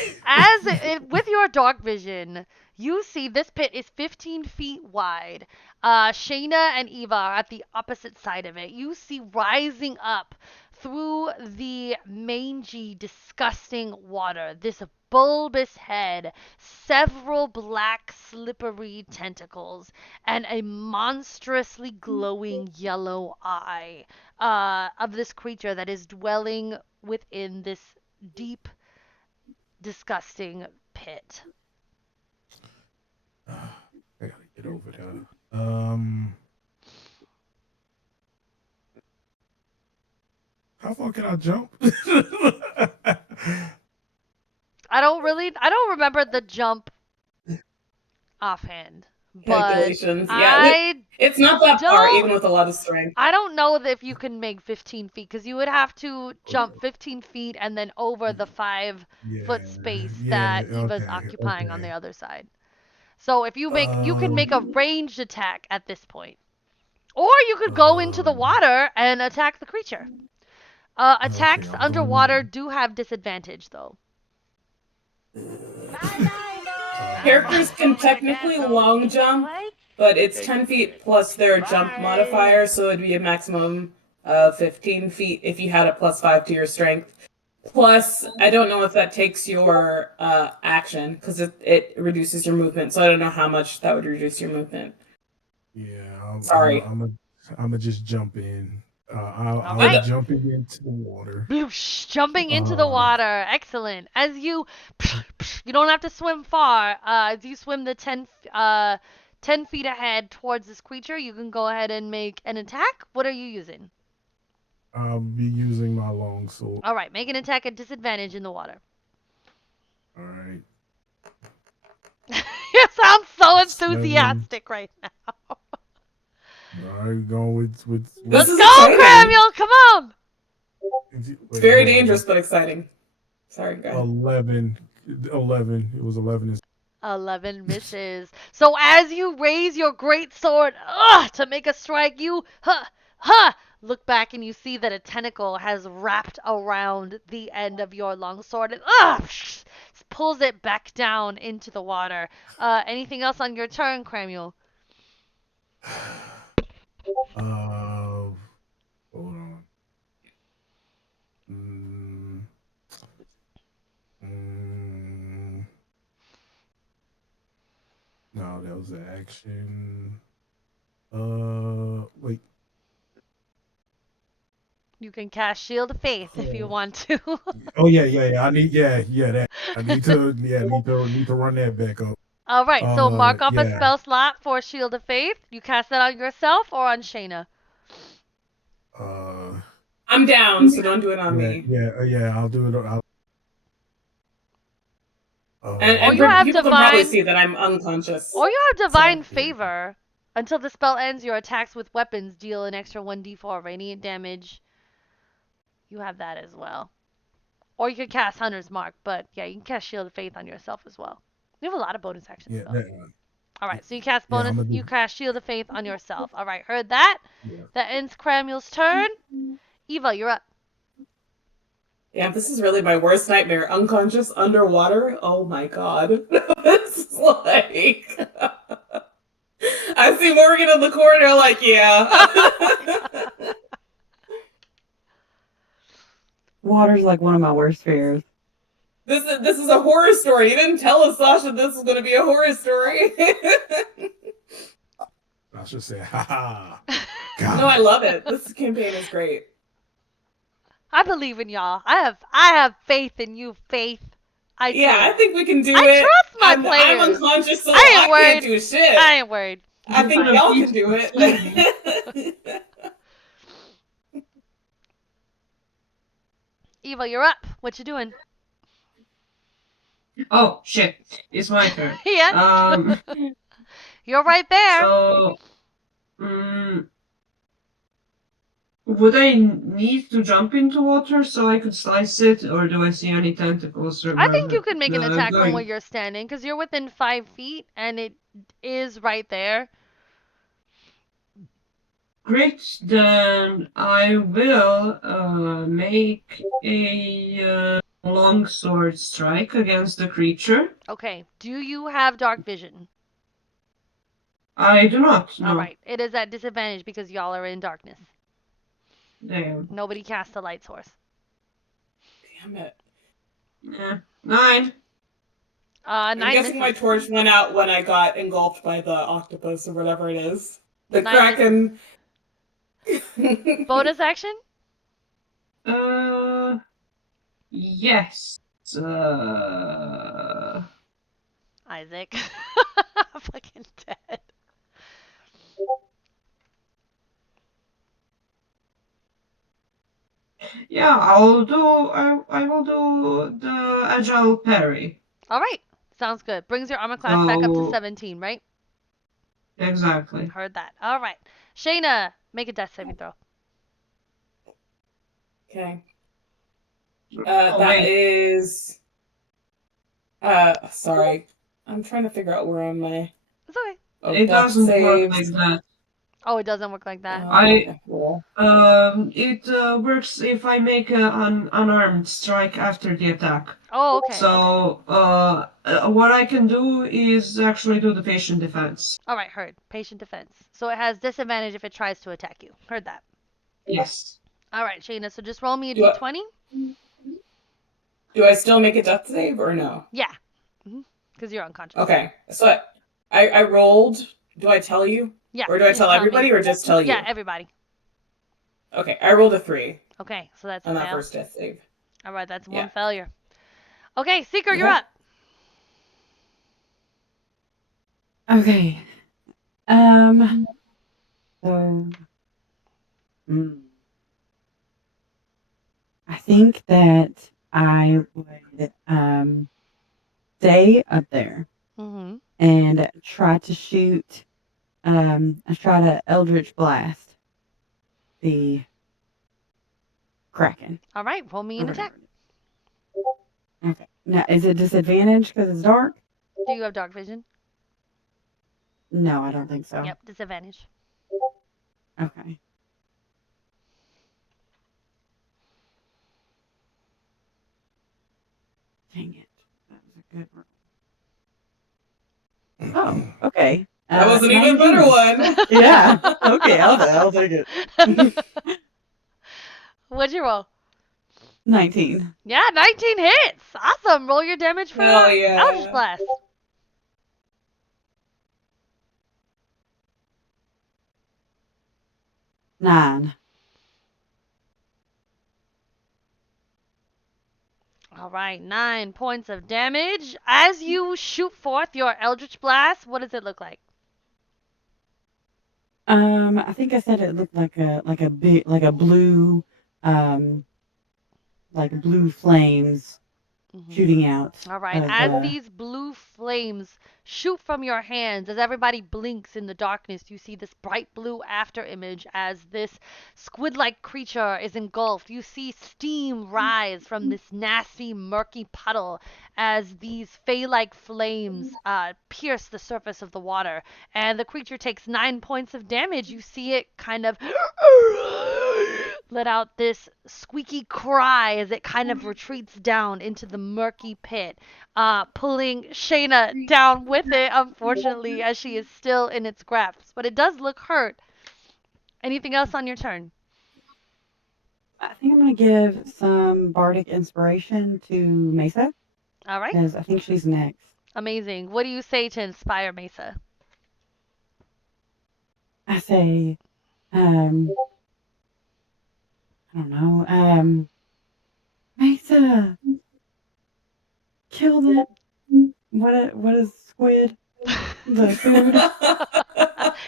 With your dark vision, you see this pit is 15 feet wide. Shayna and Eva are at the opposite side of it. You see rising up through the mangy, disgusting water this bulbous head, several black, slippery tentacles, and a monstrously glowing yellow eye of this creature that is dwelling within this deep, disgusting pit. I gotta get over there. How far can I jump? I don't remember the jump offhand, but Calculations. Yeah, it's not that far, don't- even with a lot of strength. I don't know if you can make 15 feet because you would have to jump 15 feet and then over the 5-foot space that Eva's occupying on the other side. So if you you can make a ranged attack at this point, or you could go into the water and attack the creature. Attacks Okay, I'm underwater going- do have disadvantage though. Characters can technically long jump, but it's 10 feet plus their jump modifier, so it'd be a maximum of 15 feet if you had a +5 to your strength. Plus, I don't know if that takes your action, because it reduces your movement, so I don't know how much that would reduce your movement. Yeah. Sorry. I'm gonna just jump in. I'll right. be jumping into the water. Bloosh, jumping into the Uh, water. Excellent. As you you don't have to swim far. As you swim the 10 feet ahead towards this creature, you can go ahead and make an attack. What are you using? I'll be using my long sword. All right, make an attack at disadvantage in the water. All right. You sound so 7. enthusiastic right now. All right, going with This Let's is go, exciting. Cramuel. Come on. It's wait, very hold on. dangerous but exciting. Sorry, guys. 11. It was 11. 11 misses. So as you raise your great sword to make a strike, you look back and you see that a tentacle has wrapped around the end of your long sword and pulls it back down into the water. Anything else on your turn, Cramuel? Hold on. Mm, mm, no, that was an action. Wait. You can cast Shield of Faith if you want to. Oh yeah. I need that. I need to need to run that back up. All right, so mark off a Yeah. spell slot for Shield of Faith. You cast that on yourself or on Shayna? I'm down, so don't do it on me. Yeah. I'll do it. And you have people can probably divine- see that I'm unconscious. Or you have Divine So- Favor. Until the spell ends, your attacks with weapons deal an extra 1d4 radiant damage. You have that as well. Or you could cast Hunter's Mark, but yeah, you can cast Shield of Faith on yourself as well. You have a lot of bonus actions. Yeah. Though. All right, so you cast Yeah, bonus. I'ma do- You cast Shield of Faith on yourself. All right, heard that. Yeah. That ends Cramuel's turn. Eva, you're up. Yeah, this is really my worst nightmare. Unconscious underwater. Oh my god. This is like I see Morgan in the corner like, yeah. Water's like one of my worst fears. This is a horror story. You didn't tell us, Sasha, this was gonna be a horror story. I should say, ha. No, I love it. This campaign is great. I believe in y'all. I have faith in you, Faith. I I think we can do I it. trust my I'm players. unconscious, so I ain't I can't worried. do shit. I ain't worried. I think y'all can do it. Eva, you're up. What you doing? Oh shit! It's my turn. Yeah. You're right there. So, would I need to jump into water so I could slice it, or do I see any tentacles? I think you could make an attack from going? where you're standing because you're within 5 feet and it is right there. Great, then I will make a longsword strike against the creature. Okay. Do you have dark vision? I do not. No. All right. It is at disadvantage because y'all are in darkness. Damn. Nobody cast a light source. Damn it. Yeah. 9. I'm 9 guessing my misses. torch went out when I got engulfed by the octopus or whatever it is. The 9 Kraken. Bonus action? Yes. Isaac. Fucking dead. Yeah, I'll do. I will do the agile parry. All right. Sounds good. Brings your armor class back up to So- 17, right? Exactly. Heard that. All right. Shayna, make a death saving throw. Okay. Oh, That wait. is. Sorry. I'm trying to figure out where am I. It's okay. Oh, It death doesn't work saves. like that. Oh, it doesn't work like that. I- Cool. It works if I make an unarmed strike after the attack. Oh, okay. So, what I can do is actually do the patient defense. All right, heard. Patient defense. So it has disadvantage if it tries to attack you. Heard that. Yes. All right, Shayna. So just roll me a Do I- d20. Do I still make a death save or no? Yeah. Because you're unconscious. Okay. So I rolled. Do I tell you? Yeah. Or do I just tell me. everybody or just tell you? Yeah, everybody. Okay, I rolled a 3 Okay, so that's a on that fail. first death save. All right, that's Yeah. one failure. Okay, Seeker, you're Okay. up. Okay. So, I think that I would stay up there Mm-hmm. and try to shoot. I try to Eldritch Blast the Kraken. All right, roll me an or attack. whatever. Okay. Now, is it disadvantage because it's dark? Do you have dark vision? No, I don't think so. Yep, disadvantage. Okay. Dang it. That was a good roll. Oh, okay. That was an even 19. better one. Yeah. Okay, I'll take it. What'd you roll? 19. Yeah, 19 hits. Awesome. Roll your damage for Hell yeah. Eldritch Blast. Nine. All right, 9 points of damage. As you shoot forth your Eldritch Blast, what does it look like? I think I said it looked like a big blue like blue flames Mhm. shooting out. All right, of, as these blue flames shoot from your hands, as everybody blinks in the darkness, you see this bright blue after image as this squid-like creature is engulfed. You see steam rise from this nasty, murky puddle as these fey-like flames pierce the surface of the water, and the creature takes 9 points of damage. You see it kind of let out this squeaky cry as it kind of retreats down into the murky pit, pulling Shayna down with it, unfortunately, as she is still in its grasp. But it does look hurt. Anything else on your turn? I think I'm gonna give some bardic inspiration to Mesa All right. because I think she's next. Amazing. What do you say to inspire Mesa? I say, I don't know, Mesa, kill that. What is squid? The food.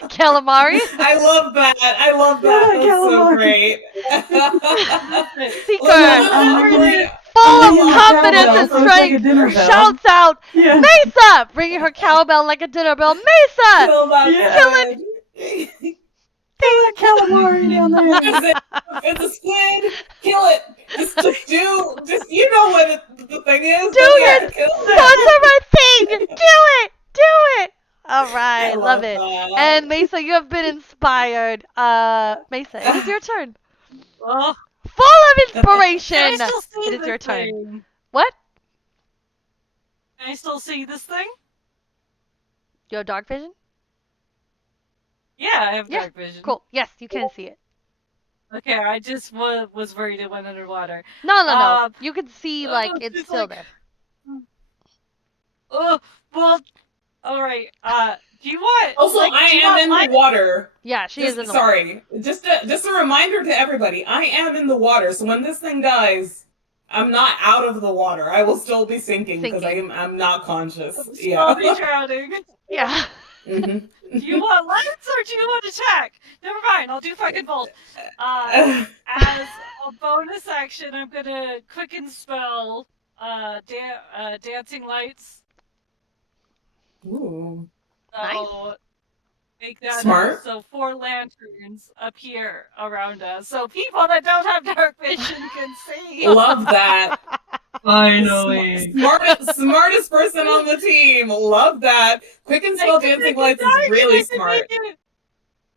Calamari? I love that. I love that. Yeah, That's so calamari. great. Seeker, I'm looking at- full I'm of ringing the confidence cowbell, and so it's like a strength, dinner bell. shouts out, Yeah. Mesa! Ringing her cowbell like a dinner bell. Mesa! Kill that Yeah. squid. Kill that calamari down there. If it's a squid, kill it. Just you know what the thing is. Do it! Kill So it's the right thing! Do it! Do it! All right, I love it. that. And Mesa, you have been inspired. Mesa, it is your turn. Oh, Full of can inspiration. I still see It is this your turn. thing? What? Can I still see this thing? You have dark vision? Yeah, I have Yeah, dark vision. Cool. Yes, you can see it. Okay, I just was worried it went underwater. No. You can see like it's it's still like- there. Oh, well, all right. Do you want? Also, like, I do you am want in light- the water. Yeah, she is in the water. Sorry, just a reminder to everybody. I am in the water, so when this thing dies, I'm not out of the water. I will still be sinking because I'm not conscious. I'll be Yeah. drowning. Yeah. Mhm. Do you want lights or do you want attack? Never mind, I'll do fucking both. As a bonus action, I'm gonna quicken spell dancing lights. Ooh. So Nice. make that Smart. so 4 lanterns appear around us, so people that don't have dark vision can see. Love that. Finally. Smartest person on the team. Love that. Quick and spell dancing lights is really smart.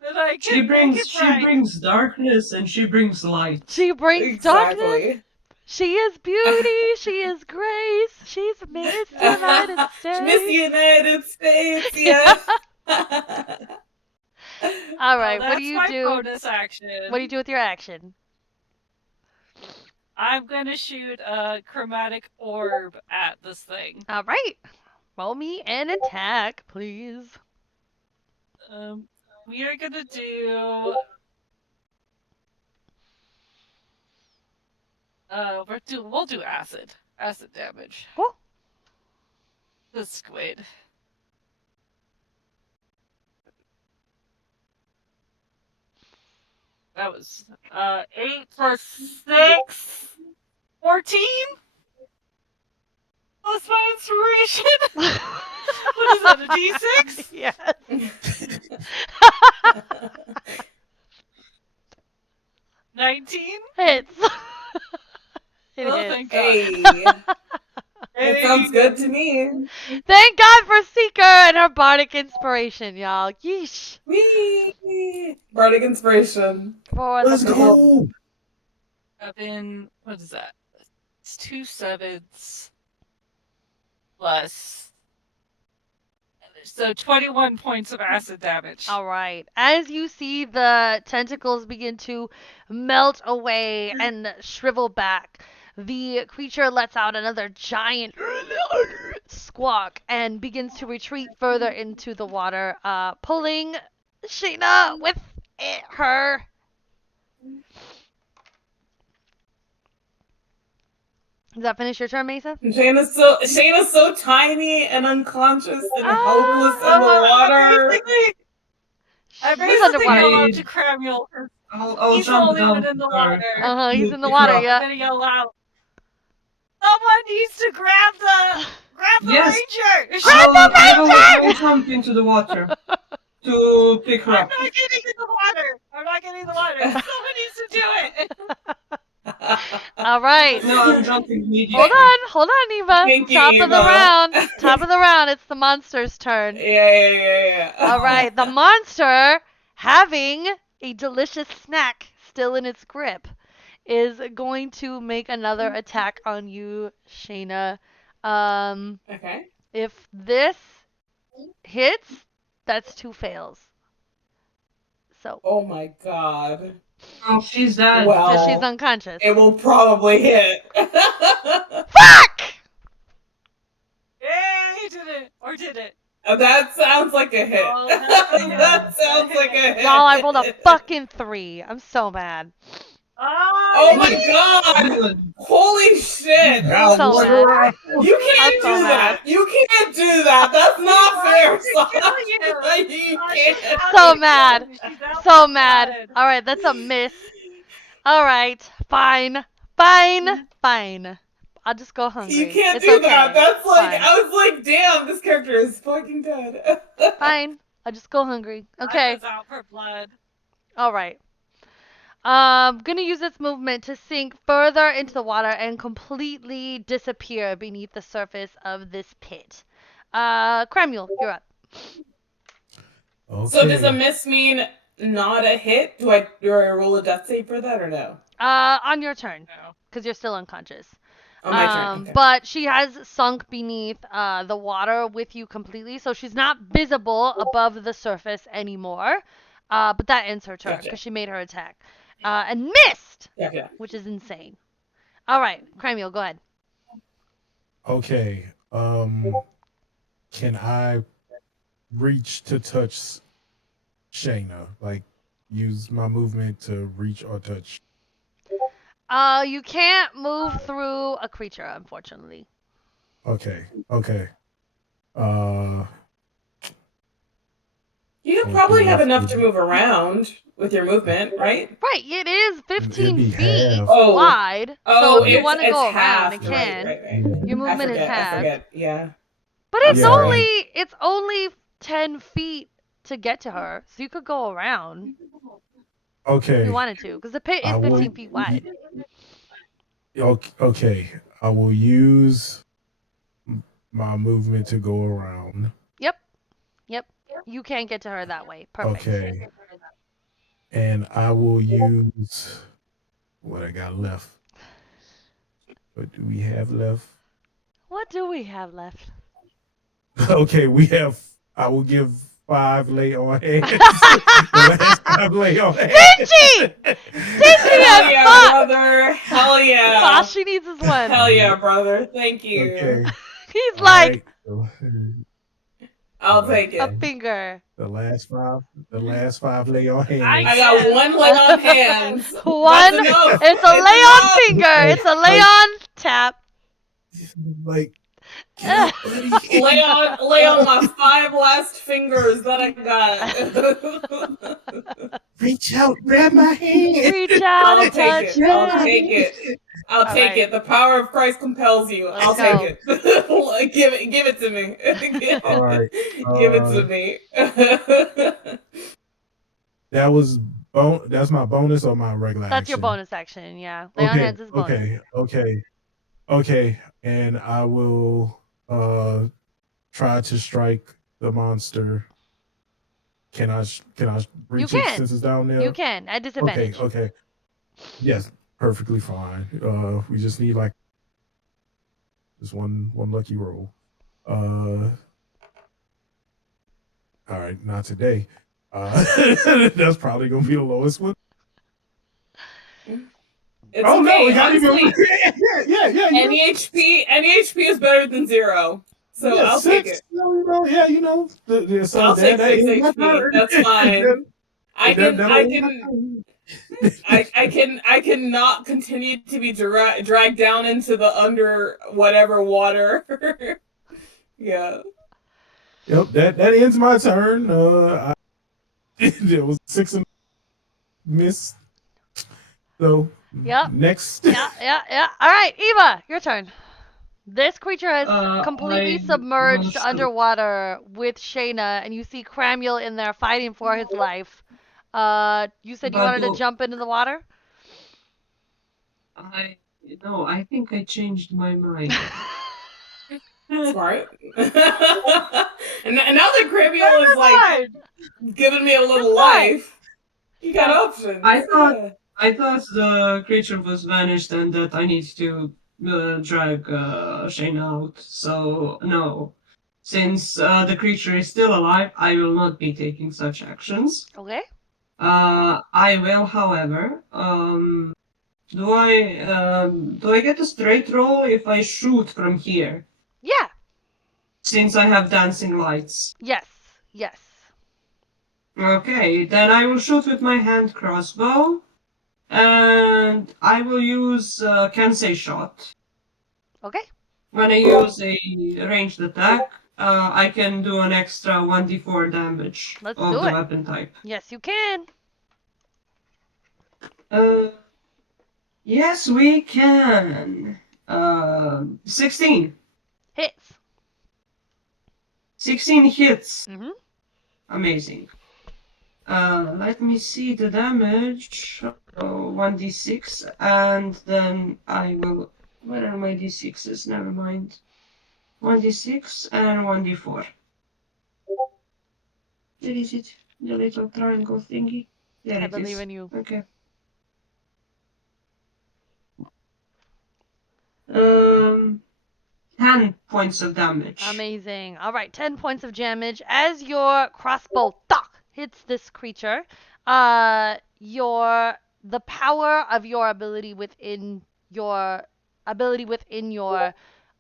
That I She can brings make it right. darkness and she brings light. She brings darkness. Exactly. She is beauty. She is grace. She's Miss United States. Miss United States, yeah. All right. Well, What do you that's my do? bonus action. What do you do with your action? I'm gonna shoot a chromatic orb at this thing. All right. Roll me an attack, please. We are gonna do We'll do acid. Acid damage. Cool. The squid. That was 8 plus 6. 14? Plus my inspiration. What is that, a D6? Yes. 19? Hits. It Oh, is. thank God. Hey, it sounds good to me. Thank God for Seeker and her bardic inspiration, y'all. Yeesh. Whee! Bardic inspiration. For Let's the go. 7, what is that? It's 2 7s plus. So 21 points of acid damage. All right. As you see the tentacles begin to melt away and shrivel back, the creature lets out another giant squawk and begins to retreat further into the water, pulling Sheena with her. Does that finish your turn, Mesa? Shayna's so tiny and unconscious and helpless in the water. I She's basically underwater. go up to Cramuel. I'll He's the jump only down one in the water. He's in the pick water, her up. yeah. And then yell out, "Someone needs to grab the Yes. ranger!" I'll jump into the water to pick her I'm up. not getting in the water. I'm not getting in the water. Someone needs to do it. All right. No, I'm jumping immediately. Hold on, Eva. Thank you, Top of the Eva. round. Top of the round. It's the monster's turn. Yeah. All right. The monster, having a delicious snack still in its grip, is going to make another attack on you, Shayna. Okay. If this hits, that's 2 fails. So, Oh my god. Oh, she's dead. Well, because she's unconscious. it will probably hit. Fuck! Yeah, you did it. Or did it? That sounds like a hit. Oh, yeah. That sounds like a hit. Y'all, I rolled a fucking 3. I'm so mad. Oh my god! Good. Holy shit! I'm so mad. You can't I'm so do mad. that! You can't do that! That's not fair, Kill you. You can't. So mad. She's out So for mad. blood. All right, that's a miss. All right, fine. I'll just go hungry. You can't It's do okay. that. That's like, Fine. I was like, damn, this character is fucking dead. Fine. I'll just go hungry. I Okay. was out for blood. All right. Gonna use its movement to sink further into the water and completely disappear beneath the surface of this pit. Cramuel, you're up. Okay. So does a miss mean not a hit? Do I roll a death save for that or no? On your turn, No. because you're still unconscious. On my turn. Okay. But she has sunk beneath the water with you completely, so she's not visible above the surface anymore. But that ends her turn Gotcha. because she made her attack. And missed, Gotcha. which is insane. All right, Cramuel, go ahead. Okay. Can I reach to touch Shayna? Like, use my movement to reach or touch? You can't move through a creature, unfortunately. Okay. You Well, probably do have I enough have to to- move around with your movement, right? Right, it is 15 be feet half. Oh. wide. Oh, so if you it's- want to it's go around, half. it can. Right. Your movement is I half. forget. Yeah. But it's Yeah. only 10 feet to get to her, so you could go around if Okay. you wanted to, because the pit is I 15 will- feet wide. Okay. I will use my movement to go around. Yep, you can get to her that way. Perfect. Okay. And I will use what I got left. What do we have left? What do we have left? Okay, I will give 5 lay on hands. The last 5 lay on hands. Stingy! Stingy Hell as yeah, fuck! brother. Hell yeah. All she needs is one. Hell yeah, brother. Thank you. Okay. He's like, All I'll take A it. finger. The last five lay on hands. I got one lay on hands. One. That's enough. It's a lay on finger. It's a lay on tap. Like, Eh. lay on my 5 last fingers that I got. reach out, grab my hand. Reach out I'll and take touch it. I'll me. take it. I'll All take right. it. The power of Christ compels you. Let's I'll go. take it. give it to me. All right. Give it to me. That was that's my bonus or my regular That's your action? bonus action, yeah. Lay on hands is bonus. Okay. And I will try to strike the monster. Can I reach it can. since it's down there? You can at disadvantage. Okay. Yes, perfectly fine. We just need like just one lucky roll. All right, not today. That's probably gonna be the lowest one. It's Oh no, okay. we got Honestly, yeah. any HP is better than 0. So Yeah, I'll take it. so I'll take 6 ain't my HP. turn. That's fine. That- I cannot continue to be dragged down into the under whatever water. Yeah. Yep, that ends my turn. There was 6 and miss. So Yep. next. Yeah. All right, Eva, your turn. This creature has completely I submerged want to- underwater with Shayna, and you see Cramuel in there fighting for his life. You said you But wanted to look- jump into the water? I think I changed my mind. Smart. and now that Cramuel is like giving me a little life, you got options. I thought- Yeah. I thought the creature was vanished and that I need to drag Shane out. So no, since the creature is still alive, I will not be taking such actions. Okay. I will, however, do I get a straight roll if I shoot from here? Yeah. Since I have dancing lights. Yes. Okay, then I will shoot with my hand crossbow, and I will use Kensei shot. Okay. When I use a ranged attack, I can do an extra 1d4 damage Let's of do the it. weapon type. Yes, you can. Yes, we can. 16. Hits. 16 hits. Mhm. Amazing. Let me see the damage. 1d6, and then I will. Where are my d6s? Never mind. 1d6 and 1d4. Where is it? The little triangle thingy? There I it believe is. in you. Okay. 10 points of damage. Amazing. All right, 10 points of damage as your crossbow hits this creature. The power of your ability within your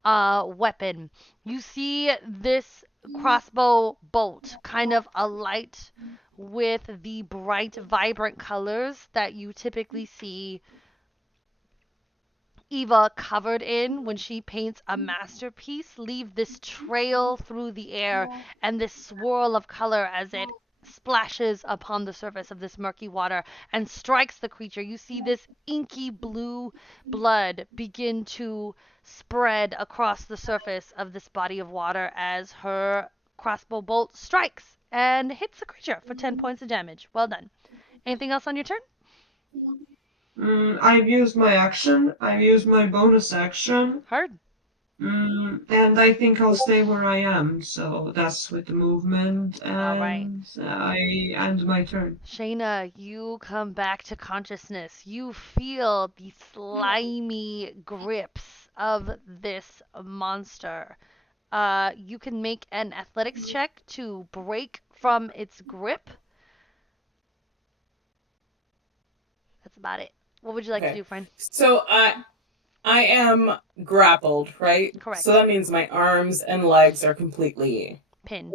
weapon. You see this crossbow bolt kind of alight with the bright, vibrant colors that you typically see Eva covered in when she paints a masterpiece, leave this trail through the air and this swirl of color as it splashes upon the surface of this murky water and strikes the creature. You see this inky blue blood begin to spread across the surface of this body of water as her crossbow bolt strikes and hits the creature for 10 points of damage. Well done. Anything else on your turn? I've used my action. I've used my bonus action. Heard. And I think I'll stay where I am. So that's with the movement. And All right. I end my turn. Shayna, you come back to consciousness. You feel the slimy grips of this monster. You can make an athletics check to break from its grip. That's about it. What would you like to Okay. do, friend? So I am grappled, right? Correct. So that means my arms and legs are completely Pinned.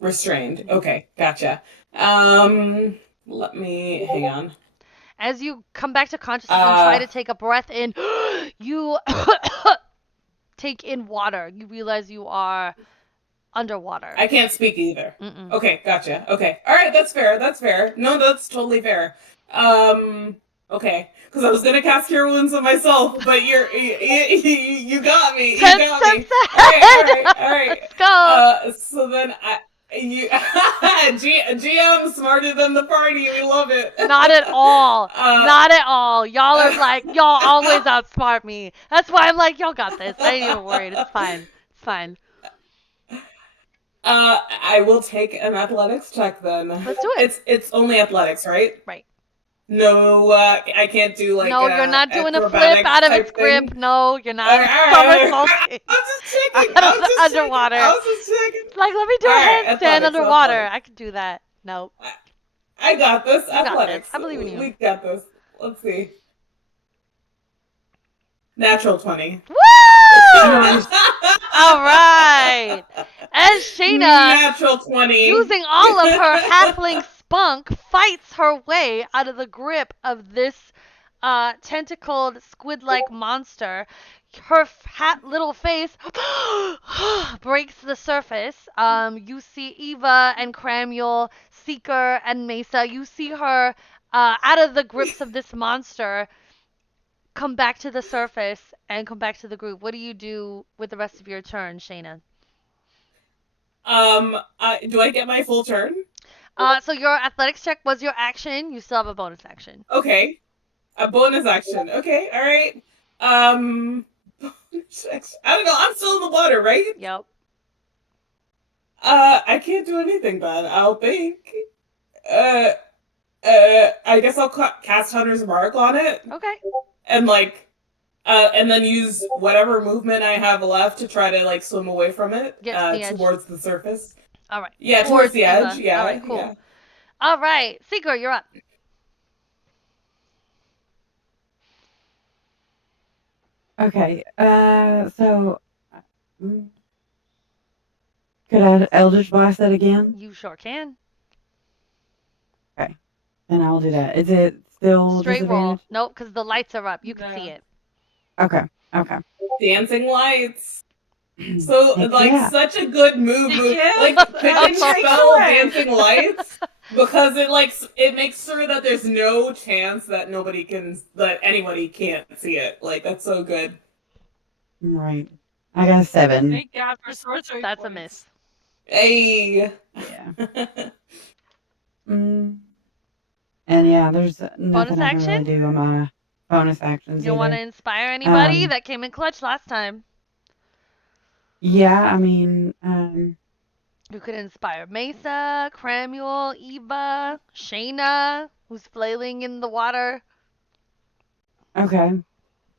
Restrained. Okay, gotcha. Let me hang on. As you come back to consciousness and try Uh, to take a breath in, you take in water. You realize you are underwater. I can't speak either. Mm-mm. Okay, gotcha. Okay, all right, that's fair. That's fair. No, that's totally fair. Okay, because I was gonna cast Cure Wounds on myself, but you got me. You 10 got me. steps All right, all ahead. right, all right. Let's go. So then GM smarter than the party. We love it. Not at all. Uh, Not at all. Y'all are like, y'all always outsmart me. That's why I'm like, y'all got this. I ain't even worried. It's fine. It's fine. I will take an athletics check then. Let's do it. It's only athletics, right? Right. No, I can't do like No, you're not doing a flip acrobatics out of type its grip. thing. No, you're All not right, all right. somersaulting I was just checking. out I of was the just checking. underwater. I was just checking. Like, let me do a All right, handstand athletics, underwater. athletics. I could do that. Nope. I got this. You got this. Athletics. I believe in you. We got this. Let's see. Natural 20. Woo! All right. And Shayna, Natural 20. using all of her halfling spunk, fights her way out of the grip of this tentacled squid-like monster. Her little face breaks the surface. You see Eva and Cramuel, Seeker and Mesa. You see her out of the grips of this monster come back to the surface and come back to the group. What do you do with the rest of your turn, Shayna? Do I get my full turn? So your athletics check was your action. You still have a bonus action. Okay. A bonus action. Okay, all right. Bonus action. I don't know. I'm still in the water, right? Yep. I can't do anything bad. I'll think. I guess I'll cast Hunter's Mark on it, Okay. and and then use whatever movement I have left to try to like swim away from it, Get to the edge. towards the surface. All right. Yeah, towards the Eva. edge. Yeah. All right, cool. Yeah. All right. Seeker, you're up. Okay. So could I Eldritch Blast that again? You sure can. Then I'll do that. Is it still Straight roll. disadvantage? Nope, because the lights are up. You can see No. it. Okay. Okay. Dancing lights. So Heck like yeah. such a good move. Yeah. Like could you spell dancing lights? Because it makes sure that there's no chance that anybody can't see it. Like that's so good. Right. I got a 7. Thank God for sorcery That's a points. miss. Hey. Yeah. And yeah, there's nothing I can action? really do on my bonus actions. You want to either. inspire anybody Um, that came in clutch last time? Yeah, I mean, You could inspire Mesa, Cramuel, Eva, Shayna, who's flailing in the water. okay.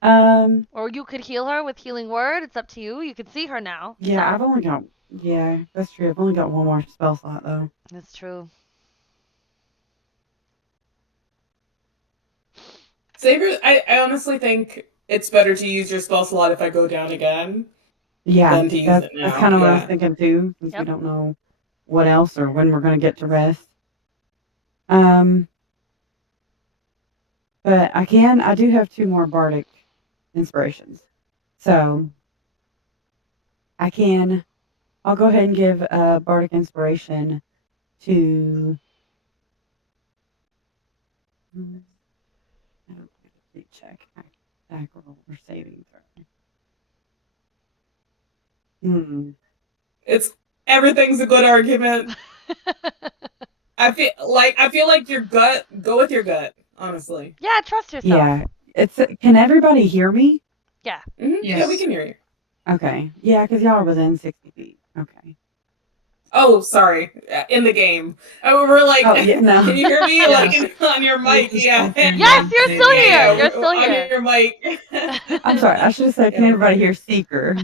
Or you could heal her with Healing Word. It's up to you. You can see her now. Yeah, so- I've only got. Yeah, that's true. I've only got one more spell slot though. That's true. I honestly think it's better to use your spell slot if I go down again. Yeah, Than to use that's, it that's now, kind of what I was yeah. thinking too, since we Yep. don't know what else or when we're gonna get to rest. But I do have 2 more bardic inspirations, so I'll go ahead and give a bardic inspiration to. I don't have to check attack roll or saving throw. Everything's a good argument. I feel like your gut. Go with your gut, honestly. Yeah, trust yourself. Yeah, can everybody hear me? Mhm, Yeah, we Yes. can hear you. Okay, yeah, because y'all are within 60 feet. Okay. Oh, sorry. In the game, we're like, Oh, yeah, no. can you hear me? Yeah. Like on your mic? just Yeah. both hear you. Yes, you're still Yeah, here. Yeah, You're still on here. your mic. I'm sorry. I should have said, can Yeah. everybody hear Seeker?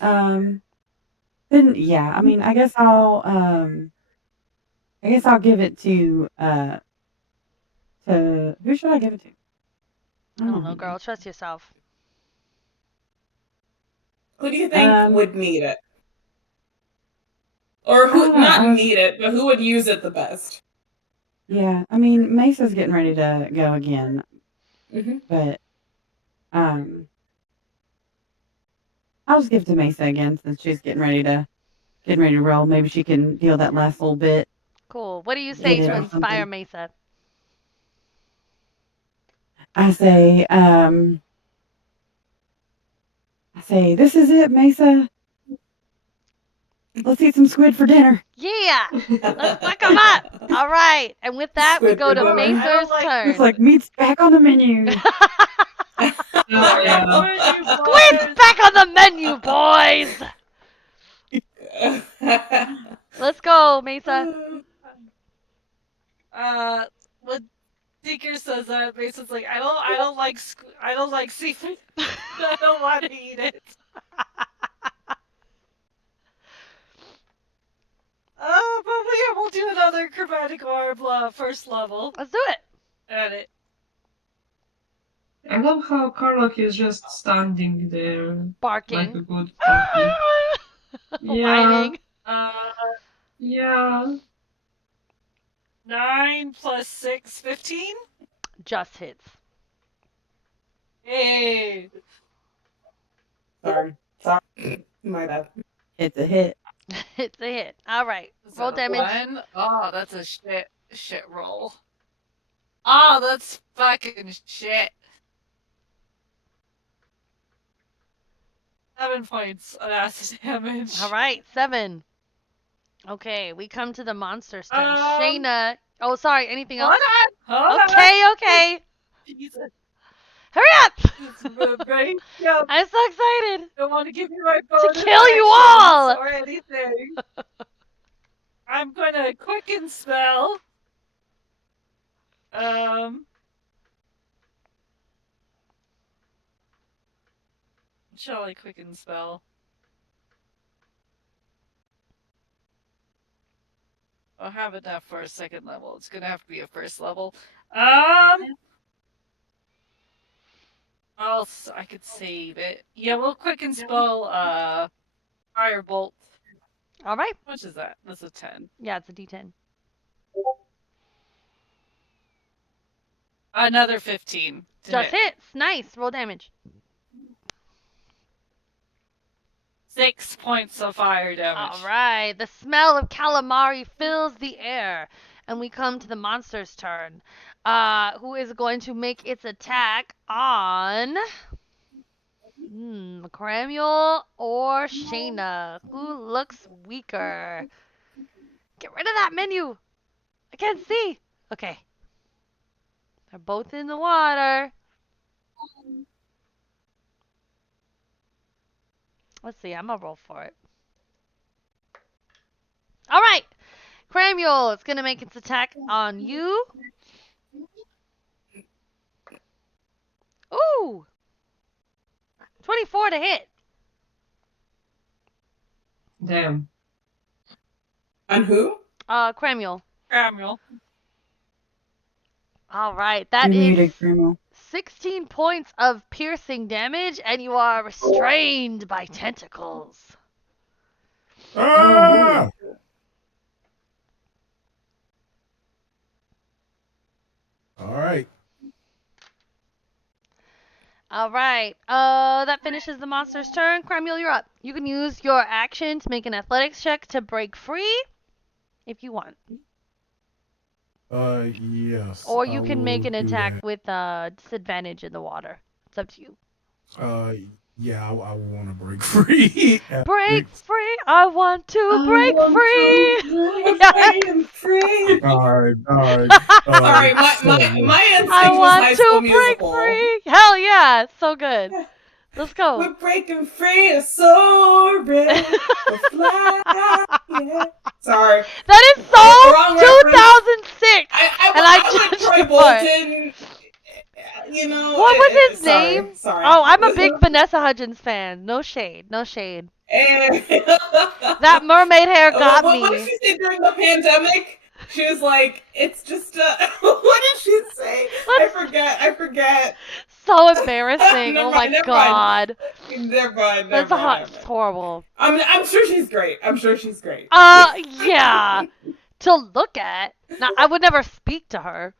Then yeah, I mean, I guess I'll give it to who should I give it to? I don't know, girl. Trust yourself. Who do you think Um, would need it? Or who Ah, not I was- need it, but who would use it the best? Yeah, I mean, Mesa's getting ready to go again, Hmm. but I'll just give it to Mesa again since she's getting ready to roll. Maybe she can deal that last little bit. Cool. What do you say Get to it or inspire something. Mesa? I say, this is it, Mesa. Let's eat some squid for dinner. Yeah. Let's fuck him up. All right. And with that, we Squid go for to dinner. I don't Mesa's like- turn. It's like meat's back on the menu. Oh, yeah. Squid's back on the menu, boys. Let's go, Mesa. When Seeker says that, Mason's like, I don't like seafood. I don't want to eat it. But we'll do another chromatic orb first level. Let's do it. At it. I love how Karlok is just standing there like a Barking. good puppy. Yeah. Whining. Yeah. 9 plus 6, 15? Just hits. Hey. Sorry. My bad. It's a hit. It's a hit. All right. Is Roll that a damage. 1? Oh, that's a shit roll. Oh, that's fucking shit. 7 points of acid damage. All right. 7. Okay. We come to the monster's turn. Um, Shayna. Oh, sorry. Anything else? Hold on. Okay. Jesus. Hurry up. It's very yep. I'm so excited. Don't want to give you my bonus kill you actions all! or anything. I'm gonna quicken spell. Shall I quicken spell? I'll have enough for a second level. It's gonna have to be a first level. I could save it. Yeah, we'll quicken spell. Firebolt. All right. How much is that? That's a 10. Yeah, it's a D10. Another 15. to Just hit. hits. Nice. Roll damage. 6 points of fire damage. All right. The smell of calamari fills the air, and we come to the monster's turn. Who is going to make its attack on Cramiel or Shayna? Who looks weaker? Get rid of that menu. I can't see. Okay. They're both in the water. Let's see. I'm gonna roll for it. All right. Cramiel, it's gonna make its attack on you. Ooh! 24 to hit. Damn. On who? Cramiel. Samuel. All right, that You're is muted, Grimo. 16 points of piercing damage, and you are restrained by tentacles. Ah! All right. All right, that finishes the monster's turn. Cramiel, you're up. You can use your action to make an athletics check to break free, if you want. Yes. Or you I can make will an do attack that. with disadvantage in the water. It's up to you. Yeah, I want to break free. Break free! I want to break free! free. All right. Sorry, my instinct I was want High to School break Musical. free! Hell yeah! It's so good. Let's go. We're breaking free, it's so real. We're flying. Sorry. That is Wrong so 2006! I And I went judged Troy you for it. Bolton. You know. What was his sorry, name? Sorry. Oh, I'm a big Vanessa Hudgens fan. No shade. No shade. That That mermaid hair got What did me. she say during the pandemic? She was like, "It's just a." What did she say? I forget. so embarrassing. Never Oh my mind, never mind. god. Never mind. That's Never mind. it's horrible. I'm sure she's great. I'm sure she's great. Yeah. To look at. Now, I would never speak to her.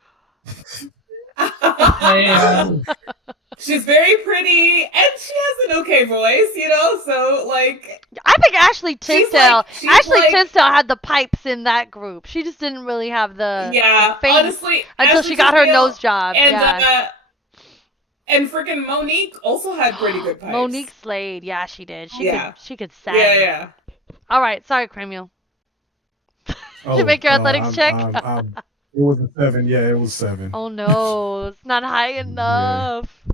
She's very pretty, and she has an okay voice, you know. So like, I think Ashley Tisdale. she's like- Tisdale had the pipes in that group. She just didn't really have the yeah, face honestly, until Ashley she got her Tisdale nose job. and Yeah. and freaking Monique also had pretty good pipes. Monique Slade. Yeah, she did. Yeah. She could sing. Yeah. All right. Sorry, Cremule. Oh, you make your athletics check? It was a 7. Yeah, it was 7. Oh no, it's not high enough.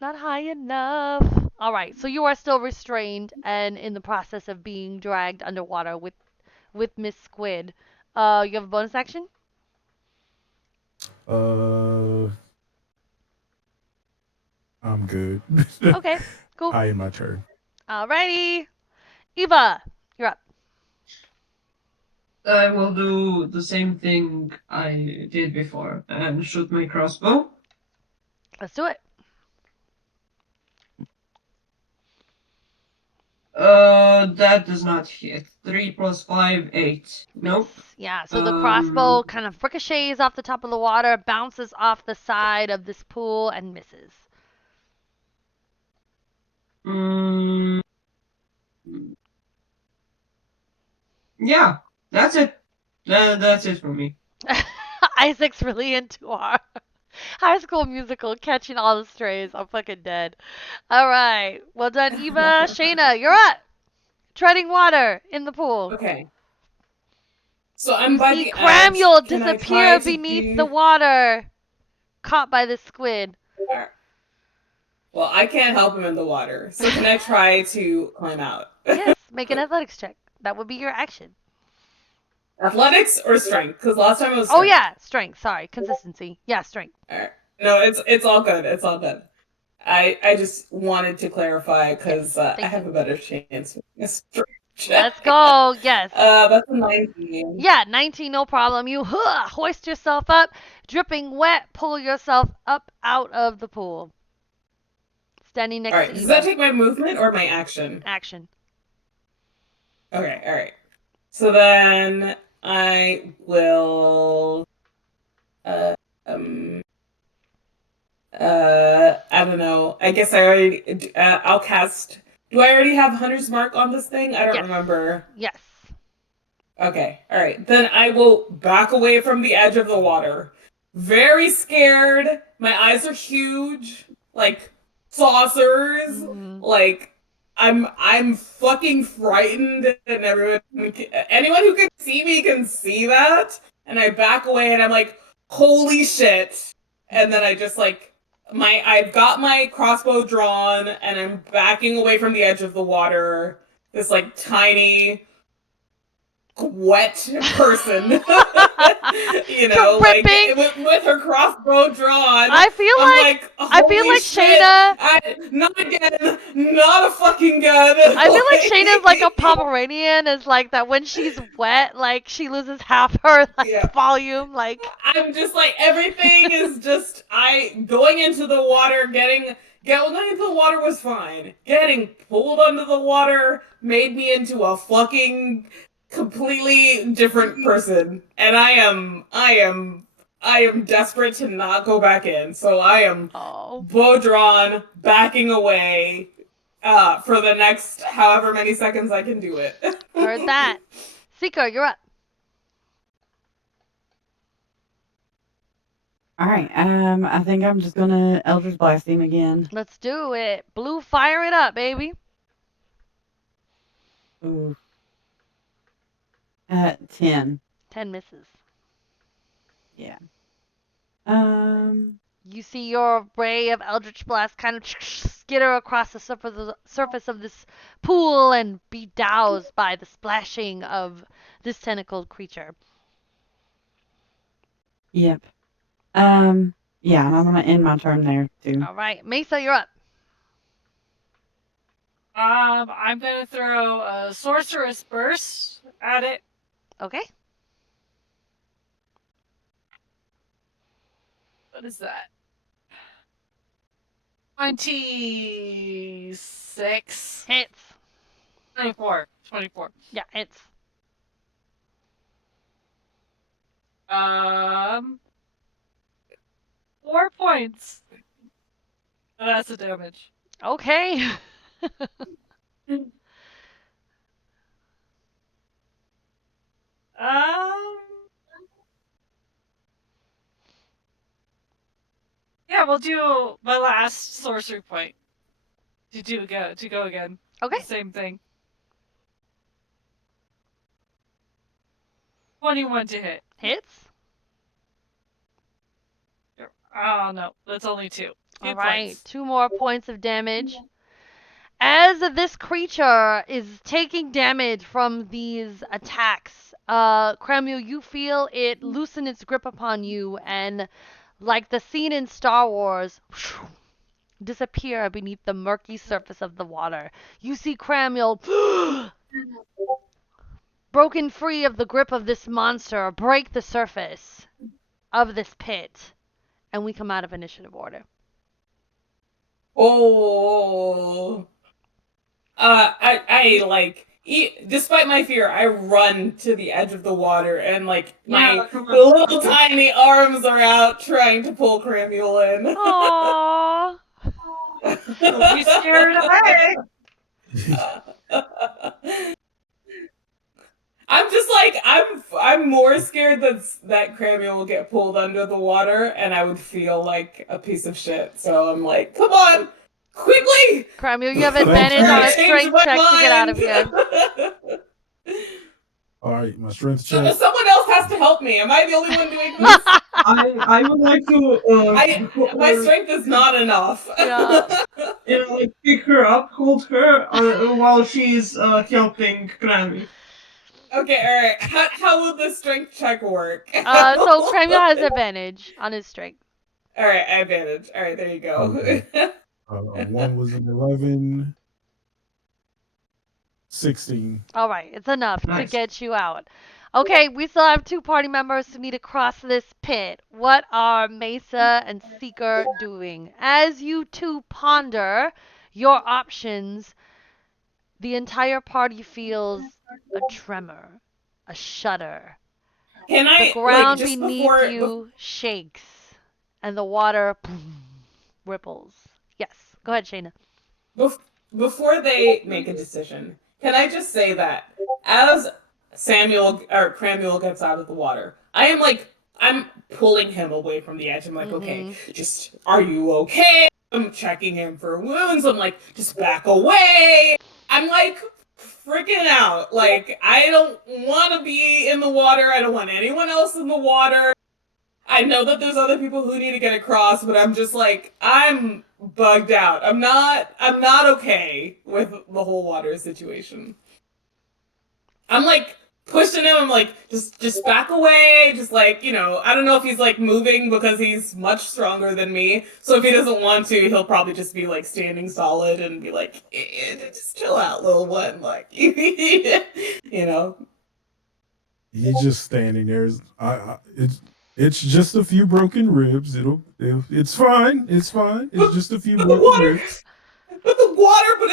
Not high enough. All right, so you are still restrained and in the process of being dragged underwater with Miss Squid. You have a bonus action? I'm good. Okay, cool. I am my turn. Alrighty. Eva, you're up. I will do the same thing I did before and shoot my crossbow. Let's do it. That does not hit. 3 plus 5, 8. Nope. Yeah, so the crossbow kind of ricochets off the top of the water, bounces off the side of this pool, and misses. Yeah, that's it. That's it for me. Isaac's really into our High School Musical, catching all the strays. I'm fucking dead. All right, well done, Eva. Shayna, you're up. Treading water in the pool. Okay. So I'm by See the Cramuel edge. Can I disappear try to beneath the water, caught by the squid. Well, I can't help him in the water. So can I try to climb out? Yes, make an athletics check. That would be your action. Athletics or strength? Because last time it was. Oh strength. yeah, strength. Sorry, consistency. Yeah, strength. All right. No, it's all good. It's all good. I just wanted to clarify because I thank have you. a better chance. with a strength check. Let's go. Yes. That's a 19. Yeah, 19, no problem. You hoist yourself up, dripping wet, pull yourself up out of the pool. Standing next All right. to Does Eva. that take my movement or my action? Action. Okay. All right. So then I will. I don't know. I guess I already. I'll cast. Do I already have Hunter's Mark on this thing? I don't Yes. remember. Yes. Okay, all right. Then I will back away from the edge of the water. Very scared. My eyes are huge, like saucers. Mhm. Like I'm fucking frightened, and anyone who can see me can see that. And I back away, and I'm like, holy shit! And then I just like I've got my crossbow drawn, and I'm backing away from the edge of the water. This like tiny wet person, you know, like Dripping. with her crossbow drawn. I feel I'm like holy shit, Shayna. not again, not a fucking gun. I feel like Shayna's like a Pomeranian. Is like that when she's wet, like she loses half her Yeah. volume. Like I'm just like everything is just going into the water, going into the water was fine. Getting pulled under the water made me into a fucking completely different person, and I am desperate to not go back in. So I am bow drawn, backing away for the next however many seconds I can do it. heard that. Seeker, you're up. All right. I think I'm just gonna Eldritch Blast him again. Let's do it. Blue, fire it up, baby. Ooh. 10. 10 misses. Yeah. You see your ray of Eldritch Blast kind of skitter across the surface of this pool and be doused by the splashing of this tentacled creature. Yep. Yeah, I'm gonna end my turn there too. All right, Mesa, you're up. I'm gonna throw a sorceress burst at it. Okay. What is that? 26. Hits. 24. 24. Yeah, hits. 4 points. That's the damage. Okay. Yeah, we'll do my last sorcery point. To go again. Okay. Same thing. 21 to hit. Hits. Oh no, that's only 2. 2 All right. points. 2 more points of damage. As this creature is taking damage from these attacks, Cremio, you feel it loosen its grip upon you, and like the scene in Star Wars, disappear beneath the murky surface of the water. You see Cramiel broken free of the grip of this monster, break the surface of this pit, and we come out of initiative order. Oh. I like, despite my fear, I run to the edge of the water and like my little tiny arms are out trying to pull Cramiel in. Aww. Don't be scared away. I'm just like I'm more scared that Cramiel will get pulled under the water and I would feel like a piece of shit. So I'm like, come on, quickly! Cramiel, you have advantage on a Change strength my check to get out of here. mind. All right, my strength check. Someone else has to help me. Am I the only one doing this? I would like to My strength is not enough. Yeah. like pick her up, hold her while she's helping Grammy. Okay, alright. How will the strength check work? So Cramiel has advantage on his strength. Alright, advantage. Alright, there you go. Okay. One was an 11. 16. All right, it's enough to Nice. get you out. Okay, we still have 2 party members who need to cross this pit. What are Mesa and Seeker doing? As you two ponder your options, the entire party feels a tremor, a shudder. Can I The ground just beneath before you shakes, and the water ripples. Yes, go ahead, Shayna. before they make a decision, can I just say that as Cramiel gets out of the water, I'm pulling him away from the edge. I'm like, okay, just are you okay? I'm checking him for wounds. I'm like, just back away. I'm like freaking out. Like, I don't want to be in the water. I don't want anyone else in the water. I know that there's other people who need to get across, but I'm just like, I'm bugged out. I'm not okay with the whole water situation. I'm like pushing him. I'm like, just back away. Just like, I don't know if he's like moving because he's much stronger than me. So if he doesn't want to, he'll probably just be like standing solid and be like, just chill out, little one. Like, He's just standing there. It's just a few broken ribs. It's fine. It's fine. It's just a few broken ribs. But the water, but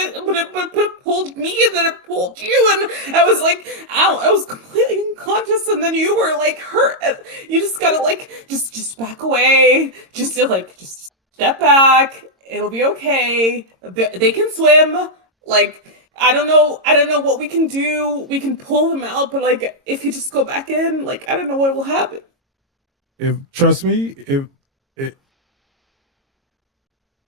it pulled me and then it pulled you, and I was like, ow, I was completely unconscious, and then you were like hurt. And you just gotta like, just back away, just step back. It'll be okay. They can swim. Like, I don't know what we can do. We can pull them out, but like, if you just go back in, like, I don't know what will happen. Trust me,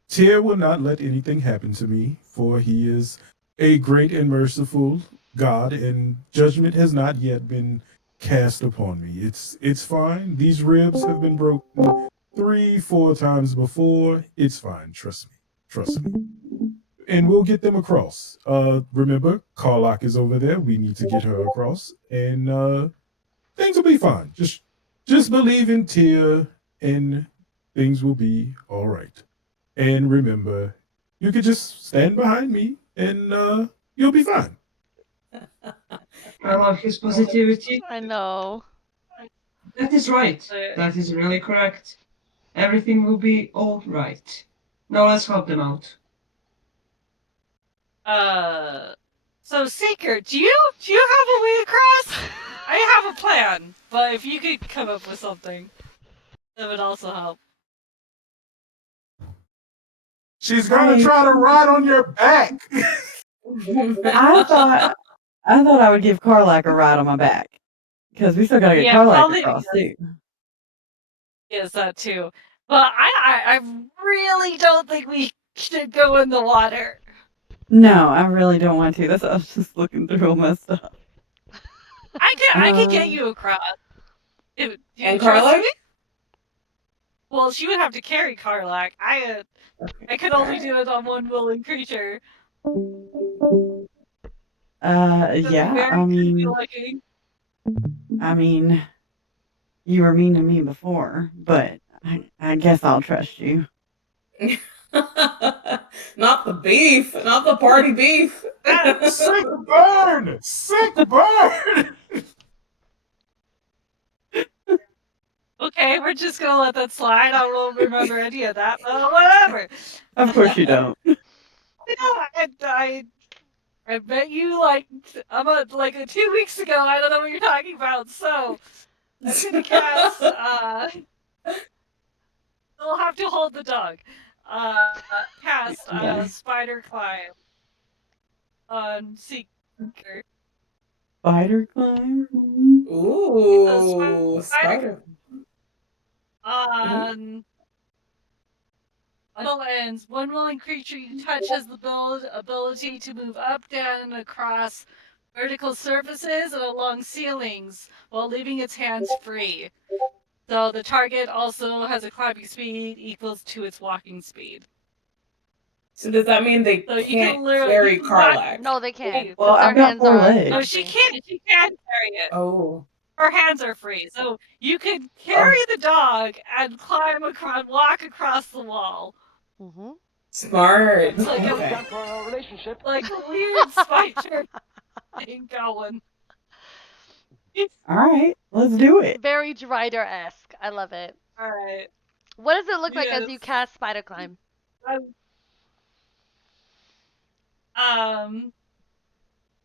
Tyr will not let anything happen to me, for he is a great and merciful God, and judgment has not yet been cast upon me. It's fine. These ribs have been broken 3-4 times before. It's fine. Trust me. And we'll get them across. Remember, Karlach is over there. We need to get her across, and things will be fine. Just believe in Tyr, and things will be all right. And remember, you could just stand behind me, and you'll be fine. I love his positivity. I know. That is right. That is really correct. Everything will be all right. No, let's help them out. So Seeker, do you have a way across? I have a plan, but if you could come up with something, that would also help. She's gonna Hi. try to ride on your back. I thought I would give Carlac a ride on my back because we still gotta get Yeah, Carlac probably across too. is that too. But I really don't think we should go in the water. No, I really don't want to. That's I was just looking through all my stuff. I could get Um, you across. Do you And trust Carla? me? Well, she would have to carry Carlac. I could only do it on one willing creature. That'd be yeah. very creepy looking. I mean, you were mean to me before, but I guess I'll trust you. Not the beef, not the party beef. Sick burn! Sick burn! Okay, we're just gonna let that slide. I won't remember any of that, but whatever. Of course you don't. I bet you like 2 weeks ago. I don't know what you're talking about. So I'm gonna cast. We'll have to hold the dog. Cast Yeah. Spider Climb on Seeker. Spider climb. Ooh, spider. On all ends, one willing creature you touch has the ability to move up, down, and across vertical surfaces and along ceilings while leaving its hands free. So the target also has a climbing speed equals to its walking speed. So does that mean they So you can't can literally carry walk- Carlac? No, they can't. Well, 'cause their I've got hands 4 are legs. No, empty. she can. She can carry it. Oh. Her hands are free, so you could carry the dog and climb across, walk across the wall. Mm-hmm. Smart. It's like Okay. like a weird spider thing going. All right, let's do it. Very Drider-esque. I love it. All right. What does it look like as Yes. you cast Spider Climb?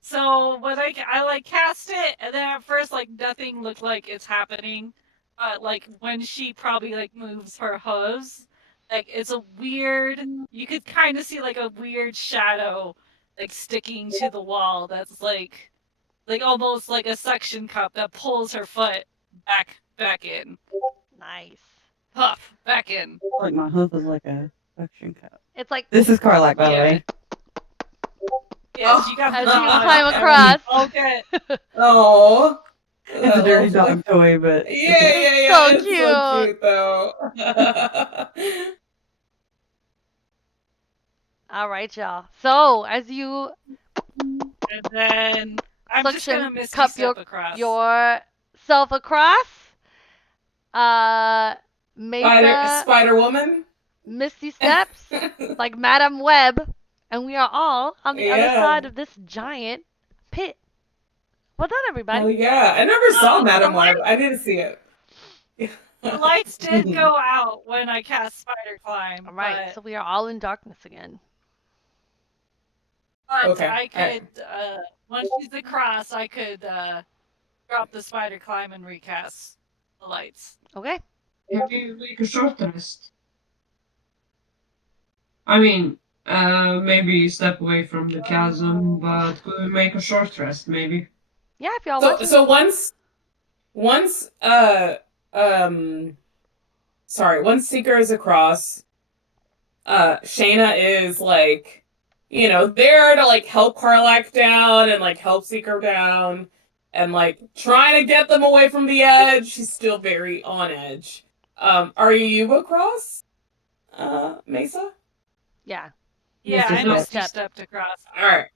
So when I like cast it, and then at first like nothing looked like it's happening, but like when she probably like moves her hooves, like it's a weird. You could kind of see like a weird shadow like sticking to the wall. That's like almost like a suction cup that pulls her foot back in. Nice. Puff back in. Like my hoof is like a suction cup. It's like This is Carlac, by the Yeah. way. Yes, you got as the you dog. climb across. Okay. Oh. It's a dirty dog toy, but Yeah. So It's so cute though. All right, y'all. So as you And then I'm just Suction gonna misty cup step across. yourself across, Mesa Spider Woman. Misty steps like Madam Web, and we are all on the other Yeah. side of this giant pit. Well done, everybody. Oh yeah. I never saw Madam the Web. I didn't see it. The lights did go out when I cast Spider Climb. All right, so we are all in darkness again. But Okay, I could, once she's across, I could drop the Spider Climb and recast the lights. Okay. Maybe make a short rest. I mean, maybe step away from the chasm, but could we make a short rest, maybe? Yeah, if y'all want to. So once once Seeker is across, Shayna is like, there to like help Karlak down and like help Seeker down and like trying to get them away from the edge. She's still very on edge. Are you across? Mesa? Yeah. Yeah, Misty I know step. she stepped across. All right.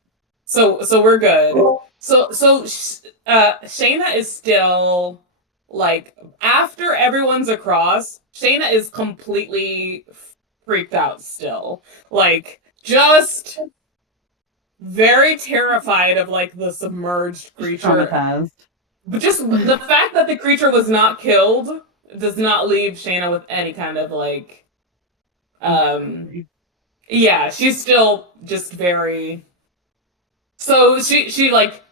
So we're good. So Shayna is still like after everyone's across, Shayna is completely freaked out still. Like just very terrified of like the submerged creature. traumatized. But just the fact that the creature was not killed does not leave Shayna with any kind of like Yeah, she's still just very. So she like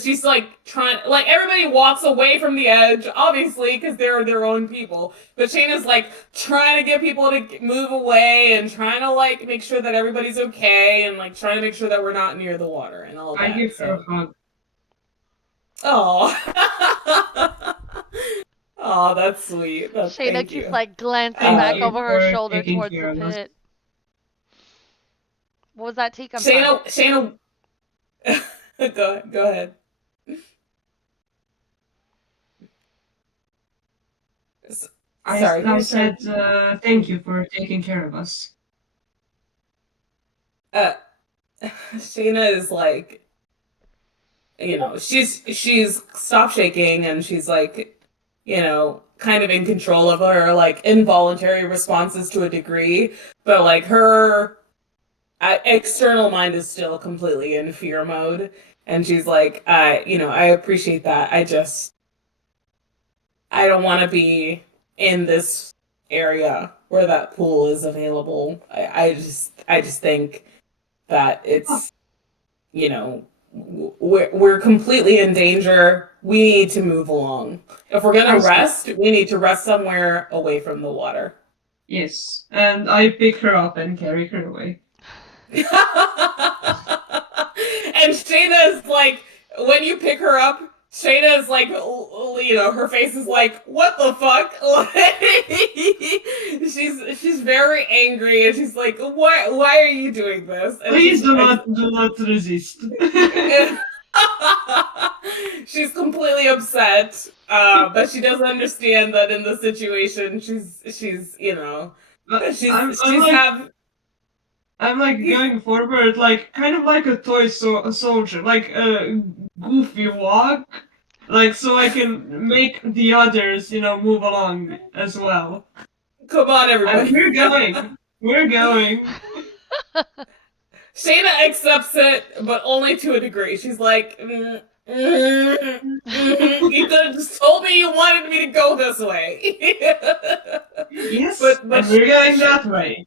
she's like trying, like everybody walks away from the edge, obviously because they're their own people. But Shayna's like trying to get people to move away and trying to like make sure that everybody's okay and like trying to make sure that we're not near the water and all I that. give her a So, hug. oh, oh, that's sweet. That's Shayna thank keeps you. like glancing Thank back Um, you over her for shoulder taking towards care the of us. pit. What was that, Teak? I'm sorry. Shayna, go ahead. Sorry, I who's said turn? thank you for taking care of us. Uh, Shayna is like, she's stopped shaking and she's like, kind of in control of her like involuntary responses to a degree, but like her external mind is still completely in fear mode, and she's like, I appreciate that. I don't want to be in this area where that pool is available. I just think that it's, we're completely in danger. We need to move along. If we're I gonna see. rest, we need to rest somewhere away from the water. Yes, and I pick her up and carry her away. And Shayna's like, when you pick her up, Shayna's like, her face is like, what the fuck? She's very angry, and she's like, why are you doing this? And Please do not resist. she's completely upset, but she doesn't understand that in the situation, she's I'm she's like I'm like going forward, like kind of like a toy soldier, like a goofy walk, like so I can make the others, move along as well. come on, And everybody. we're going. Shayna accepts it, but only to a degree. She's like, you could have just told me you wanted me to go this way. Yes, but and we're going that way.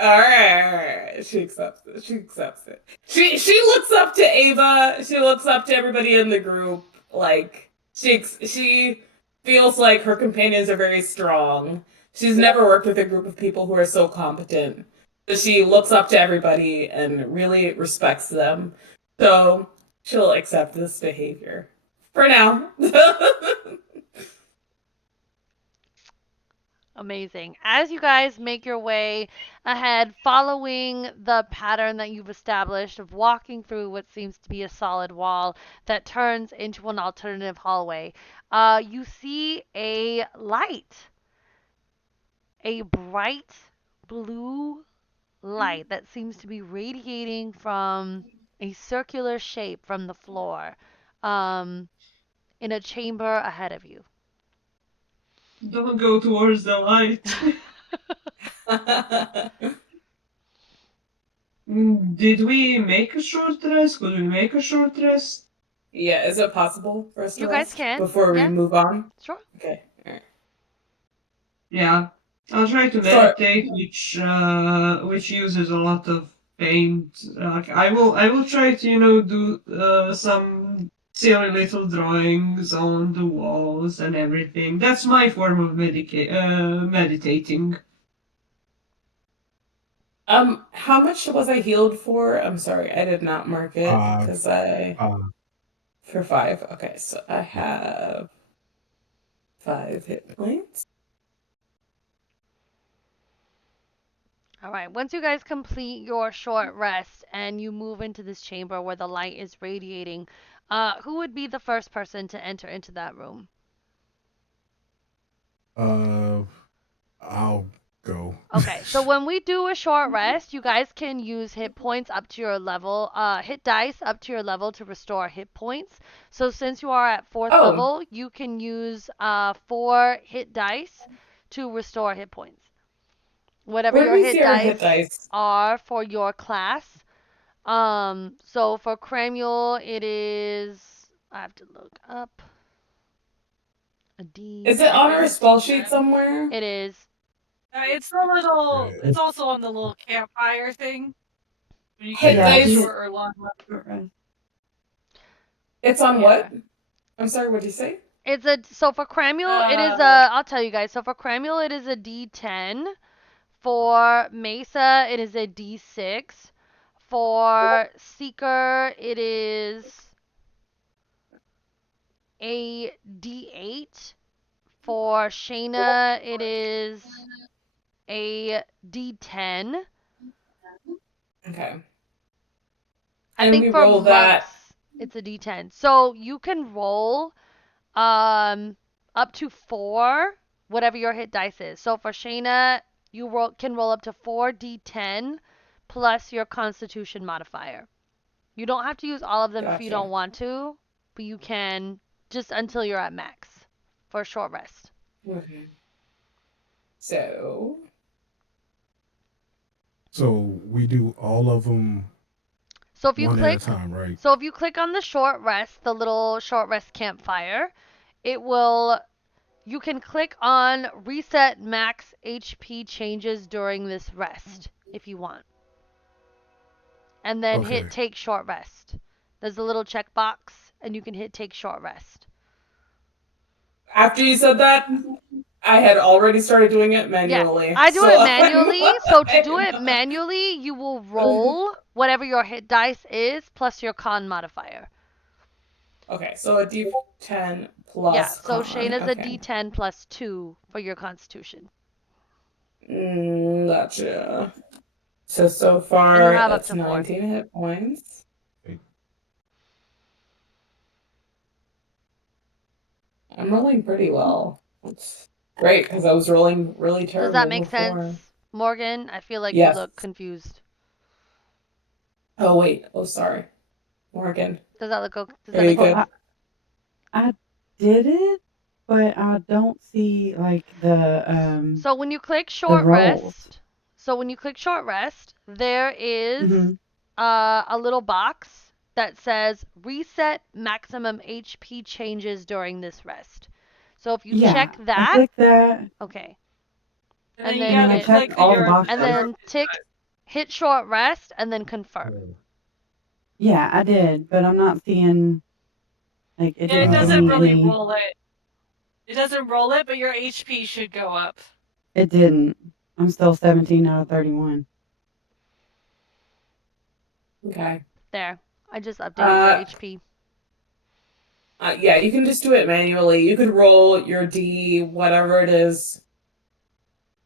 all right. She accepts it. She accepts it. She looks up to Ava. She looks up to everybody in the group. Like she feels like her companions are very strong. She's never worked with a group of people who are so competent. So she looks up to everybody and really respects them. So she'll accept this behavior for now. Amazing. As you guys make your way ahead, following the pattern that you've established of walking through what seems to be a solid wall that turns into an alternative hallway, you see a light, a bright blue light that seems to be radiating from a circular shape from the floor, um, in a chamber ahead of you. Don't go towards the light. Did we make a short rest? Could we make a short rest? Yeah, is it possible for us to You guys rest can, before we yeah, move on? sure. Okay. All right. Yeah, I'll try to So, meditate, which uses a lot of paint. I will try to do some silly little drawings on the walls and everything. That's my form of meditating. how much was I healed for? I'm sorry, I did not mark it Uh, because I uh, for 5. Okay, so I have 5 hit points. All right. Once you guys complete your short rest and you move into this chamber where the light is radiating, who would be the first person to enter into that room? uh, I'll go. Okay, so when we do a short rest, you guys can use hit points up to your level, hit dice up to your level to restore hit points. So since you are at 4th Oh, level, you can use 4 hit dice to restore hit points. Whatever where do your we hit see our hit dice dice? are for your class. So for Cramuel, it is, I have to look up a Is it on our D6. spell sheet somewhere? It is. It's the little. Yeah. It's also on the little campfire thing. When you Hey, can guys. short or long rest. It's on Yeah. what? I'm sorry, what did you say? So for Cramule, it is Uh, I'll tell you guys. So for Cramule, it is a D10. For Mesa, it is a D6. For Seeker, it is a D8. For Shayna, it is a D10. Okay. I And think we for roll that. monks, it's a D10. So you can roll up to 4, whatever your hit dice is. So for Shayna, you can roll up to 4 D10 plus your Constitution modifier. You don't have to use all of them if you Gotcha. don't want to, but you can just until you're at max for a short rest. Okay. So So we do all of them So if you one click at a time, right? So if you click on the short rest, the little short rest campfire, you can click on reset max HP changes during this rest if you want. And then hit Okay. take short rest. There's a little checkbox and you can hit take short rest. after you said that, I had already started doing it Yeah, manually. I do so it manually. So to do it I'm- manually, you will roll whatever your hit dice is plus your con modifier. Okay, so a D10 plus. Yeah, so con. Shayna's a Okay. D10 plus 2 for your constitution. Gotcha. So And far you have up that's to 4. 19 hit points. Okay. I'm rolling pretty well. That's great because I was rolling really terrible Does that make before. sense, Morgan? I feel like Yes. you look confused. Oh wait. Oh sorry, Morgan. Does that look okay? Does There that you make go. sense? I did it, but I don't see like the So when you click short rolls. rest, there is Mhm. a little box that says reset maximum HP changes during this rest. So if you Yeah, check I that, clicked that, okay. and And then then you gotta hit- click checked all the your. boxes. And then hit short rest and then confirm. yeah, I did, but I'm not seeing like it Yeah, it didn't doesn't really immediately. roll it. It doesn't roll it, but your HP should go up. It didn't. I'm still 17 out of 31. Okay. There. I just updated your Uh, HP. Yeah, you can just do it manually. You could roll your D, whatever it is,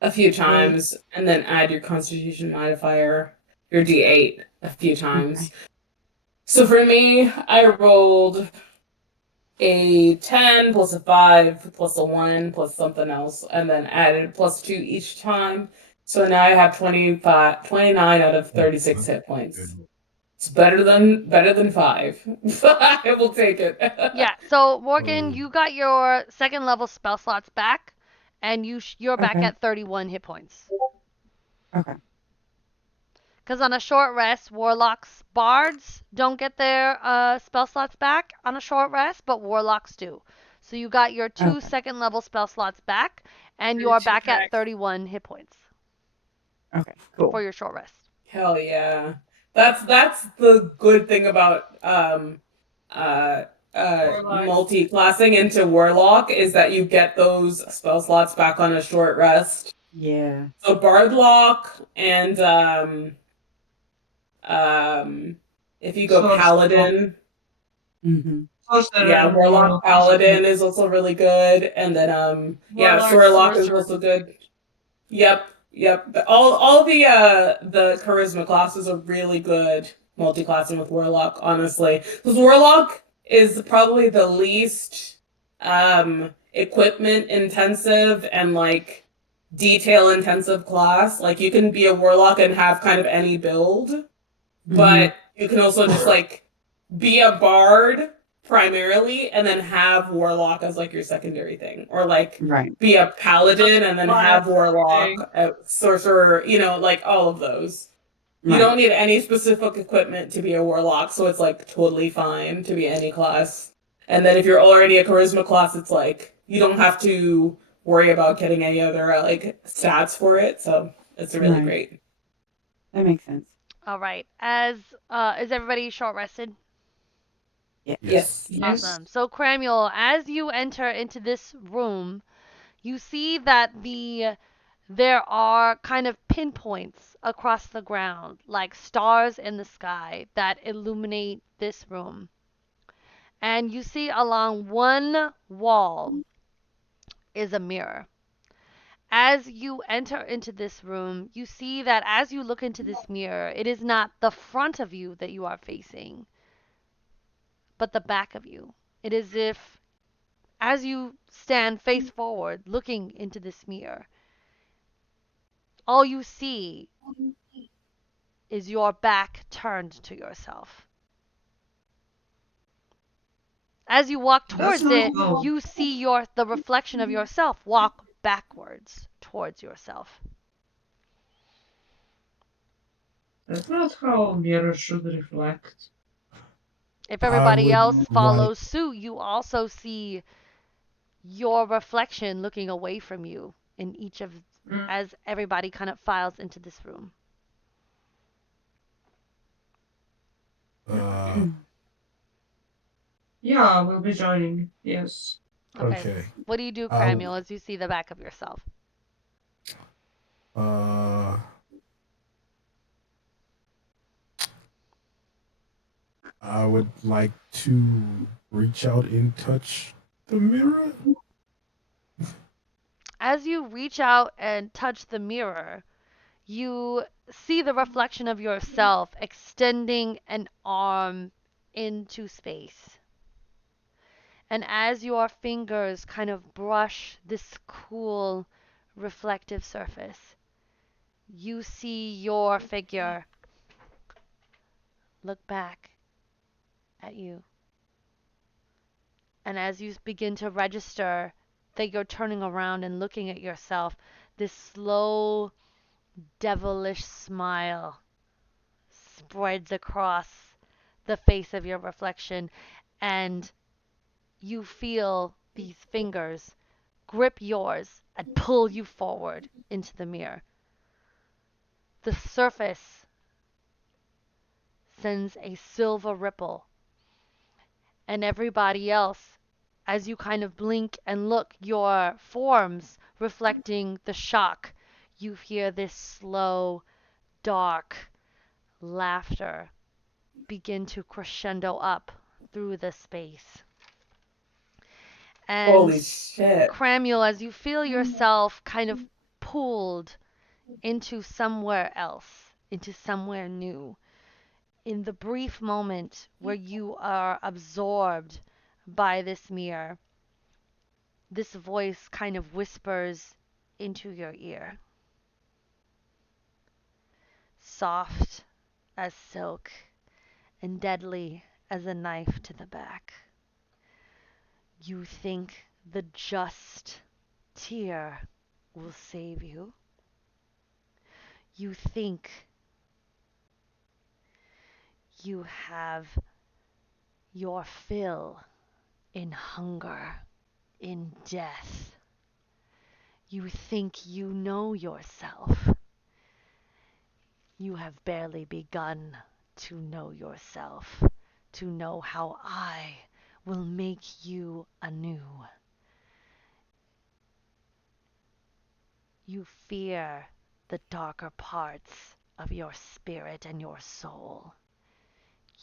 a few times, and then add your Constitution modifier, your D8, a few times. Okay. So for me, I rolled a 10 plus a 5 plus a 1 plus something else, and then added plus 2 each time. So now I have 29 out of 36 hit points. It's better than 5. I will take it. Yeah, so Morgan, Um, you got your second level spell slots back, and you're back Okay. at 31 hit points. Okay. Because on a short rest, warlocks, bards don't get their spell slots back on a short rest, but warlocks do. So you got your 2 Okay. second level spell slots back, and Your you are 2 back at packs. 31 hit points Okay. Cool. for your short rest. Hell yeah. That's the good thing about Warlock. multi-classing into Warlock is that you get those spell slots back on a short rest. Yeah. So Bardlock and if you go So- Paladin, Mm-hmm. yeah, Warlock Paladin is also really good, and then Warlock, Sorlock is Sorcerer. also good. Yep. But all the charisma classes are really good multi-classing with Warlock, honestly. Because Warlock is probably the least equipment intensive and like detail intensive class. Like you can be a Warlock and have kind of any build, but you can also just like be a bard primarily and then have Warlock as like your secondary thing, or like Right. be a paladin and then have Thing. Warlock, sorcerer, like all of those. You Right. don't need any specific equipment to be a Warlock, so it's like totally fine to be any class. And then if you're already a charisma class, it's like you don't have to worry about getting any other like stats for it. So it's really Right. great. That makes sense. All right. Is everybody short rested? Yeah. Yes. Yes. Awesome. So Cramuel, as you enter into this room, you see that there are kind of pinpoints across the ground, like stars in the sky that illuminate this room. And you see along one wall is a mirror. As you enter into this room, you see that as you look into this mirror, it is not the front of you that you are facing, but the back of you. It is if, as you stand face forward looking into this mirror, all you see is your back turned to yourself. As you walk That's towards not it, how. you see the reflection of yourself walk backwards towards yourself. That's not how mirror should reflect. If I everybody would else like, follows suit, you also see your reflection looking away from you in each of Mm. as everybody kind of files into this room. uh, Yeah, I will be joining. Yes. Okay. okay. What do you do, I, Cramuel, as you see the back of yourself? uh, I would like to reach out and touch the mirror. As you reach out and touch the mirror, you see the reflection of yourself extending an arm into space. And as your fingers kind of brush this cool, reflective surface, you see your figure look back at you. And as you begin to register that you're turning around and looking at yourself, this slow, devilish smile spreads across the face of your reflection, and you feel these fingers grip yours and pull you forward into the mirror. The surface sends a silver ripple, and everybody else, as you kind of blink and look, your forms reflecting the shock, you hear this slow, dark laughter begin to crescendo up through the space. Holy And shit. Cramuel, as you feel yourself kind of pulled into somewhere else, into somewhere new, in the brief moment where you are absorbed by this mirror, this voice kind of whispers into your ear. Soft as silk and deadly as a knife to the back. You think the just tear will save you. You think you have your fill in hunger, in death. You think you know yourself. You have barely begun to know yourself, to know how I will make you anew. You fear the darker parts of your spirit and your soul.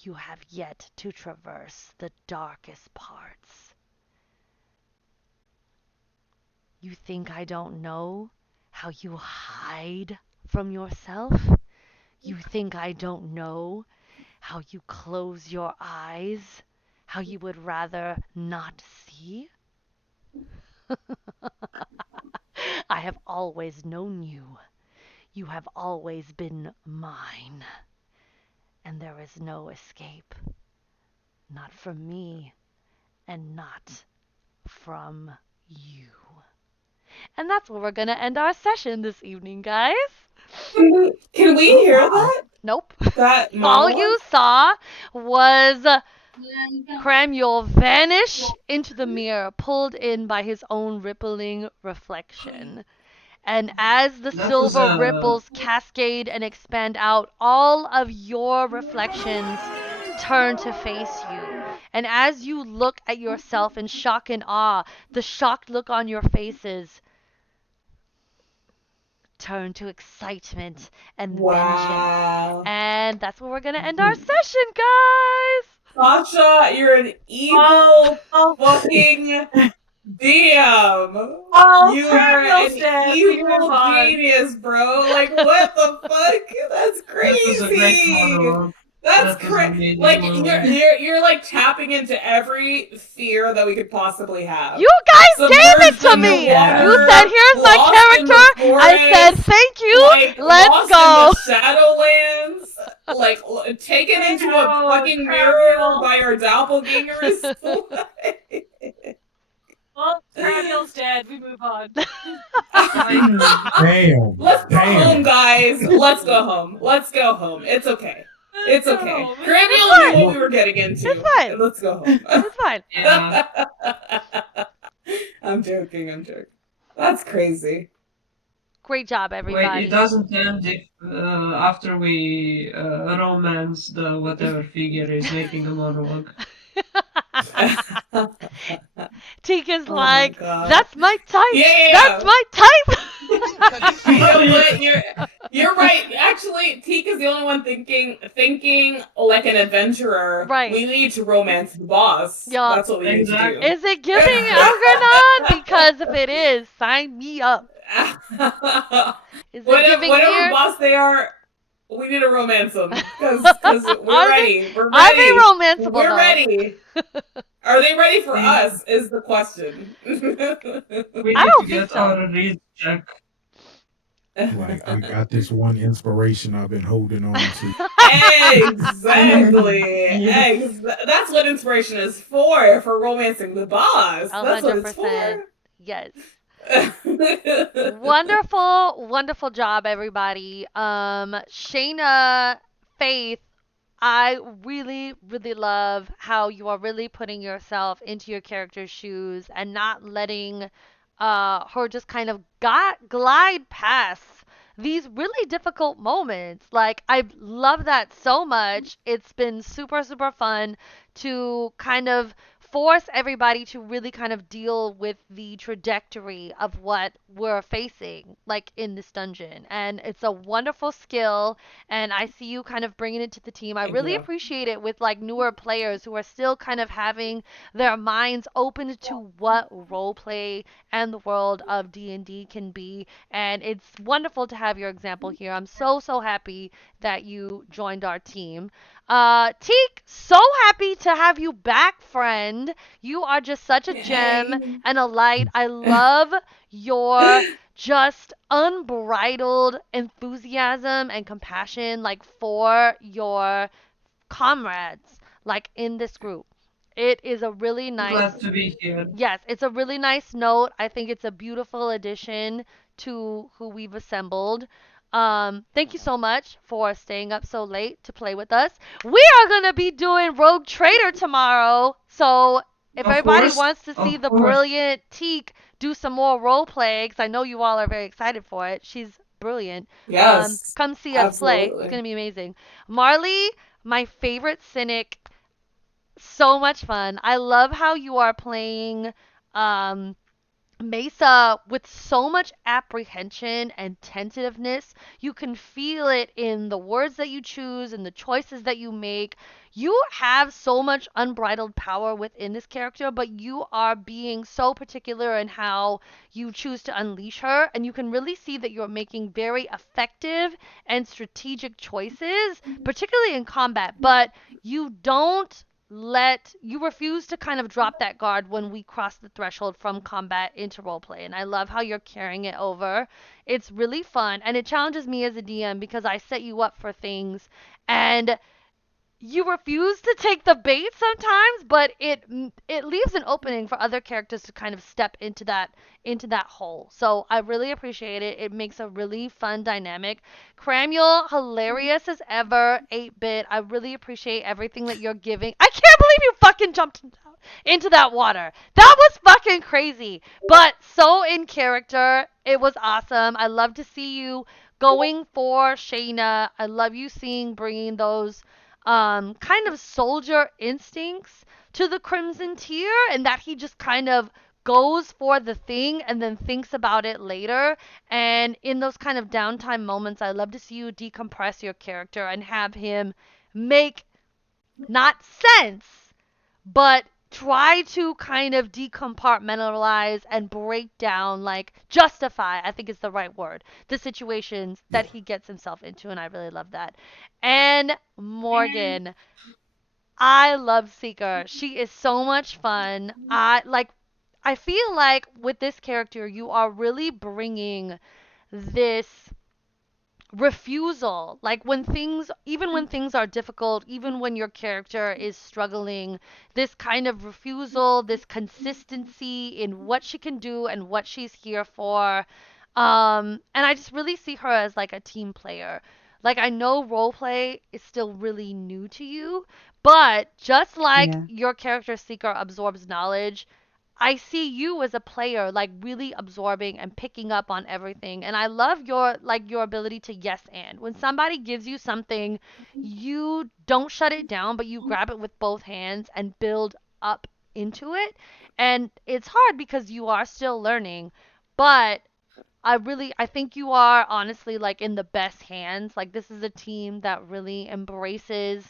You have yet to traverse the darkest parts. You think I don't know how you hide from yourself? You think I don't know how you close your eyes? How you would rather not see? I have always known you. You have always been mine. And there is no escape. Not from me, and not from you. And that's where we're going to end our session this evening, guys. Can we Oh, hear wow. that? Nope. That All monologue? you saw was Cramuel vanish into the mirror, pulled in by his own rippling reflection. And as the That was silver ripples cascade and expand out, all of your reflections turn to face you. And as you look at yourself in shock and awe, the shocked look on your faces turn to excitement and vengeance. Wow. And that's where we're going to end our session, guys. Sasha, you're an evil Oh, fucking DM. oh, You are Cramuel's an dead. We move evil on. genius, bro. Like, what the fuck? That's That was a great crazy. monologue. That's That was crazy. amazing Like, monologue. you're like tapping into every fear that we could possibly have. You guys gave it Submerged to me. underwater, You said, here's my lost in the character. I said, forest, thank you. like Let's lost go. in the Shadowlands, like taken into a No, fucking mirror Cramuel. by our doppelgangers. Well, Cramuel's dead. We move on. Damn. Let's go home, Damn. guys. Let's go home. Let's go home. It's okay. It's Let's okay. go. Cramuel knew what we were getting into. It's fine. Let's go home. It's fine. Yeah. I'm joking. I'm joking. That's crazy. Great job, Wait, everybody. it doesn't end if after we romance the whatever figure is making a monologue. Tika's Oh my like, God. that's my type. Yeah. That's my type. You know what? You're right. Actually, Tika's the only one thinking like an adventurer. Right. We need to romance the boss. Yeah. That's what we need Exactly. to do. Is it giving Algernon? Because if it is, sign me up. Is it giving Whatever here? boss they are, we need to romance them because Are we're they- ready. We're Are they ready. romanceable We're though? ready. Are they ready for us? Is the question. We I need don't to think get so. our read check. Like, I got this one inspiration I've been holding on to. Exactly. That's what inspiration is for romancing the boss. That's what it's 100%. Yes. for. Wonderful, wonderful job, everybody. Shayna, Faith, I really, really love how you are really putting yourself into your character's shoes and not letting her just kind of glide past these really difficult moments. Like, I love that so much. It's been super, super fun to kind of force everybody to really kind of deal with the trajectory of what we're facing, like in this dungeon. And it's a wonderful skill, and I see you kind of bringing it to the team. I Thank really you. appreciate it with like newer players who are still kind of having their minds open to what role play and the world of D&D can be. And it's wonderful to have your example here. I'm so, so happy that you joined our team. Teak, so happy to have you back, friend. You are just such a gem Yay. and a light. I love your just unbridled enthusiasm and compassion, like for your comrades, like in this group. It is a really nice. Glad to be here. Yes, it's a really nice note. I think it's a beautiful addition to who we've assembled. Thank you so much for staying up so late to play with us. We are gonna be doing Rogue Trader tomorrow, so if Of everybody course, wants to see of the course. brilliant Teak do some more role play, 'cause I know you all are very excited for it. She's brilliant. Yes. Come see us play. It's Absolutely. gonna be amazing. Marley, my favorite cynic. So much fun. I love how you are playing Mesa with so much apprehension and tentativeness. You can feel it in the words that you choose and the choices that you make. You have so much unbridled power within this character, but you are being so particular in how you choose to unleash her, and you can really see that you're making very effective and strategic choices, particularly in combat, but you refuse to kind of drop that guard when we cross the threshold from combat into roleplay. And I love how you're carrying it over. It's really fun, and it challenges me as a DM because I set you up for things, and you refuse to take the bait sometimes, but it leaves an opening for other characters to kind of step into that hole. So I really appreciate it. It makes a really fun dynamic. Cramuel, hilarious as ever. 8-bit. I really appreciate everything that you're giving. I can't believe you fucking jumped into that water. That was fucking crazy, but so in character. It was awesome. I love to see you going for Shayna. I love you bringing those kind of soldier instincts to the Crimson Tier, and that he just kind of goes for the thing and then thinks about it later. And in those kind of downtime moments, I love to see you decompress your character and have him make not sense, but try to kind of decompartmentalize and break down, like justify, I think is the right word, the situations that he gets himself into, and I really love that. And Morgan, I love Seeker. She is so much fun. I feel like with this character you are really bringing this refusal, like even when things are difficult, even when your character is struggling, this kind of refusal, this consistency in what she can do and what she's here for. And I just really see her as like a team player. Like, I know roleplay is still really new to you, but just like Yeah. your character Seeker absorbs knowledge, I see you as a player like really absorbing and picking up on everything. And I love your ability to yes and. When somebody gives you something, you don't shut it down, but you grab it with both hands and build up into it. And it's hard because you are still learning, but I think you are honestly like in the best hands. Like, this is a team that really embraces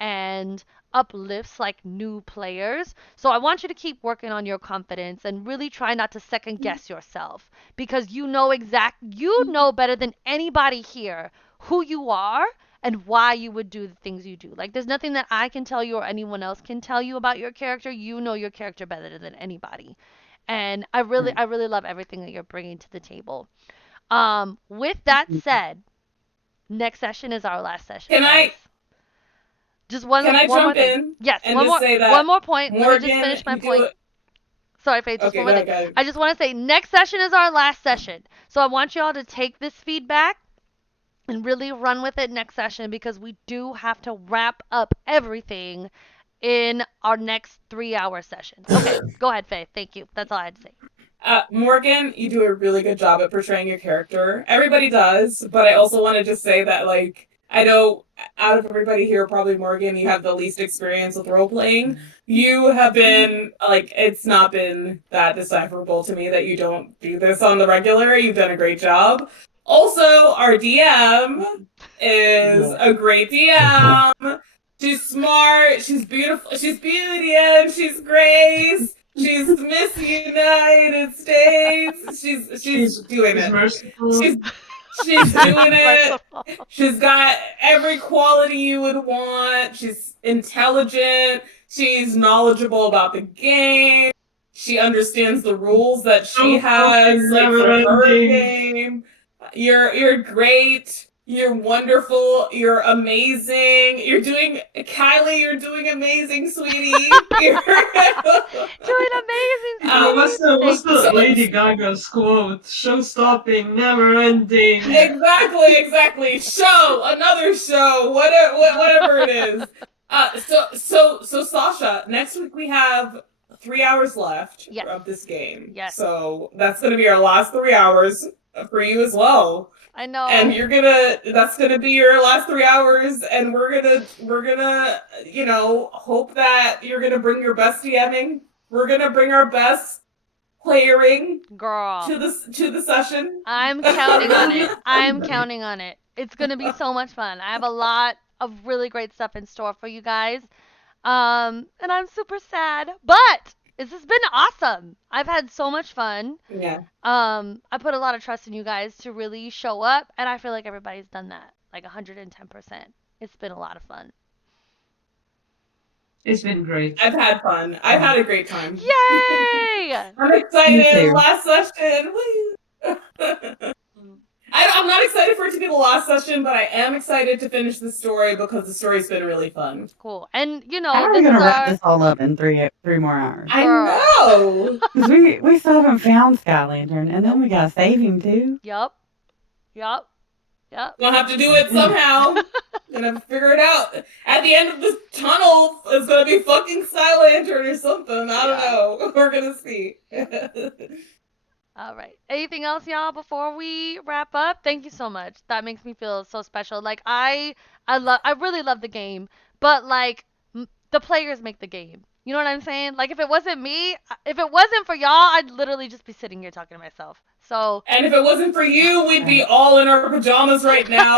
and uplifts like new players. So I want you to keep working on your confidence and really try not to second guess yourself, because you know better than anybody here who you are and why you would do the things you do. Like, there's nothing that I can tell you or anyone else can tell you about your character. You know your character better than anybody. And I really love everything that you're bringing to the table. With that said, next session is our last session, Can I- guys. Just one Can I more jump thing. in Yes, and one just more say that one more point. Let me just Morgan, finish my you do point. it- Sorry, Faith, just Okay, one go more ahead, thing. go ahead. I just want to say next session is our last session. So I want you all to take this feedback and really run with it next session, because we do have to wrap up everything in our next 3-hour session. Okay, go ahead, Faith. Thank you. That's all I had to say. Morgan, you do a really good job at portraying your character. Everybody does, but I also want to just say that, like, I know out of everybody here, probably Morgan, you have the least experience with role playing. You have been, like, it's not been that decipherable to me that you don't do this on the regular. You've done a great job. Also, our DM is a great DM. She's smart, she's beautiful, she's beauty, and she's Grace. She's Miss United States. She's doing it. merciful. She's doing it. She's got every quality you would want. She's intelligent. She's knowledgeable about the game. She understands the rules that she has, like, for her game. You're great. You're wonderful. You're amazing. Kylie, you're doing amazing, sweetie. You're Doing amazing. What's Thank the you. Lady Gaga's quote? Show stopping, never ending. Exactly. Another show, whatever it is. So Sasha, next week we have 3 hours left Yes. of this game. Yes. So that's gonna be our last 3 hours for you as well. I know. And that's gonna be your last 3 hours, and we're gonna, hope that you're gonna bring your best DMing. We're gonna bring our best playering Girl, to the session. I'm counting on it. I'm counting on it. It's going to be so much fun. I have a lot of really great stuff in store for you guys. And I'm super sad, but this has been awesome. I've had so much fun. Yeah. I put a lot of trust in you guys to really show up, and I feel like everybody's done that, like 110%. It's been a lot of fun. It's been great. I've had fun. I've had a great time. Yay! I'm Me excited. too. Last session. Woo! I'm not excited for it to be the last session action, but I am excited to finish the story because the story's been really fun. Cool. And you How know, are we this gonna is wrap our this all up in three more hours? I Girl. know. 'Cause we still haven't found Sky Lantern, and then we gotta save him too. Yup. Yup. Gonna have to do it somehow. Gonna figure it out. At the end of this tunnel, it's gonna be fucking Sky Lantern or something. I don't know. We're gonna see. All right. Anything else, y'all, before we wrap up? Thank you so much. That makes me feel so special. Like I really love the game, but like the players make the game. You know what I'm saying? Like if it wasn't me, if it wasn't for y'all, I'd literally just be sitting here talking to myself. So And if it wasn't for you, we'd be all in our pajamas right now,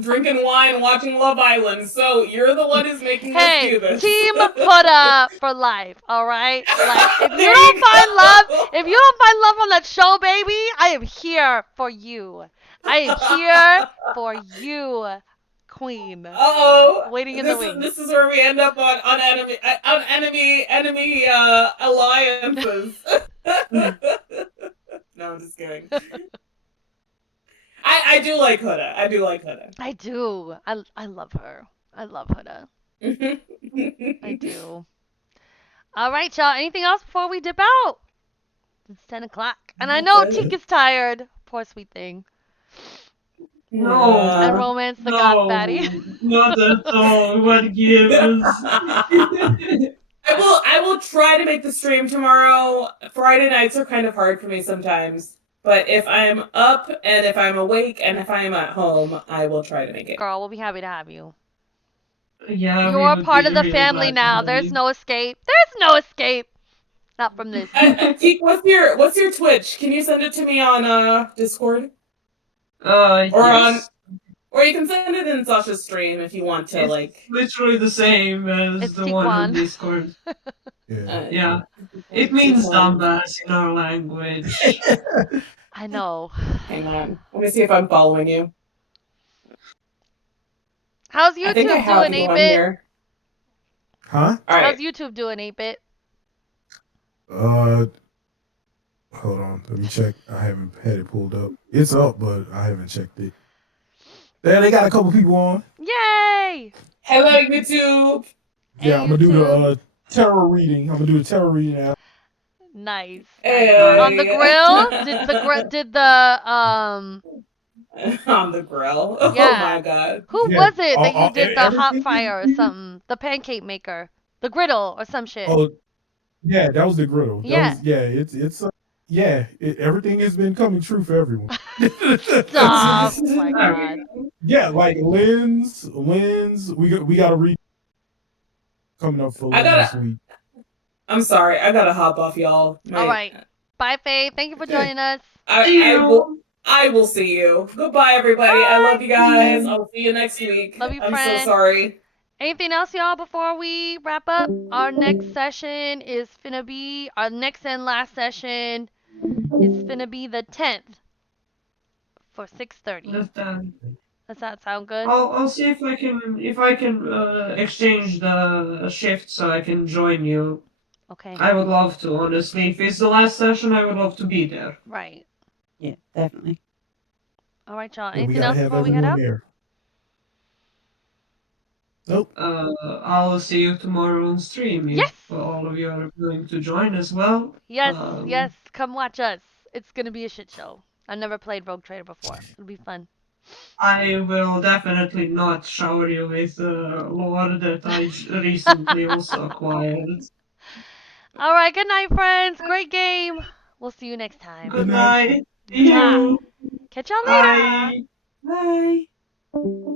drinking wine, watching Love Island. So you're the one who's making us hey, do this. team Huda for life. All right. Like if you There don't you find go. love, if you don't find love on that show, baby, I am here for you. I am here for you, Queen. Uh-oh. Waiting in the wings. This is where we end up on enemy alliances. No, I'm just kidding. I do like Huda. I do like Huda. I do. I love her. I love Huda. I do. All right, y'all. Anything else before we dip out? It's 10 o'clock. And I know That's it. Tika's tired. Poor sweet thing. No. And Romance the God Fatty. Not at all. What gives? I will try to make the stream tomorrow. Friday nights are kind of hard for me sometimes. But if I'm up and if I'm awake and if I'm at home, I will try to make it. Girl, we'll be happy to have you. Yeah, we You're would part be of the really family glad to now. have There's you. no escape. There's no escape. Not from this. Teak, what's your Twitch? Can you send it to me on Discord? Or Yes. or you can send it in Sasha's stream if you want to, It's like. literally the same as It's the one on Tikwan. Discord. Yeah. Yeah. It means dumbass in our language. I know. Hang on. Let me see if I'm following you. How's I think I YouTube have doing, you on 8-bit? here. Huh? All How's right. YouTube doing, 8-bit? Hold on. Let me check. I haven't had it pulled up. It's up, but I haven't checked it. There, they got a couple people on. Yay! Hello, YouTube. Yeah, Hey, I'm gonna do the YouTube. tarot reading. I'm gonna do the tarot reading now. Nice. Hey. On the grill? Did the On the grill. Oh Yeah. my god. who Yeah, was it that you all- did the hot everything fire or is- something? The pancake maker. The griddle or some shit. Oh, yeah, that was the griddle. Yeah. Everything has been coming true for everyone. Stop. Oh my god. Yeah, like Lynn's. We got to read coming up for I Lynn gotta- this week. I'm sorry. I gotta hop off, y'all. All right. Bye, Faye. Thank you for joining us. I will see you. Goodbye, everybody. I love you guys. I'll see you next week. Love you, I'm friend. so sorry. Anything else, y'all, before we wrap up? Our next session is finna be, our next and last session is finna be the 10th for 6:30. That's done. Does that sound good? I'll see if I can exchange the shift so I can join you. Okay. I would love to, honestly. If it's the last session, I would love to be there. Right. Yeah, definitely. All right, y'all. And we Anything gotta else have before we head everyone out? there. Nope. I'll see you tomorrow on stream. Yes! If all of you are going to join as well. Yes, Um, yes. Come watch us. It's gonna be a shit show. I've never played Rogue Trader before. It'll be fun. I will definitely not shower you with lore that I recently also acquired. All right. Good night, friends. Great game. We'll see you next time. Good night. See you. Catch y'all later. Bye. Bye.